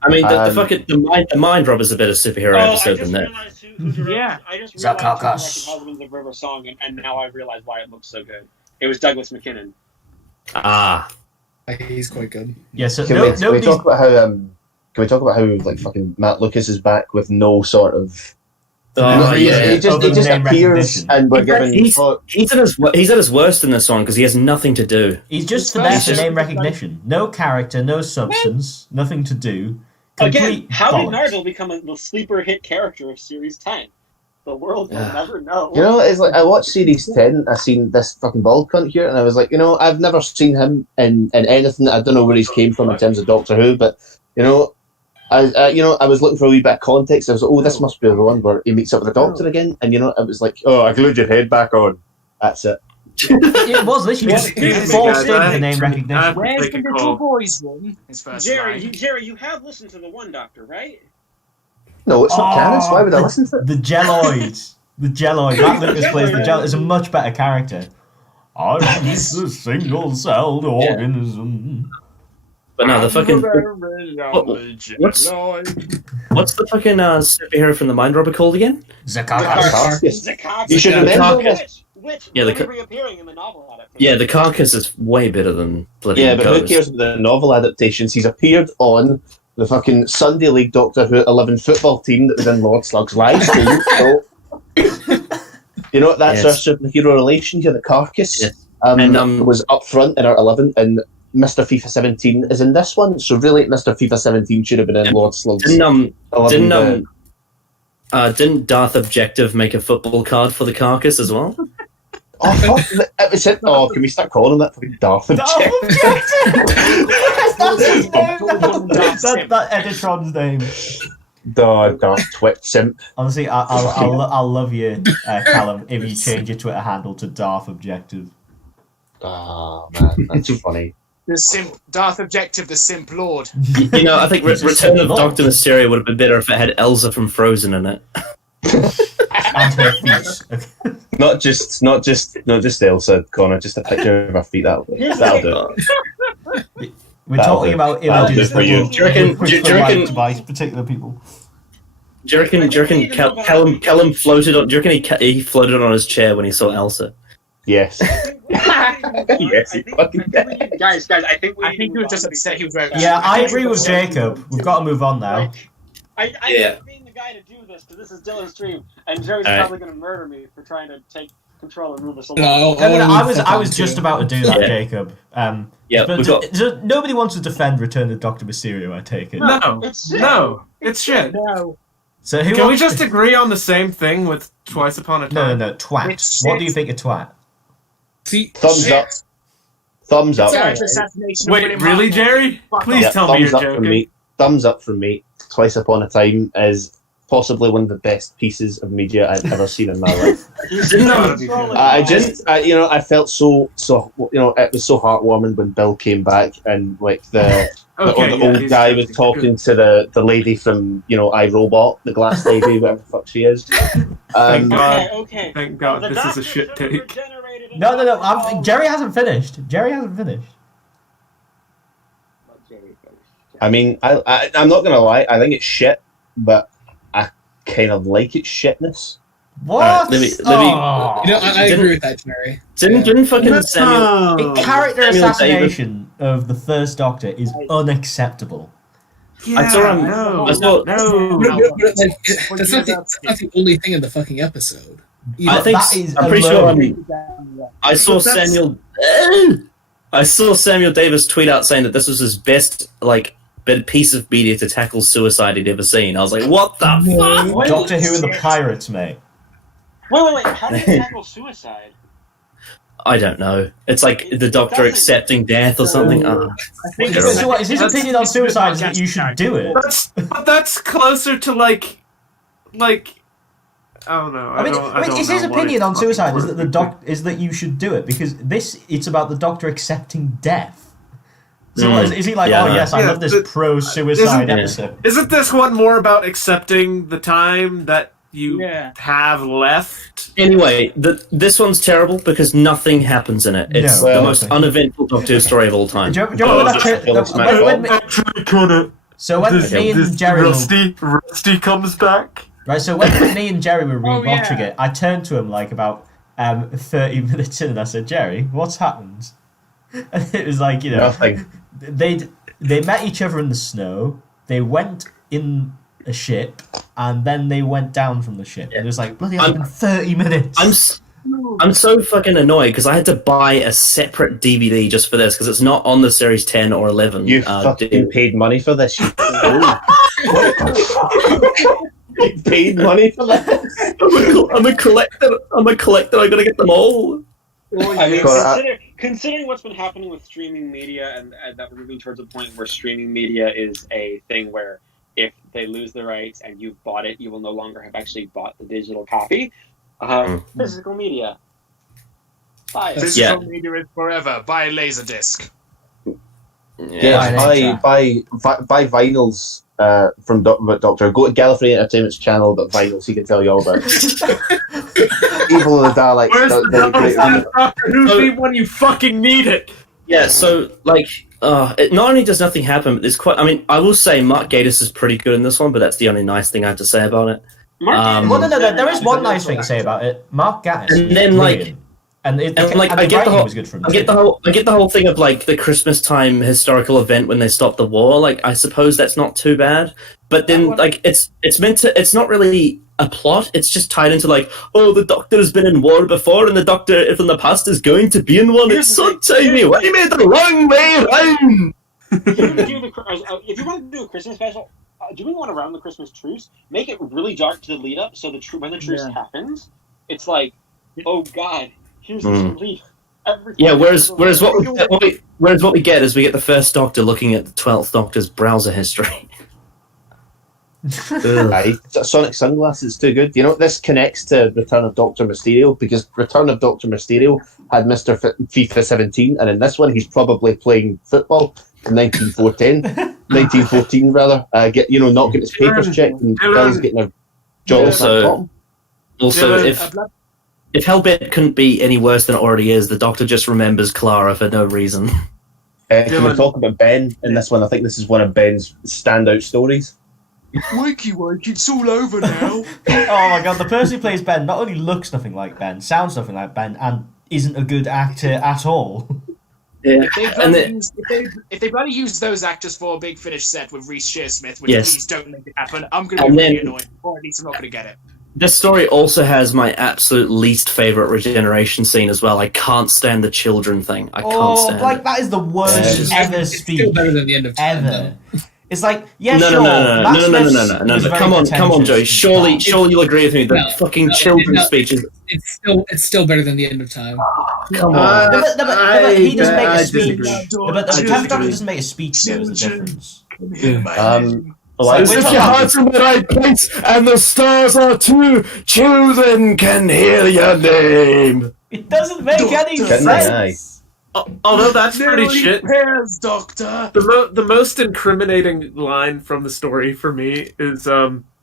I mean, the mind rob is a better superhero I episode just than that. realized who directed. Yeah. I just Zach realized who Alkas. directed Husbands of River Song, and now I realize why it looks so good. It was Douglas McKinnon. Ah. He's quite good. Yeah, so Can we talk about how like fucking Matt Lucas is back with no sort of. Oh, yeah. He just Name appears recognition. and we're given. He's at his worst in this one because he has nothing to do. He's just It's there very for name simple. recognition. No character, no substance, nothing to do. Again, Complete how did bollocks. Nardole become the sleeper hit character of Series 10? The world will Yeah. never know. You know, it's like I watched Series 10, I seen this fucking bald cunt here, and I was like, you know, I've never seen him in anything. I don't know where he's came from in terms of Doctor Who, but, you know, I was looking for a wee bit of context. I was like, oh, this must be the one where he meets up with the Doctor again, and, you know, it was like, oh, I glued your head back on. That's it. It was literally just Excuse me, forced guys, in the name I recognition. Where's Make the a little call. boy's one? His first Jerry, line. you have listened to the One Doctor, right? No, it's not canon, so why would I listen to it? The Jelloid. The Jelloid. Matt Lucas plays the Jelloid. Is a much better character. I'm just a single-celled organism. But no, the fucking what's the fucking superhero from the Mind Robber called again? Zakaka. You should remember this. Which Yeah, will the be reappearing in the novel adaptation. Yeah, the Carcass is way better than bloody Yeah, but who Ghost. cares about the novel adaptations? He's appeared on the fucking Sunday League Doctor Who 11 football team that was in Lord Slug's live stream. So, you know, that's Yes. our superhero relation here, the Carcass. Yes. Was up front in our 11, and Mr. FIFA 17 is in this one. So really, Mr. FIFA 17 should have been in Yeah. Lord Slug's Didn't 11. didn't Darth Objective make a football card for the Carcass as well? Oh, fuck, it was it. Oh, can we start calling him that fucking Darth Objective? That's his name. That Editron's name. Darth Twit Simp. Honestly, I'll love you, Callum, if you change your Twitter handle to Darth Objective. Oh, man, that's funny. The Darth Objective, the Simp Lord. You know, I think He's a Return of simple Doctor Mysterio would have been better if it had Elsa from Frozen in it. And her feet. Not just Elsa, Connor. Just a picture of her feet. That'll do it. We're talking about images for you. that Do you reckon- were do you pushed reckon- right by particular people. Do you reckon Callum floated on? Do you reckon he floated on his chair when he saw Elsa? Yes. Yes, he fucking did. Guys, I think we. I think he was just upset he was wearing. Yeah, I agree with Jacob. We've got to move on now. I Yeah. being the guy to do this because this is Dylan's stream, and Jerry's All right. probably going to murder me for trying to take control and move us along. No, I was just about to do that, Yeah. Jacob. Yeah, but we've got. so nobody wants to defend Return of Doctor Mysterio, I take it. No, It's it's shit. No. So who Can we wants- just agree on the same thing with Twice Upon a Time? No, twat. It's What do shit. you think of twat? See, Thumbs up. Thumbs up. Character assassination. of Wait, William really, Hartnell. Jerry? Fuck Please off. tell me you're thumbs up from joking. me. Thumbs up from me. Twice Upon a Time is possibly one of the best pieces of media I've ever seen in my life. I felt so, it was so heartwarming when Bill came back and like the old guy was talking to the lady from iRobot, the glass lady, whatever the fuck she is. Thank God. Okay. Thank God, The this is a Doctor shit should have take. regenerated in No. the- Jerry hasn't finished. I mean, I'm not gonna lie. I think it's shit, but I kind of like its shitness. What? Alright, let me- Oh. I agree with that, Jerry. Didn't fucking Samuel? The character Samuel assassination of the First Doctor is unacceptable. I saw him. No, I saw- no. But, like, that's not the only thing in the fucking episode. I think that is I'm pretty sure. alone. I saw But that's- Samuel. I saw Samuel Davis tweet out saying that this was his best piece of media to tackle suicide he'd ever seen. I was like, what the fuck? Wait, Doctor Who and the Pirates, mate. Wait. How do you tackle suicide? I don't know. It's like the Doctor doesn't- accepting death or something. Oh, So what, is his opinion on suicide is that you should do it? That's closer to like I don't know. I mean, it's his opinion on suicide is that is that you should do it because it's about the Doctor accepting death. So is he like, Yeah, oh no. yes, I Yeah, love this but pro-suicide isn't- episode? Isn't this one more about accepting the time that you Yeah. have left? Anyway, this one's terrible because nothing happens in it. It's No. the Well, most uneventful Doctor Who story of all time. Do you remember Oh, that just kill us, mate. So when me and Jerry were, Rusty comes back. right, so when me and Jerry were Oh, rewatching yeah. it, I turned to him like about 30 minutes in, and I said, Jerry, what's happened? And it was like, you know, Nothing. They met each other in the snow. They went in a ship, and then they went down from the ship. And it was like, bloody hell, it's been 30 minutes. I'm so fucking annoyed because I had to buy a separate DVD just for this because it's not on the series 10 or 11. You fucking paid money for this. You You paid money for this. I'm a collector. I'm gonna get them all. Well, I mean, considering what's been happening with streaming media, and that we're moving towards a point where streaming media is a thing where if they lose the rights and you've bought it, you will no longer have actually bought the digital copy. Physical media. Buy it. Physical media is forever. Buy a Laserdisc. Yeah, buy vinyls from Doctor. Go to Gallifrey Entertainment's channel about vinyls. He can tell you all about it. Evil of the Daleks. Where's the Doctor Who theme when you fucking need it? Yeah, so like, it not only does nothing happen, but there's quite. I mean, I will say Mark Gatiss is pretty good in this one, but that's the only nice thing I have to say about it. Well, no, there is one nice thing to say about it. Mark Gatiss. And then like. And I get the whole. I get the whole thing of like the Christmas time historical event when they stopped the war. Like, I suppose that's not too bad, but then like it's meant to. It's not really a plot. It's just tied into like, oh, the Doctor has been in war before, and the Doctor from the past is going to be in one. It's so tiny. Why made the wrong way round? If you want to do a Christmas special, do we want to round the Christmas truce? Make it really dark to the lead up, so when the truce happens, it's like, oh God. Here's this relief. Yeah, whereas what we get is we get the first Doctor looking at the 12th Doctor's browser history. Sonic sunglasses too good. You know, this connects to Return of Doctor Mysterio because Return of Doctor Mysterio had Mr. FIFA 17, and in this one he's probably playing football in 1914 rather. Not getting his papers checked, and Bill's getting a job. Also, if Hellbent couldn't be any worse than it already is, the Doctor just remembers Clara for no reason. Can we talk about Ben in this one? I think this is one of Ben's standout stories. Wakey, it's all over now. Oh my God, the person who plays Ben not only looks nothing like Ben, sounds nothing like Ben, and isn't a good actor at all. Yeah. If they bloody use those actors for a Big Finish set with Reece Shearsmith, which please don't make it happen, I'm going to be really annoyed, or at least I'm not going to get it. This story also has my absolute least favorite regeneration scene as well. I can't stand the children thing. I can't stand it. That is the worst ever speech. Still better than the end of time, ever. It's like, yeah, no, sure. No, come on, Joey. Surely you'll agree with me. The fucking children's speeches. It's still better than the end of time. Come on. But he doesn't make a speech. But the 10th Doctor doesn't make a speech. There's a difference. If your heart's in the right place and the stars are too, children can hear your name. It doesn't make any sense. Although that's pretty shit. Pairs, Doctor. The most incriminating line from the story for me is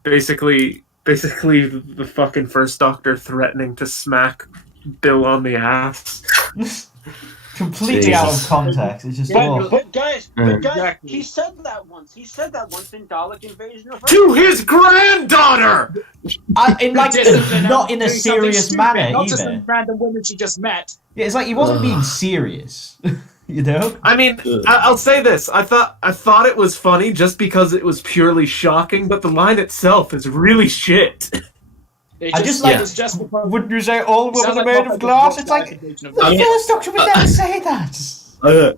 basically the fucking first Doctor threatening to smack Bill on the ass. Completely out of context. It's just but guys, he said that once. He said that once in Dalek Invasion of Earth. To his granddaughter. Not in a serious manner not either. Just some random woman she just met. Yeah, it's like he wasn't being serious. You know. I mean, I'll say this: I thought it was funny just because it was purely shocking, but the line itself is really shit. Wouldn't you say all women are made of glass? It's like the first Doctor would never say that.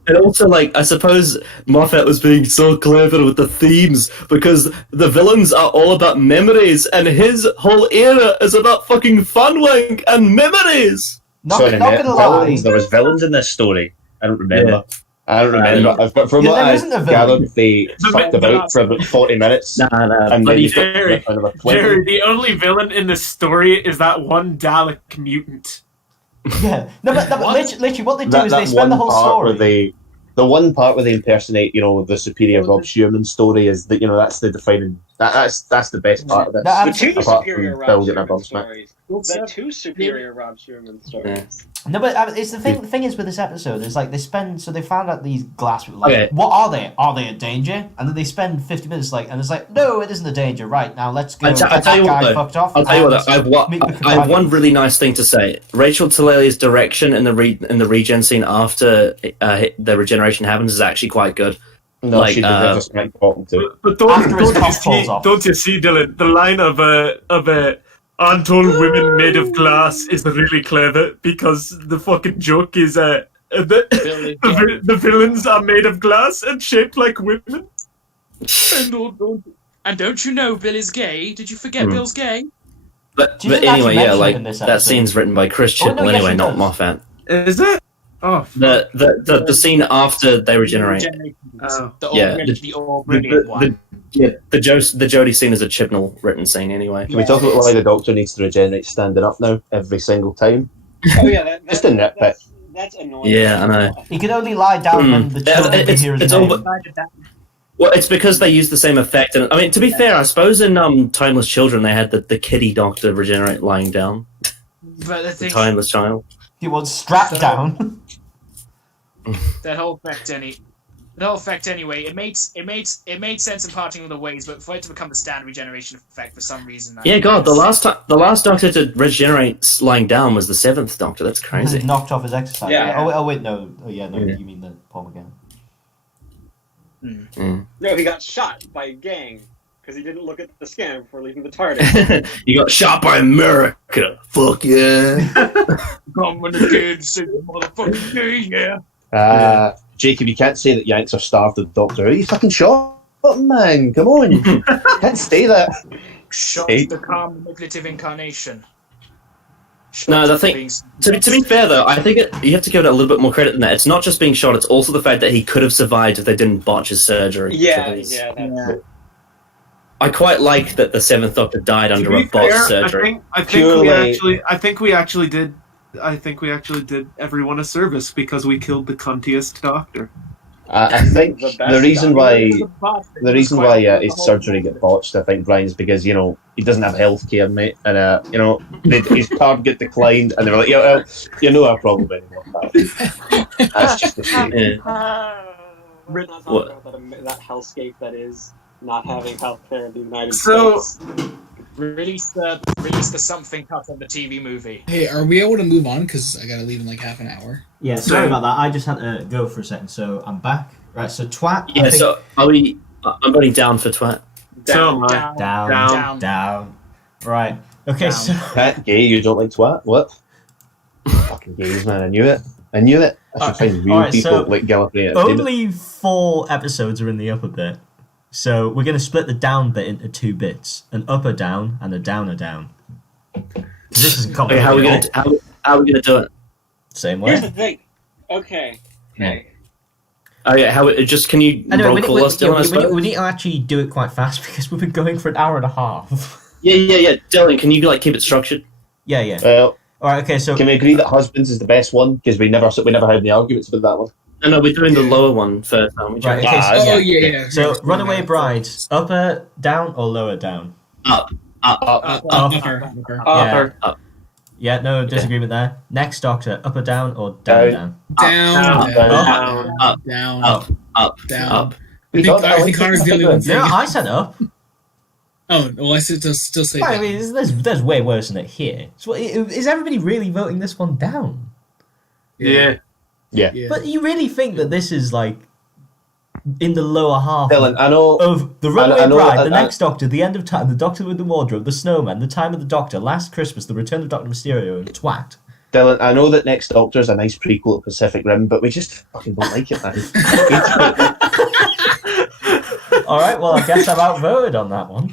And also, like, I suppose Moffat was being so clever with the themes because the villains are all about memories, and his whole era is about fucking funwank and memories. Not gonna lie, there was villains in this story. I don't remember. Yeah. I don't remember. But from what I gathered, they fucked about for about 40 minutes. And then Jerry, the only villain in the story is that one Dalek mutant. Yeah. No, but literally what they do is they spend the whole story. The one part where they impersonate, the superior Rob Shearman story is that, that's the defining... That's the best part of this. The two superior Rob Shearman stories. the two superior Rob Schumann stories. No, but it's the thing. The thing is with this episode is like they found out these glass people. Like, Okay. what are they? Are they a danger? And then they spend 50 minutes and it's like, no, it isn't a danger. Right now, let's go. I'll tell you what, though. Fucked off. I'll tell you what. meet the I have companions. one really nice thing to say. Rachel Talleli's direction in the regen scene after the regeneration happens is actually quite good. No, Like, she deserves a smack bottom too. But After his cock falls off. don't you see, Dylan? The line of untold women made of glass is really clever because the fucking joke is the villains are made of glass and shaped like women. And don't you know Bill is gay? Did you forget Bill's gay? But She doesn't anyway, actually yeah, mention it like in this that episode. scene's written by Chris Oh, no, Chibnall yes, anyway, it not does. Moffat. Is it? Oh, The scene after they regenerate. Oh. The all brilliant one. The Jodie scene is a Chibnall written scene anyway. Can we talk about why the Doctor needs to regenerate standing up now every single time? Oh yeah, Just a nitpick. That's annoying. Yeah, I know. He can only lie down when the children can hear his it's name. all- Well, it's because they use the same effect. And I mean, to be fair, I suppose in Timeless Children they had the kiddie doctor regenerate lying down. But the The thing, Timeless Child. He was strapped down. that whole effect anyway, it made sense in parting of the ways, but for it to become the standard regeneration effect for some reason. Yeah, God, the last Doctor to regenerate lying down was the Seventh Doctor. That's He crazy. knocked off his exercise. Yeah. Oh wait, no. Oh yeah, no. Yeah. You mean the Paul McGann. No, he got shot by a gang because he didn't look at the scan before leaving the TARDIS. You got shot by America. Fuck yeah. Come when the kids say the motherfucking gay, yeah. Jacob, you can't say that Yanks are starved of the Doctor. Are you fucking shot, man? Come on. Can't say that. Shots Hey. the calm manipulative incarnation. No, the Shots thing- being- To be fair, though, I think you have to give it a little bit more credit than that. It's not just being shot; it's also the fact that he could have survived if they didn't botch his surgery. yeah, That's- yeah. I quite like that the Seventh Doctor died under a botched surgery. I think Purely- we actually did everyone a service because we killed the cuntiest Doctor. I think The the best reason doctor. why his surgery got botched, I think, Brian, is because he doesn't have health care, mate, and his card got declined, and they were like, yeah, well, our problem anymore. That's just the shame. Yeah. We're not What? talking about that hellscape that is not having healthcare in the United So- States. Release the something cut of the TV movie. Hey, are we able to move on? Because I gotta leave in like half an hour. Yeah, sorry about that. I just had to go for a second, so I'm back. Right, so twat. I Yeah, think- so are we? I'm voting down for twat. So am I. down. Down. Right. Okay, Down. so Pat, gay, you don't like twat? What? Fucking gays, man. I knew it. I should find real Alright, people so like Gallifrey Entertainment. only 4 episodes are in the upper bit. So we're going to split the down bit into 2 bits: an upper down and a downer down. This isn't Okay, complicated. how are we at gonna all. how are we gonna do it? Same Here's way. the thing. Okay. Oh yeah, can you Anyway, roll call us, Dylan? I suppose? we need to actually do it quite fast because we've been going for an hour and a half. Yeah. Dylan, can you keep it structured? yeah. Well, All right. Okay. So can we agree that husbands is the best one? Because we never had any arguments about that one. No, we're doing the lower one first, aren't we? right. Jack? Okay. Ah, So, Oh yeah. so runaway brides, upper down or lower down? Up. Upper. Yeah. Yeah. No disagreement there. Next Doctor, upper down or down? Down. Down. Up. Down. Up. Up. Down. Up. I think Connor's the only one No, saying. I said up. Oh, well, I still say I down. mean, there's way worse than it here. So is everybody really voting this one down? Yeah. Yeah. But you really think that this is like in the lower half Dylan, I know. of the Runaway I know Bride, that- the Next Doctor, the End of Time, the Doctor with the Wardrobe, the Snowman, the Time of the Doctor, Last Christmas, the Return of Doctor Mysterio, and Twat? Dylan, I know that Next Doctor is a nice prequel to Pacific Rim, but we just fucking don't like it, man. All right, well I guess I've outvoted on that one.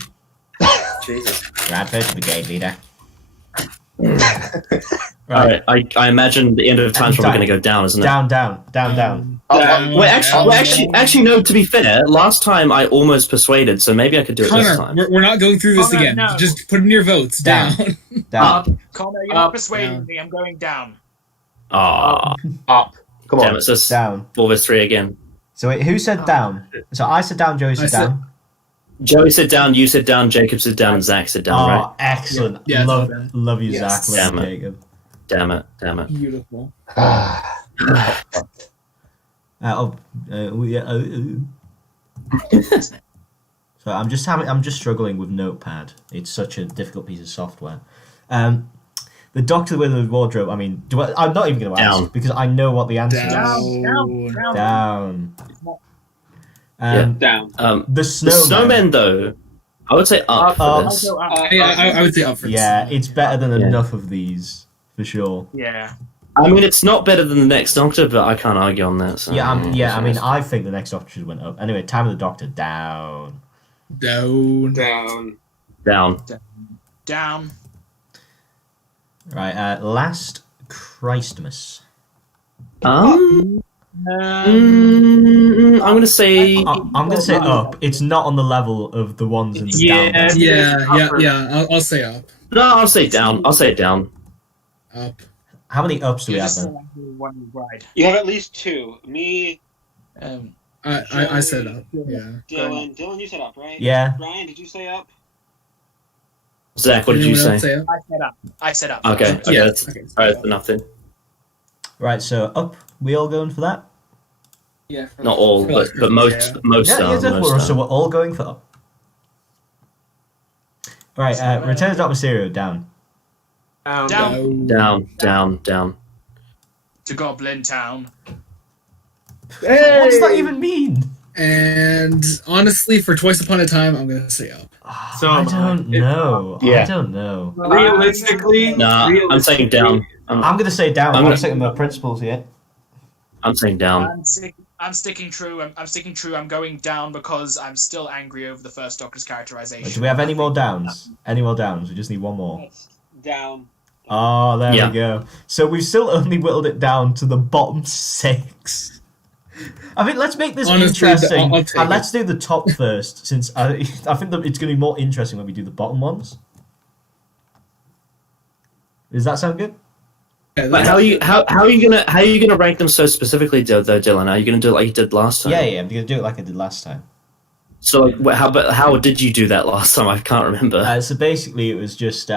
Jesus. Radford, brigade leader. Right. I imagine the end of time's probably going to go down, isn't it? Down. Down. Well, actually, no. To be fair, last time I almost persuaded, so maybe I could do it this Connor, time. we're not going through this Connor, again. no. Just put in your votes. Down. Down. Connor, you're not Up, persuading down. me. I'm going down. Ah, Up. Come damn on. it! So Down. 4 vs 3 again. So wait, who said down? So I said down, Joey said I said- down. Joey said down, you said down, Jacob said down, and Zach said down, right? Excellent. Yeah, it's all love, done. love you, Yes. Zach. Love Damn you, it. Jacob. Damn it. Beautiful. So I'm just struggling with Notepad. It's such a difficult piece of software. The Doctor with the Wardrobe. I mean, I'm not even going to Down. ask because I know what the answer is. Down. Down. Down. The The snowmen, though, I would say up for Up. this. I would say up for this. Yeah, it's better than Yeah. enough of these for sure. Yeah. I mean, it's not better than the next Doctor, but I can't argue on that. So, Yeah, I mean, I think the next Doctor should went up. Anyway, Time of the Doctor down. Down. Down. Down. Right, Last Christmas. I'm gonna say. I'm gonna say up. It's not on the level of the ones in the down. Yeah. I'll say up. No, I'll say down. I'll say it down. Up. How many ups do we You're have just then? one ride. You have at least two. Me, I said up. Yeah. Dylan, you said up, right? Yeah. Brian, did you say up? Zach, what did you Anyone say? else up? I said up. Okay, Sorry. okay, Yeah. that's Okay. alright. That's enough then. Right, so up. We all going for that? Yeah. Not all, but most. Yeah, Most are. so we're all going for up. Right, Return of Doctor Mysterio down. Down. Down. To Goblin Town. What does that even mean? And honestly, for Twice Upon a Time, I'm gonna say up. So I don't know. Yeah. I don't know. Realistically, Nah, I'm saying down. I'm gonna say down. I'm I'm gonna- sticking with my principles here. I'm saying down. I'm sticking true. I'm sticking true. I'm going down because I'm still angry over the first Doctor's characterization. Do we have any more downs? Any more downs? We just need one more. Down. Oh, there Yeah. we go. So we've still only whittled it down to the bottom 6. I think let's make this Honestly, interesting, I'll take and it. let's do the top first, since I think that it's going to be more interesting when we do the bottom ones. Does that sound good? But how are you gonna rank them so specifically, though, Dylan? Are you gonna do it like you did last time? Yeah, I'm going to do it like I did last time. So, like, how did you do that last time? I can't remember. So basically, it was just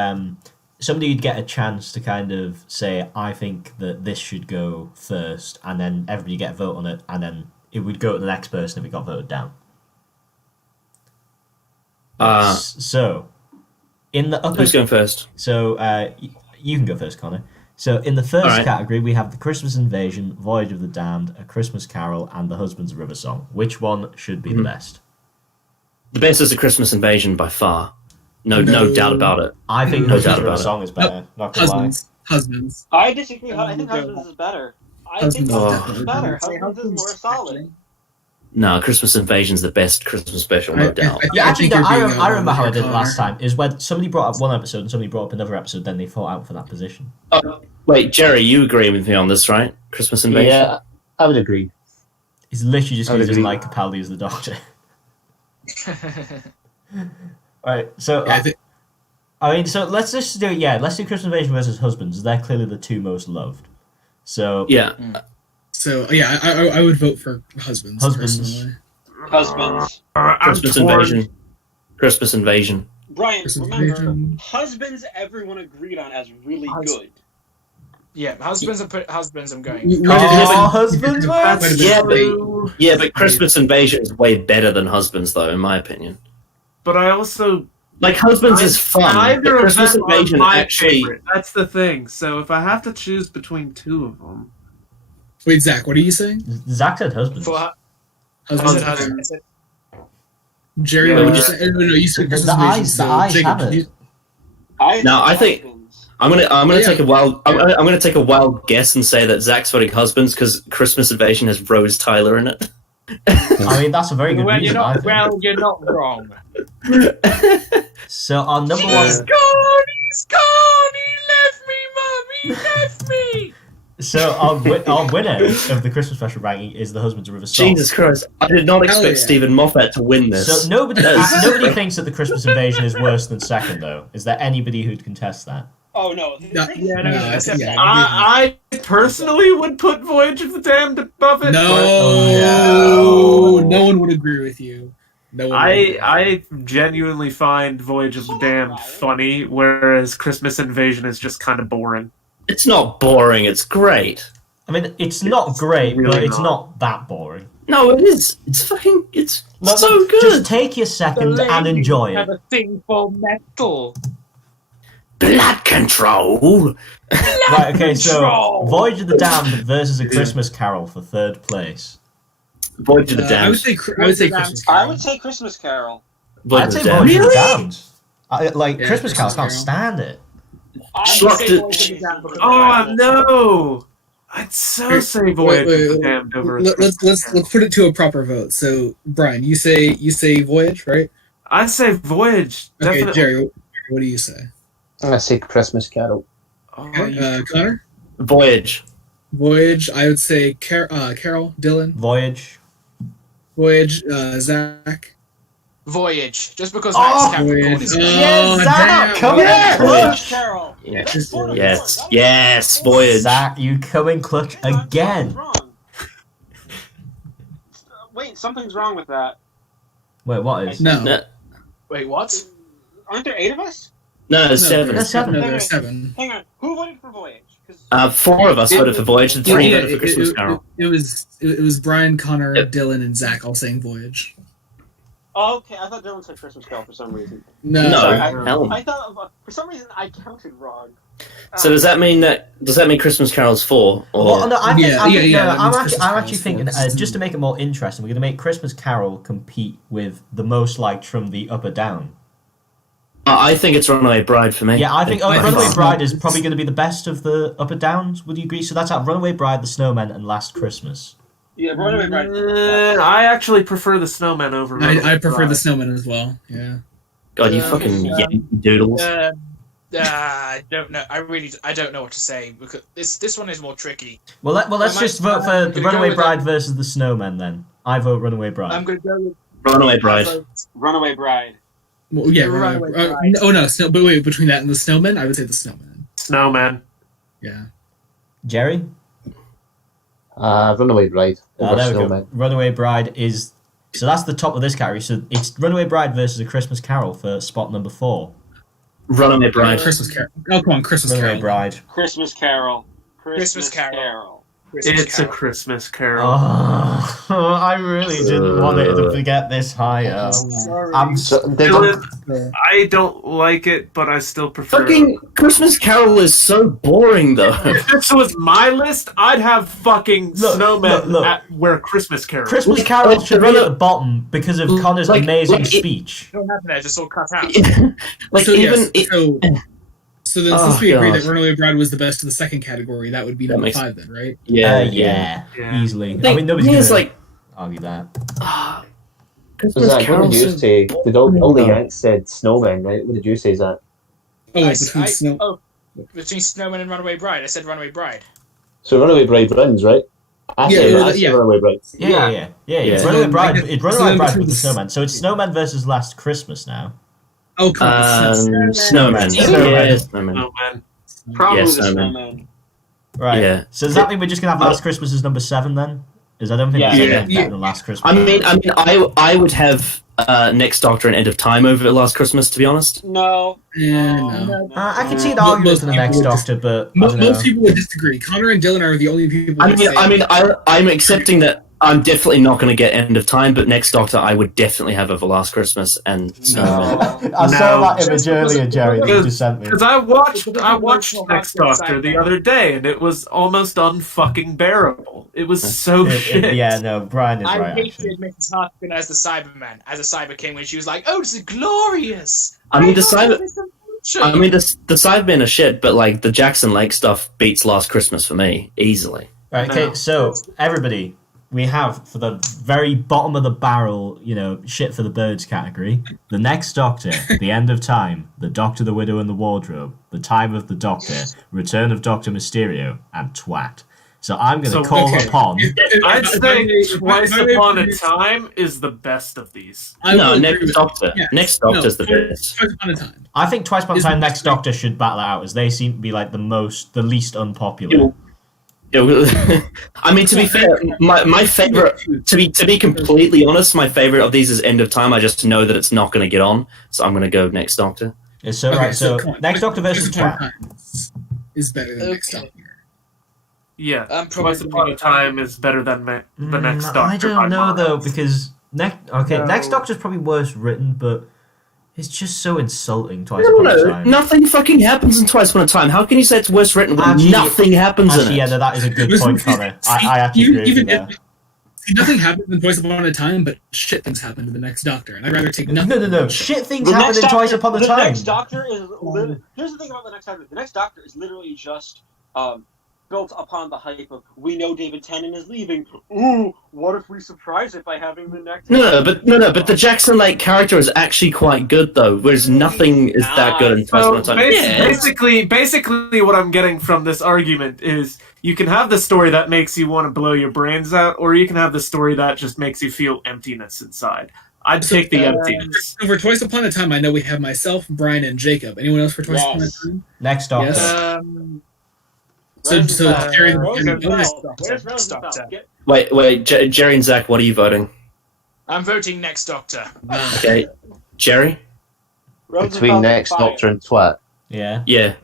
somebody would get a chance to kind of say, I think that this should go first, and then everybody get a vote on it, and then it would go to the next person if it got voted down. So, in the upper... Who's going first? So, you can go first, Connor. So, in the first Alright. category, we have The Christmas Invasion, Voyage of the Damned, A Christmas Carol, and The Husband's River Song. Which one should be the best? The best is a Christmas Invasion by far. No doubt about it. I think No Husband's doubt River about it. Song is better, not gonna lie. Husbands. I disagree. I think Husbands is better. I think Husbands Husbands is is better. Husbands is more solid. No, Christmas Invasion's the best Christmas special, no doubt. Yeah, actually, think no, you're being I remember how I did it Connor. last time. Is when somebody brought up one episode and somebody brought up another episode, then they fought out for that position. Wait, Jerry, you agree with me on this, right? Christmas Invasion? Yeah, I would agree. He's literally just I would using agree. like Capaldi as the Doctor. Right, so Yeah, I mean, so let's just do let's do Christmas Invasion versus Husbands. They're clearly the two most loved. So Yeah. So yeah, I would vote for Husbands. Husbands. Personally. Husbands. Christmas Invasion. Christmas Invasion. Brian, Christmas remember, Invasion. Husbands everyone agreed on as really good. Yeah, husbands. I'm going. Husbands Wait, Yeah, but Christmas Invasion is way better than Husbands, though, in my opinion. But I also Like, Husbands is fun, Neither but of Christmas them are Invasion my actually... favorite. That's the thing. So if I have to choose between two of them, Wait, Zach, what are you saying? Zach said Husbands. For I Husbands. said husbands. I said Jerry, Yeah, what we did you just- say? No, you said The Christmas eyes- Invasion, the so eyes Jacob, have it. you- I think- Husbands. I'm gonna Yeah. take a wild. I'm gonna take a wild guess and say that Zach's voting Husbands because Christmas Invasion has Rose Tyler in it. I mean, that's a very good Well, reason. I think. you're not wrong. So our number He's one. gone. He's gone. He left me, Mum. He left me. So our winner of the Christmas special ranking is The Husband's River Song. Jesus Christ! I did not Hell expect yeah. Stephen Moffat to win this. So nobody Yes. nobody thinks that The Christmas Invasion is worse than second, though. Is there anybody who'd contest that? Oh no. No, I personally would put Voyage of the Damned above it. No, but- Oh, yeah. no one would agree with you. No one. I genuinely find Voyage of the Damned funny, whereas Christmas Invasion is just kind of boring. It's not boring. It's great. I mean, it's not great, but really it's not. not that boring. No, it is. It's fucking. It's Look, so good. Just take your second and enjoy Have it. a thing for metal. Blood control. Right, okay, so Control. Voyage of the Damned versus A Christmas Carol for third place. Voyage of the I would Damned. say Christmas I Carol. would say Christmas Carol. Voyage I'd of say the Damned. Voyage of the Really? Damned. Christmas Christmas Carol, I can't Carol. stand it. I'm gonna say Schlocked- Voyage of the Damned because Oh no! I'd so say Voyage wait, of the Damned over. Let's put it to a proper vote. So, Brian, you say Voyage, right? I'd say Voyage. Okay, Definitely. Jerry, what do you say? I'm gonna say Christmas Carol. Oh, Okay, you- Connor, Voyage. Voyage. I would say Carol, Dylan, Voyage. Voyage, Zach. Voyage, just because Oh, Max Capricorn Voyage. is Yes, Zach, damn. come Yeah. here. Christmas Carol. Yes. That's four to Yes. four. Yes. Voyage. Zach, you come in clutch again. Something's wrong. Wait, something's wrong with that. Wait, what is? No, No, Wait, what? Aren't there 8 of us? no, no, seven. That's seven. No, there's 7. Hang on. Who voted for Voyage? 'Cause- 4 of us voted for Voyage and 3 voted for Christmas Carol. It was Brian, Connor, Yep. Dylan, and Zach all saying Voyage. Oh, okay, I thought Dylan said Christmas Carol for some reason. No, No, Sorry, hell. I thought for some reason I counted wrong. So does that mean Christmas Carol's 4? Or Well, no, I think, Yeah, I think, yeah, no, that means I'm Christmas actually Carol's thinking, fourth. just to make it more interesting, we're going to make Christmas Carol compete with the most liked from the Up or Down. I think it's Runaway Bride for me. Yeah, I think I think Runaway so. Bride is probably going to be the best of the Up or Downs. Would you agree? So that's out Runaway Bride, The Snowmen, and Last Christmas. Yeah, Runaway Bride. I actually prefer the Snowman over. I prefer Bride. the Snowman as well. Yeah. God, you fucking Yankee doodles. I don't know. I don't know what to say because this one is more tricky. Let's Well, just my- vote for I'm the gonna Runaway go with Bride that. versus The Snowmen then. I vote Runaway Bride. I'm gonna go with Runaway Bride. Runaway Bride. Well, yeah, Runaway Runaway. Bride. Oh no, but wait, between that and the Snowman, I would say the Snowman. Snowman. Yeah. Jerry? Runaway Bride over There we go. Snowman. Runaway Bride is... So that's the top of this category. So it's Runaway Bride versus A Christmas Carol for spot number 4. Runaway Bride. Christmas Carol. Oh, come on, Christmas Runaway Carol. Bride. Christmas Carol. Christmas Carol. Christmas It's Carol. a Christmas Carol. Oh, I really didn't want it to get this higher. Sorry. I'm So, they Dylan, don't- I don't like it, but I still prefer. Fucking Christmas Carol is so boring though. If this was my list, I'd have fucking Look, Snowman look. at where Christmas Carol. Christmas Like, Carol like, should be run at a- the bottom because of Connor's like- amazing like it- speech. What happened there? Just all cut out. Like So, even yes, so then Oh, since we agree God. that Runaway Bride was the best of the second category, that would be That number makes- 5 then, right? yeah, Yeah, Yeah. easily. The I mean, nobody's thing is, gonna like argue that. Christmas Zach, what Carol. did you say? Did all the Yanks said Snowman, right? What did you say, Zach? Oh, I- wait, between I- Snow. oh, between Snowman and Runaway Bride. I said Runaway Bride. So Runaway Bride wins, right? I say yeah. Runaway Bride. Yeah. Yeah. Runaway Bride. So It's then Runaway Bride between with the the- Snowman. So it's Snowman versus Last Christmas now. Oh, come on. Snowman. Snowman. Yeah, Snowman. Snowman. Snowman. Probably Yes, the Snowman. Snowman. Right. Yeah. So does that mean we're just gonna have Last Christmas as number 7 then? Because I don't think Yeah. it's Yeah. better than Last Christmas. I would have Next Doctor and End of Time over Last Christmas, to be honest. No. Yeah, no. I can see the Most argument for the people Next would just- Doctor, but I don't know. Most people would disagree. Connor and Dylan are the only people. that say- I'm accepting that I'm definitely not going to get End of Time, but Next Doctor I would definitely have over Last Christmas and Snowman. I saw No. that image earlier, Jerry, that you just sent me. Because I watched Next Doctor the other day, and it was almost unfucking bearable. It was so shit. Yeah, no, Brian is I right, hated actually. Mrs. Harkin as the Cyberman, as a Cyber King, when she was like, "Oh, this is glorious." I mean, the thought Cyber- this was I mean, the Cybermen are shit, but like the Jackson Lake stuff beats Last Christmas for me easily. Right, okay, No. so, everybody, we have, for the very bottom of the barrel, shit for the birds category, The Next Doctor, The End of Time, The Doctor, the Widow, and the Wardrobe, The Time of the Doctor, Return of Doctor Mysterio, and Twat. So I'm going to So, call okay. upon... I'd say Twice If I- Upon a Time is the best of these. I No, will agree Next with Doctor. that. Yes. Next Doctor's No, the best. Twice Upon a Time. I think Twice Upon a Is- Time Next Doctor should battle it out, as they seem to be like the least unpopular. I mean, to be fair, my favorite, to be completely honest, my favorite of these is End of Time. I just know that it's not going to get on, so I'm going to go Next Doctor. Yeah, so right, so Next Doctor versus Twat. Is better than Next Doctor. Yeah, I'm Twice probably Upon a Time is better than the Next Doctor. I don't know though, because Next No. Doctor's probably worse written, but it's just so insulting. Twice Upon a No, Time. nothing fucking happens in Twice Upon a Time. How can you say it's worse written when Actually- nothing happens Actually, in yeah, it? no, that is a good Listen, point, Connor. see, I actually agree with you even there. See, nothing happens in Twice Upon a Time, but shit things happen to the Next Doctor, and I'd rather take nothing. No. Shit things The happen Next in Doctor- Twice Upon a the Time. Next Doctor is here's the thing about the Next Doctor. The Next Doctor is literally just built upon the hype of we know David Tennant is leaving. Ooh, what if we surprise it by having the next? No, but the Jackson Lake character is actually quite good though. Whereas nothing is that good in Twice So Upon a Time. Yeah, basically, what I'm getting from this argument is you can have the story that makes you want to blow your brains out, or you can have the story that just makes you feel emptiness inside. I'd take the emptiness. So for Twice Upon a Time, I know we have myself, Brian, and Jacob. Anyone else for Twice Upon a Time? Next Doctor. Yes. So Rosenfeld. Jerry, Rosenfeld. Next Where's Doctor. Rosenfeld? Get- wait, Jerry and Zach, what are you voting? I'm voting Next Doctor. Okay, Jerry. Between Rosenfeld Next fire. Doctor and Twat. Yeah. Yeah.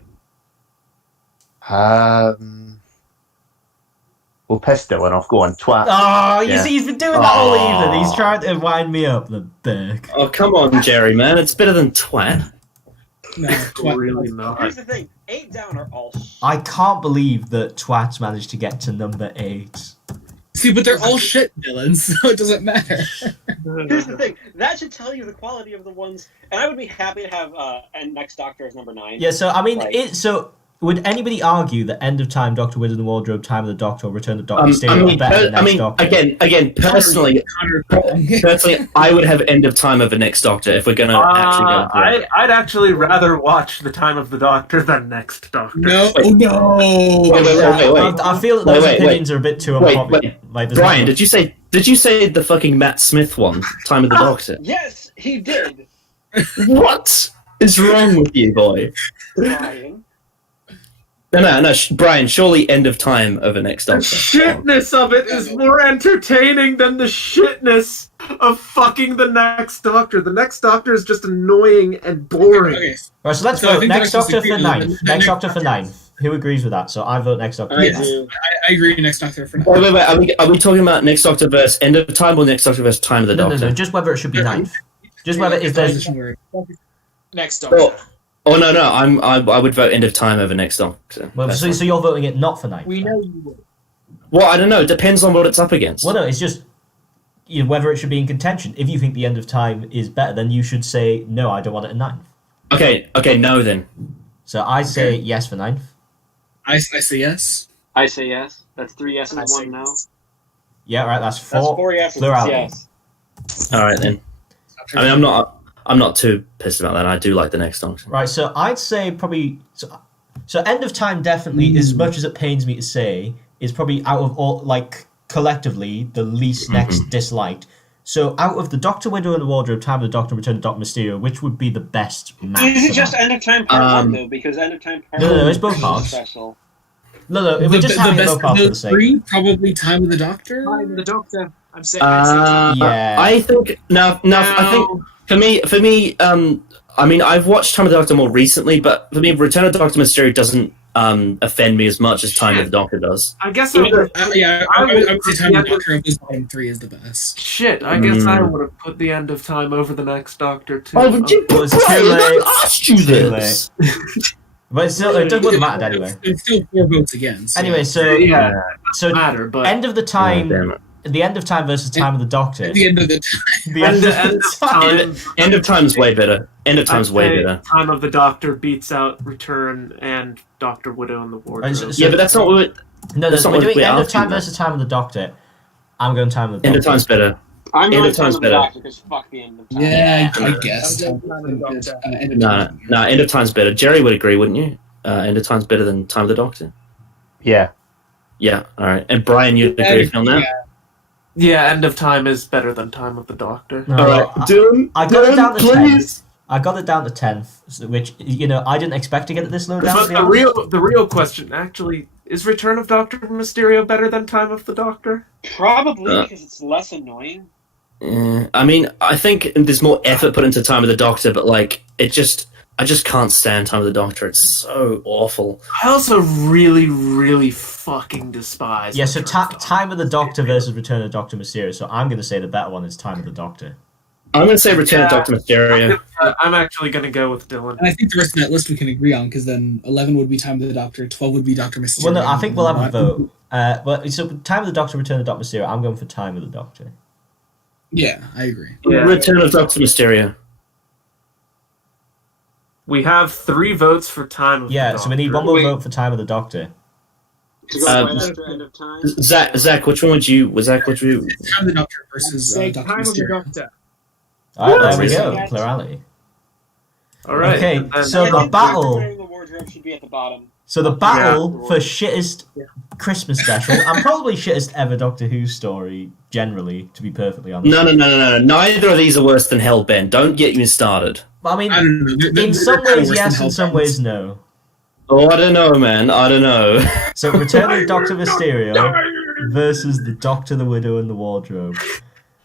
We'll piss Dylan off. Go on, Twat. Oh, you Yeah. see, he's been doing that all Aw. evening. He's trying to wind me up, the berg. Oh come on, Jerry, man, it's better than Twat. No, Really not. Here's the thing: 8 down are all. I can't believe that Twats managed to get to number 8. See, but they're all shit, Dylan, so it doesn't matter. Here's the thing: that should tell you the quality of the ones. And I would be happy to have and Next Doctor as number 9. Yeah, so I mean, Right. so would anybody argue that End of Time, Doctor Wizard and the Wardrobe, Time of the Doctor, or Return of Doctor Mysterio are better than Next Doctor? again, personally, I would have End of Time over Next Doctor if we're going to actually go for it. I'd actually rather watch The Time of the Doctor than Next Doctor. No, Wait. oh no! Wait. I feel that those Wait. opinions are a bit too Wait, unpopular. Like, there's Brian, not- did you say the fucking Matt Smith one, Time of the Doctor? Yes, he did. What is wrong with you, boy? Brian. No, Brian, surely End of Time over Next The Doctor. shitness of it is more entertaining than the shitness of fucking the Next Doctor. The Next Doctor is just annoying and boring. Okay, Right, so let's So I vote think Next that's Doctor just for agree- 9th. the Next next Doctor for Doctor. 9th. Who agrees with that? So I vote Next Doctor. I for 9th. do. I agree. Next Doctor for now. Wait. Are we talking about Next Doctor versus End of Time or Next Doctor versus Time of the No, Doctor? just whether it should be 9th. Just whether is there. Position word. Next Doctor. Oh no, I would vote End of Time over Next Doctor. Well, That's so fine. you're voting it not for 9th. We know you would. Well, I don't know. It depends on what it's up against. Well, no, it's just whether it should be in contention. If you think the End of Time is better, then you should say no. I don't want it at 9th. Okay, no then. So I say yes for 9th. I say yes. I say yes. That's 3 yeses, I say 1 no. Yeah, right. That's That's 4. 4 yeses. plurality. Yes. All right then. I mean, I'm not too pissed about that. I do like the Next Doctor. Right. So I'd say probably. So End of Time definitely, as much as it pains me to say, is probably out of all, like, collectively the least next disliked. So out of the Doctor, Widow and the Wardrobe, Time of the Doctor, Return of Doctor Mysterio, which would be the best match? Is for it just that? End of Time Part 1 though? Because End of Time Part No, 1 it's both is parts. special. No, if we're just having both of parts for the those sake. 3, probably Time of the Doctor. Time of the Doctor. I'm saying. I'd say Time. Yeah. I think now I think for me, I mean, I've watched Time of the Doctor more recently, but for me, Return of Doctor Mysterio doesn't offend me as much as Time of the Doctor does. I guess I would. I would say Time of the Doctor of those bottom 3 is the best. Shit, I guess I would have put the End of Time over the Next Doctor too. Oh, but Well, it's too Brian, late. I asked you Too this. But it's still, it doesn't matter anyway. It's still 4 votes against. Anyway, so Yeah, so matter, but End of the Oh, Time, damn it. the End of Time versus Time of the Doctor. at the end of the time. The End of End the of Time. Time. End of Time's way better. End of Time's I'd way say better. Time of the Doctor beats out Return and Doctor Widow and the Wardrobe. So- Yeah, but that's not what. No, That's not we're what doing we're End of asking Time about. versus Time of the Doctor. I'm going Time of the End Doctor. of Time's better. I'm End going of Time Time's of the better. Doctor because fuck the End of Time. Yeah, I guess. I'm going Time of the Doctor. End of No, Time. End of Time's better. Jerry would agree, wouldn't you? End of Time's better than Time of the Doctor. Yeah. Yeah, all right. And Brian, you'd agree with me on that? Yeah, End of Time is better than Time of the Doctor. No, All right, Dylan. I got it down to 10th. please. I got it down to 10th, which, I didn't expect to get it this low down. But to be honest. the real question actually Is Return of Doctor Mysterio better than Time of the Doctor? Probably because it's less annoying. I mean, I think there's more effort put into Time of the Doctor, but like, I just can't stand Time of the Doctor. It's so awful. I also really, really fucking despise. Yeah, so Return of the Time of the Doctor versus Return of Doctor Mysterio. So I'm going to say the better one is Time of the Doctor. I'm going to say Return of Doctor Mysterio. I'm actually going to go with Dylan. And I think the rest of that list we can agree on, because then 11 would be Time of the Doctor, 12 would be Doctor Mysterio. Well, no, I think we'll have a vote. So Time of the Doctor, Return of Doctor Mysterio. I'm going for Time of the Doctor. Yeah, I agree. Yeah. Return of Doctor Mysterio. We have 3 votes for Time of the Doctor. Yeah, so we need one more vote for Time of the Doctor. To go right after End of Time. Zach, which one would you? Time It's Time of the Doctor versus Doctor Time of the Mysterio. Doctor. All right, there we Yeah. go. Plurality. All right. Okay, and then- so I the think battle. Doctor in the Wardrobe should be at the bottom. So the battle Yeah. for shittest Christmas special, and probably shittest ever Doctor Who story, generally, to be perfectly honest. No. Neither of these are worse than Hellbent. Don't get me started. But I mean, I don't know. in some ways yes, in some ways no. Oh, I don't know, man. I don't know. So Return of Doctor Mysterio versus the Doctor, the Widow, and the Wardrobe.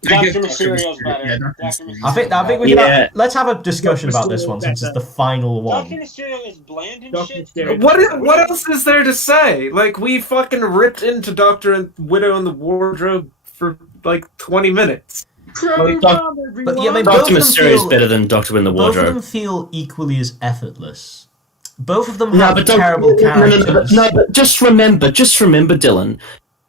I guess Dr. Doctor Mysterio's better. Yeah, Doctor Dr. Mysterio. I think we can Yeah. let's have a discussion about this one since it's the final one. Dr. Mysterio is bland and Dr. shit. Mysterio. What else is there to say? Like, we fucking ripped into Doctor and Widow and the Wardrobe for like 20 minutes. Like, But yeah, I mean, both Doctor of them Mysterio is feel- better than Doctor in the Both of them Wardrobe. feel equally as effortless. Both of them No, have but terrible characters. but just remember, Dylan.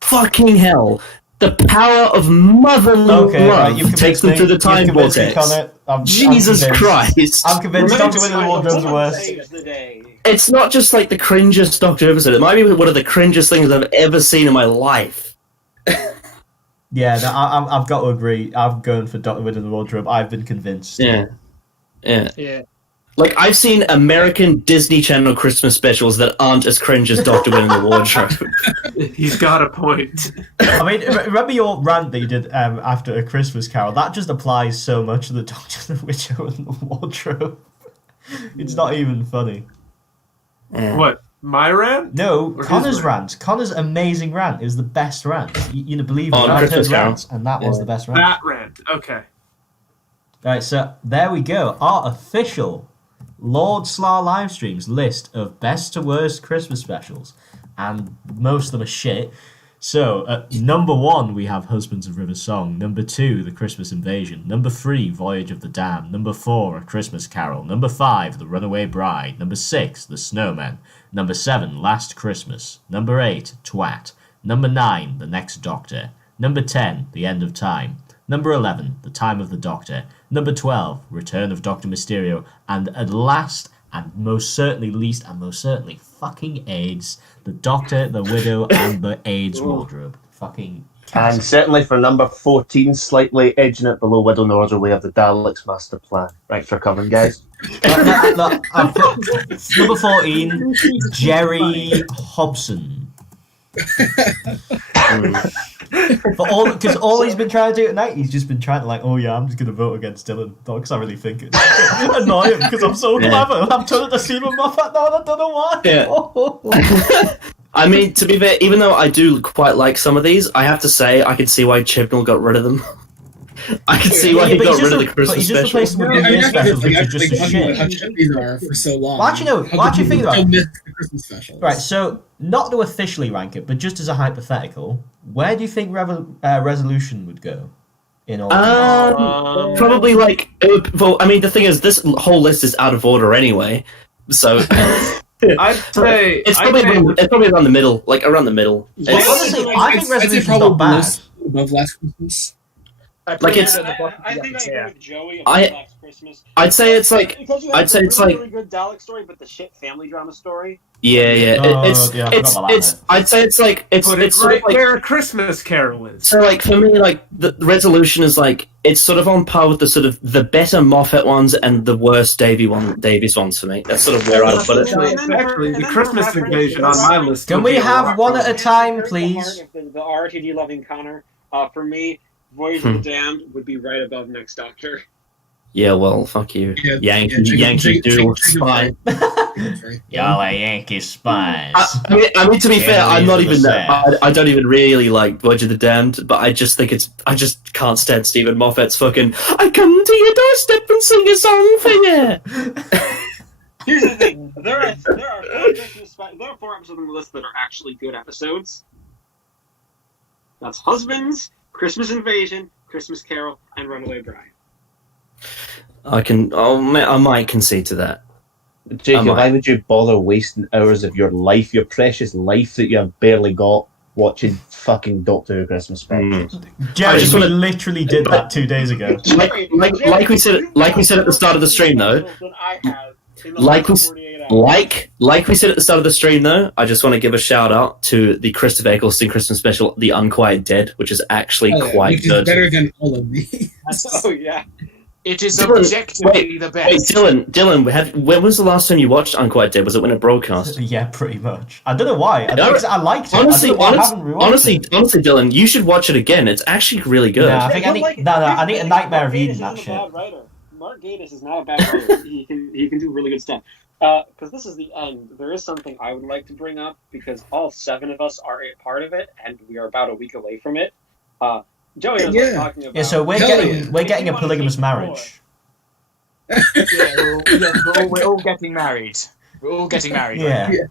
Fucking hell. The power of motherly Okay, right, love you've takes convinced them me. through the You've time convinced me, vortex. Connor. I'm Jesus convinced. Christ. I'm convinced Doctor Who and the Wardrobe's the worst. Saves the day. It's not just like the cringiest Doctor episode. It might be one of the cringiest things I've ever seen in my life. Yeah, no, I've got to agree. I'm going for Doctor Who and the Wardrobe. I've been convinced. Yeah. Yeah. Like, I've seen American Disney Channel Christmas specials that aren't as cringe as Doctor Who in the Wardrobe. He's got a point. I mean, remember your rant that you did after A Christmas Carol? That just applies so much to the Doctor, the Widow, and the Wardrobe. It's not even funny. What? My rant? No, Or his Connor's rant? rant. Connor's amazing rant is the best rant. You believe me, On I've Christmas heard Carol. rants, and that was the best rant. That rant. Okay. Right, so there we go. Our official Lord Slarr live streams list of best to worst Christmas specials, and most of them are shit. So at number 1 we have Husbands of River Song. Number 2, The Christmas Invasion. Number 3, Voyage of the Dam. Number 4, A Christmas Carol. Number 5, The Runaway Bride. Number 6, The Snowmen. Number 7, Last Christmas. Number 8, Twat. Number 9, The Next Doctor. Number 10, The End of Time. Number 11, The Time of the Doctor. Number 12, Return of Doctor Mysterio. And at last, and most certainly least, and most certainly fucking AIDS, The Doctor, the Widow, and the AIDS Wardrobe. Fucking And certainly for number 14, slightly edging it below Widow and the Wardrobe, we have the Daleks Master Plan. Right for covering, guys. Look, I've put number 14, Jerry Hobson. Because all he's been trying to do tonight, he's just been trying to I'm just going to vote against Dylan. Not because I really think it. Annoy him because I'm so clever. I'm trying to see him off at now and I don't know why. Yeah. I mean, to be fair, even though I do quite like some of these, I have to say I can see why Chibnall got rid of them. I can see why he got rid of the Christmas But he's just special. replaced them with New Year specials, which is just a talking about how shit. shit these are for so long. Well, actually, no. Well, actually, think about it. Miss the Christmas specials. Right, so not to officially rank it, but just as a hypothetical, where do you think Resolution would go in all? Probably well, I mean, the thing is, this whole list is out of order anyway, so I'd say it's probably around the middle, around the middle. Well, It's- honestly, I think I'd say Resolution's probably not bad. above Last Christmas. Like, I it's- think I agree with Joey about I- Last Christmas. I'd say it's like, Because you I'd say have it's a really, like- really good Dalek story, but the shit family drama story. yeah. Oh, It's yeah, I forgot about that it's. bit. I'd say it's like it's put it it's sort right of like. where A Christmas Carol is. So, for me, the Resolution is it's sort of on par with the sort of the better Moffat ones and the worst Davies ones for me. That's sort of where I would put it. Actually, the Christmas Invasion on my list. Can would we be have one at a time, The please? heart of the RTD loving Connor. For me, Voyage of the Damned would be right above Next Doctor. Yeah, well, fuck you. Yeah, Yankee Doodle spy. Y'all are Yankee spies. I mean, to be fair, I'm not even that. I don't even really like Voyage of the Damned, but I just think I just can't stand Stephen Moffat's fucking I come to your doorstep and sing a song for you. Here's the thing: there are 4 episodes on the list that are actually good episodes. That's Husbands, Christmas Invasion, Christmas Carol, and Runaway Bride. I might concede to that. Jacob, why would you bother wasting hours of your life, your precious life that you have barely got, watching fucking Doctor Who Christmas specials? Jerry, I just we wanna- literally did that 2 days ago. Like we said at the start of the stream, though. Like we said at the start of the stream, though, I just want to give a shout out to the Christopher Eccleston Christmas special, The Unquiet Dead, which is actually quite which good. is better than all of these. Oh yeah. It is Dylan, objectively the best. Wait, Dylan, when was the last time you watched Unquiet Dead? Was it when it broadcast? Yeah, pretty much. I don't know why. I liked it. Honestly, honestly, Dylan, you should watch it again. It's actually really good. Yeah, I think I need a nightmare of reading that shit. Mark Gatiss is not a bad writer. he can do really good stuff. Because this is the end. There is something I would like to bring up because all 7 of us are a part of it, and we are about a week away from it. Joey knows what I'm talking about. Yeah, so we're getting a polygamous marriage. We're all getting married. We're all getting married. Yeah. Right now.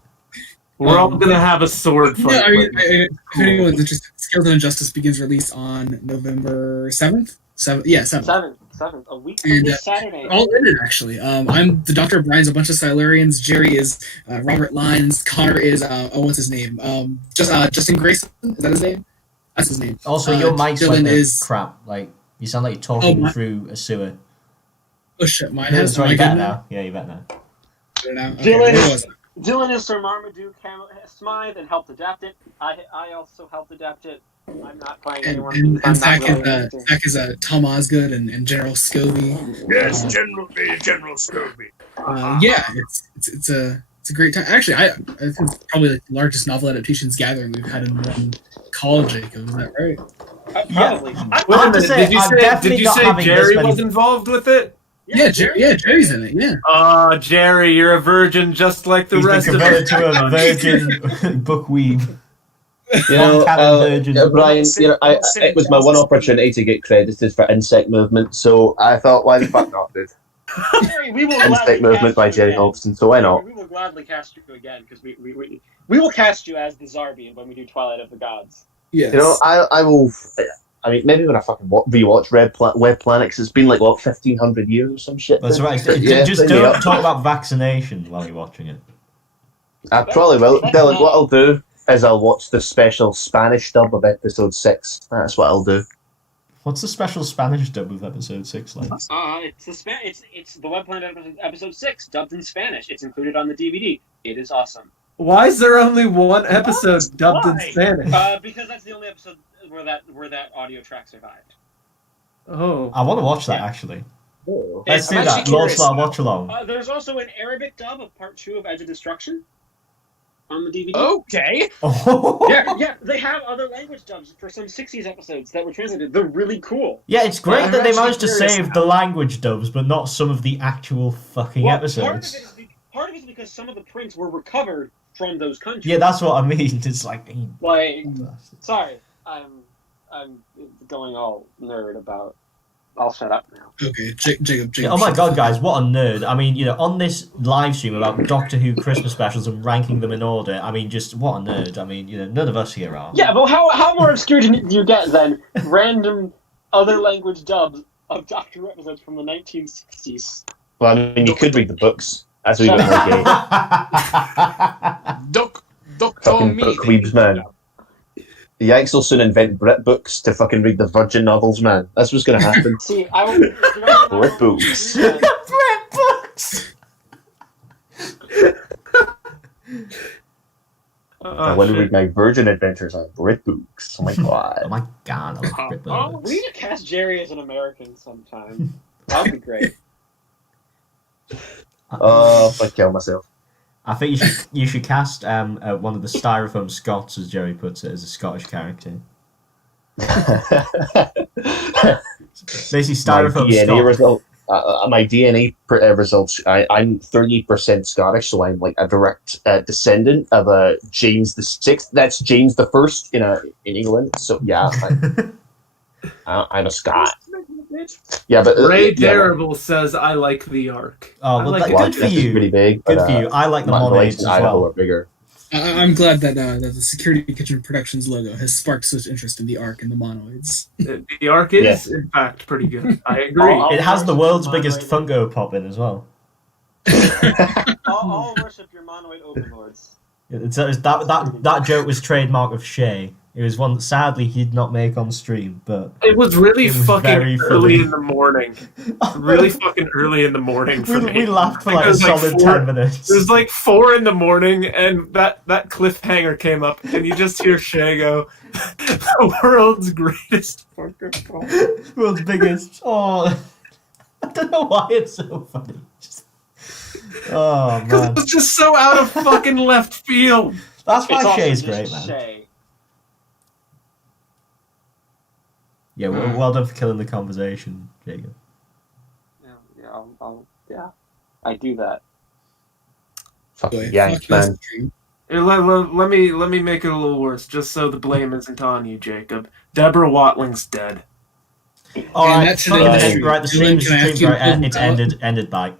We're all gonna have a sword fight. Yeah, I mean, if anyone's interested, Skeleton and Justice begins release on November 7th. 7th. 7th, a week And, from this Saturday. All in it, actually. I'm the Dr. Brian's a bunch of Silurians. Jerry is Robert Lyons. Connor is, what's his name? Justin Grayson? Is that his name? That's his name. Also, your mic's Dylan like is crap. Like, you sound like you're talking through a sewer. Oh shit, mine Yeah, has. sorry, Am I you good better now? now. Yeah, you better now. Good now? Okay, where was I? Dylan is Sir Marmaduke Smythe and helped adapt it. I also helped adapt it. I'm not playing anyone. And Zach is Tom Osgood and General Scobie. Yes, General Scobie. Yeah, it's a great time. Actually, I think it's probably like the largest novel adaptations gathering we've had in one call, Jacob. Is that right? Probably. Wait a minute, did you say Jerry was involved with it? Yeah, Jerry's in it. Yeah. Oh, Jerry, you're a virgin just like the He's rest been of converted us. to a virgin bookweed. You know, virgin. Brian, it was my one opportunity to get credited for Insect Movement, so I thought, why the fuck not, dude? Jerry, we will Insect Movement by Jerry Hobson, so why not? We will gladly cast you again because we will cast you as the Zarbian when we do Twilight of the Gods. Yes. You know, I will. I mean, maybe when I fucking rewatch Web Planet, 'cause it's been like, what, 1,500 years or some shit? That's right. Yeah, Just don't talk about vaccination while you're watching it. I probably will. Dylan, what I'll do is I'll watch the special Spanish dub of episode 6. That's what I'll do. What's the special Spanish dub of episode 6 like? It's the Web Planet episode 6 dubbed in Spanish. It's included on the DVD. It is awesome. Why is there only one episode dubbed in Spanish? Because that's the only episode where that audio track survived. Oh. I want to watch that actually. Oh. Let's do I'm that. actually Lord curious. Slarr watch along. There's also an Arabic dub of Part 2 of Edge of Destruction on the DVD. Okay. Yeah, they have other language dubs for some 60s episodes that were translated. They're really cool. Yeah, it's great I'm that they actually managed to curious save now. the language dubs, but not some of the actual fucking episodes. Part of it is because some of the prints were recovered from those countries. Yeah, that's what I mean. It's like, Sorry, I'm going all nerd about. I'll shut up now. Okay, Jacob. oh my god, guys, what a nerd! I mean, on this live stream about Doctor Who Christmas specials and ranking them in order. I mean, just what a nerd! I mean, none of us here are. Yeah, but how more obscure do you get than random other language dubs of Doctor Who episodes from the 1960s? Well, I mean, you could read the books. That's what you got more gay. Doctor Fucking Me. book weebs, man. The Yanks will soon invent Brit books to fucking read the Virgin novels, man. That's what's going to happen. See, I will. Brit books. Brit books. I want to read my Virgin adventures on Brit books. Oh my god. Oh my god, I like Brit books. We need to cast Jerry as an American sometime. That would be great. Oh, if I kill myself. I think you should cast one of the styrofoam Scots, as Jerry puts it, as a Scottish character. Basically, styrofoam DNA Scot. result. my DNA results. I'm 30% Scottish, so I'm like a direct descendant of James the Sixth. That's James the First in England. So yeah, I'm a Scot. Yeah, but Ray yeah, Terrible says I like the Ark. Oh, I well, like that- it. good for that's you. pretty big. Good but, for you. I like the my monoids legs in as Idaho well. are bigger. I'm glad that the Security Kitchen Productions logo has sparked such interest in the Ark and the monoids. The Ark is, in fact, pretty good. I agree. It has the world's biggest Funko Pop in as well. I'll worship your monoid overlords. That joke was trademark of Shay. It was one that sadly he did not make on stream, but It was really It was fucking very early funny. in the morning. Really fucking early in the morning for me. we laughed for I like think a it was solid 4 10 minutes. It was like 4 in the morning, and that cliffhanger came up, and you just hear Shay go, "The world's greatest fucking pop." World's biggest. Oh, I don't know why it's so funny. Oh Because man, it was just so out of fucking left field. that's why It's also Shay's just great, man. Shay. Yeah, well done for killing the conversation, Jacob. Yeah, I do that. Fucking Fuck Yanks, this man. stream. Let me make it a little worse, just so the blame isn't on you, Jacob. Deborah Watling's dead. All And right, that's today's right, stream. right. The stream's Dylan, can I ask stream's you to right. close It's it out? ended. Bye.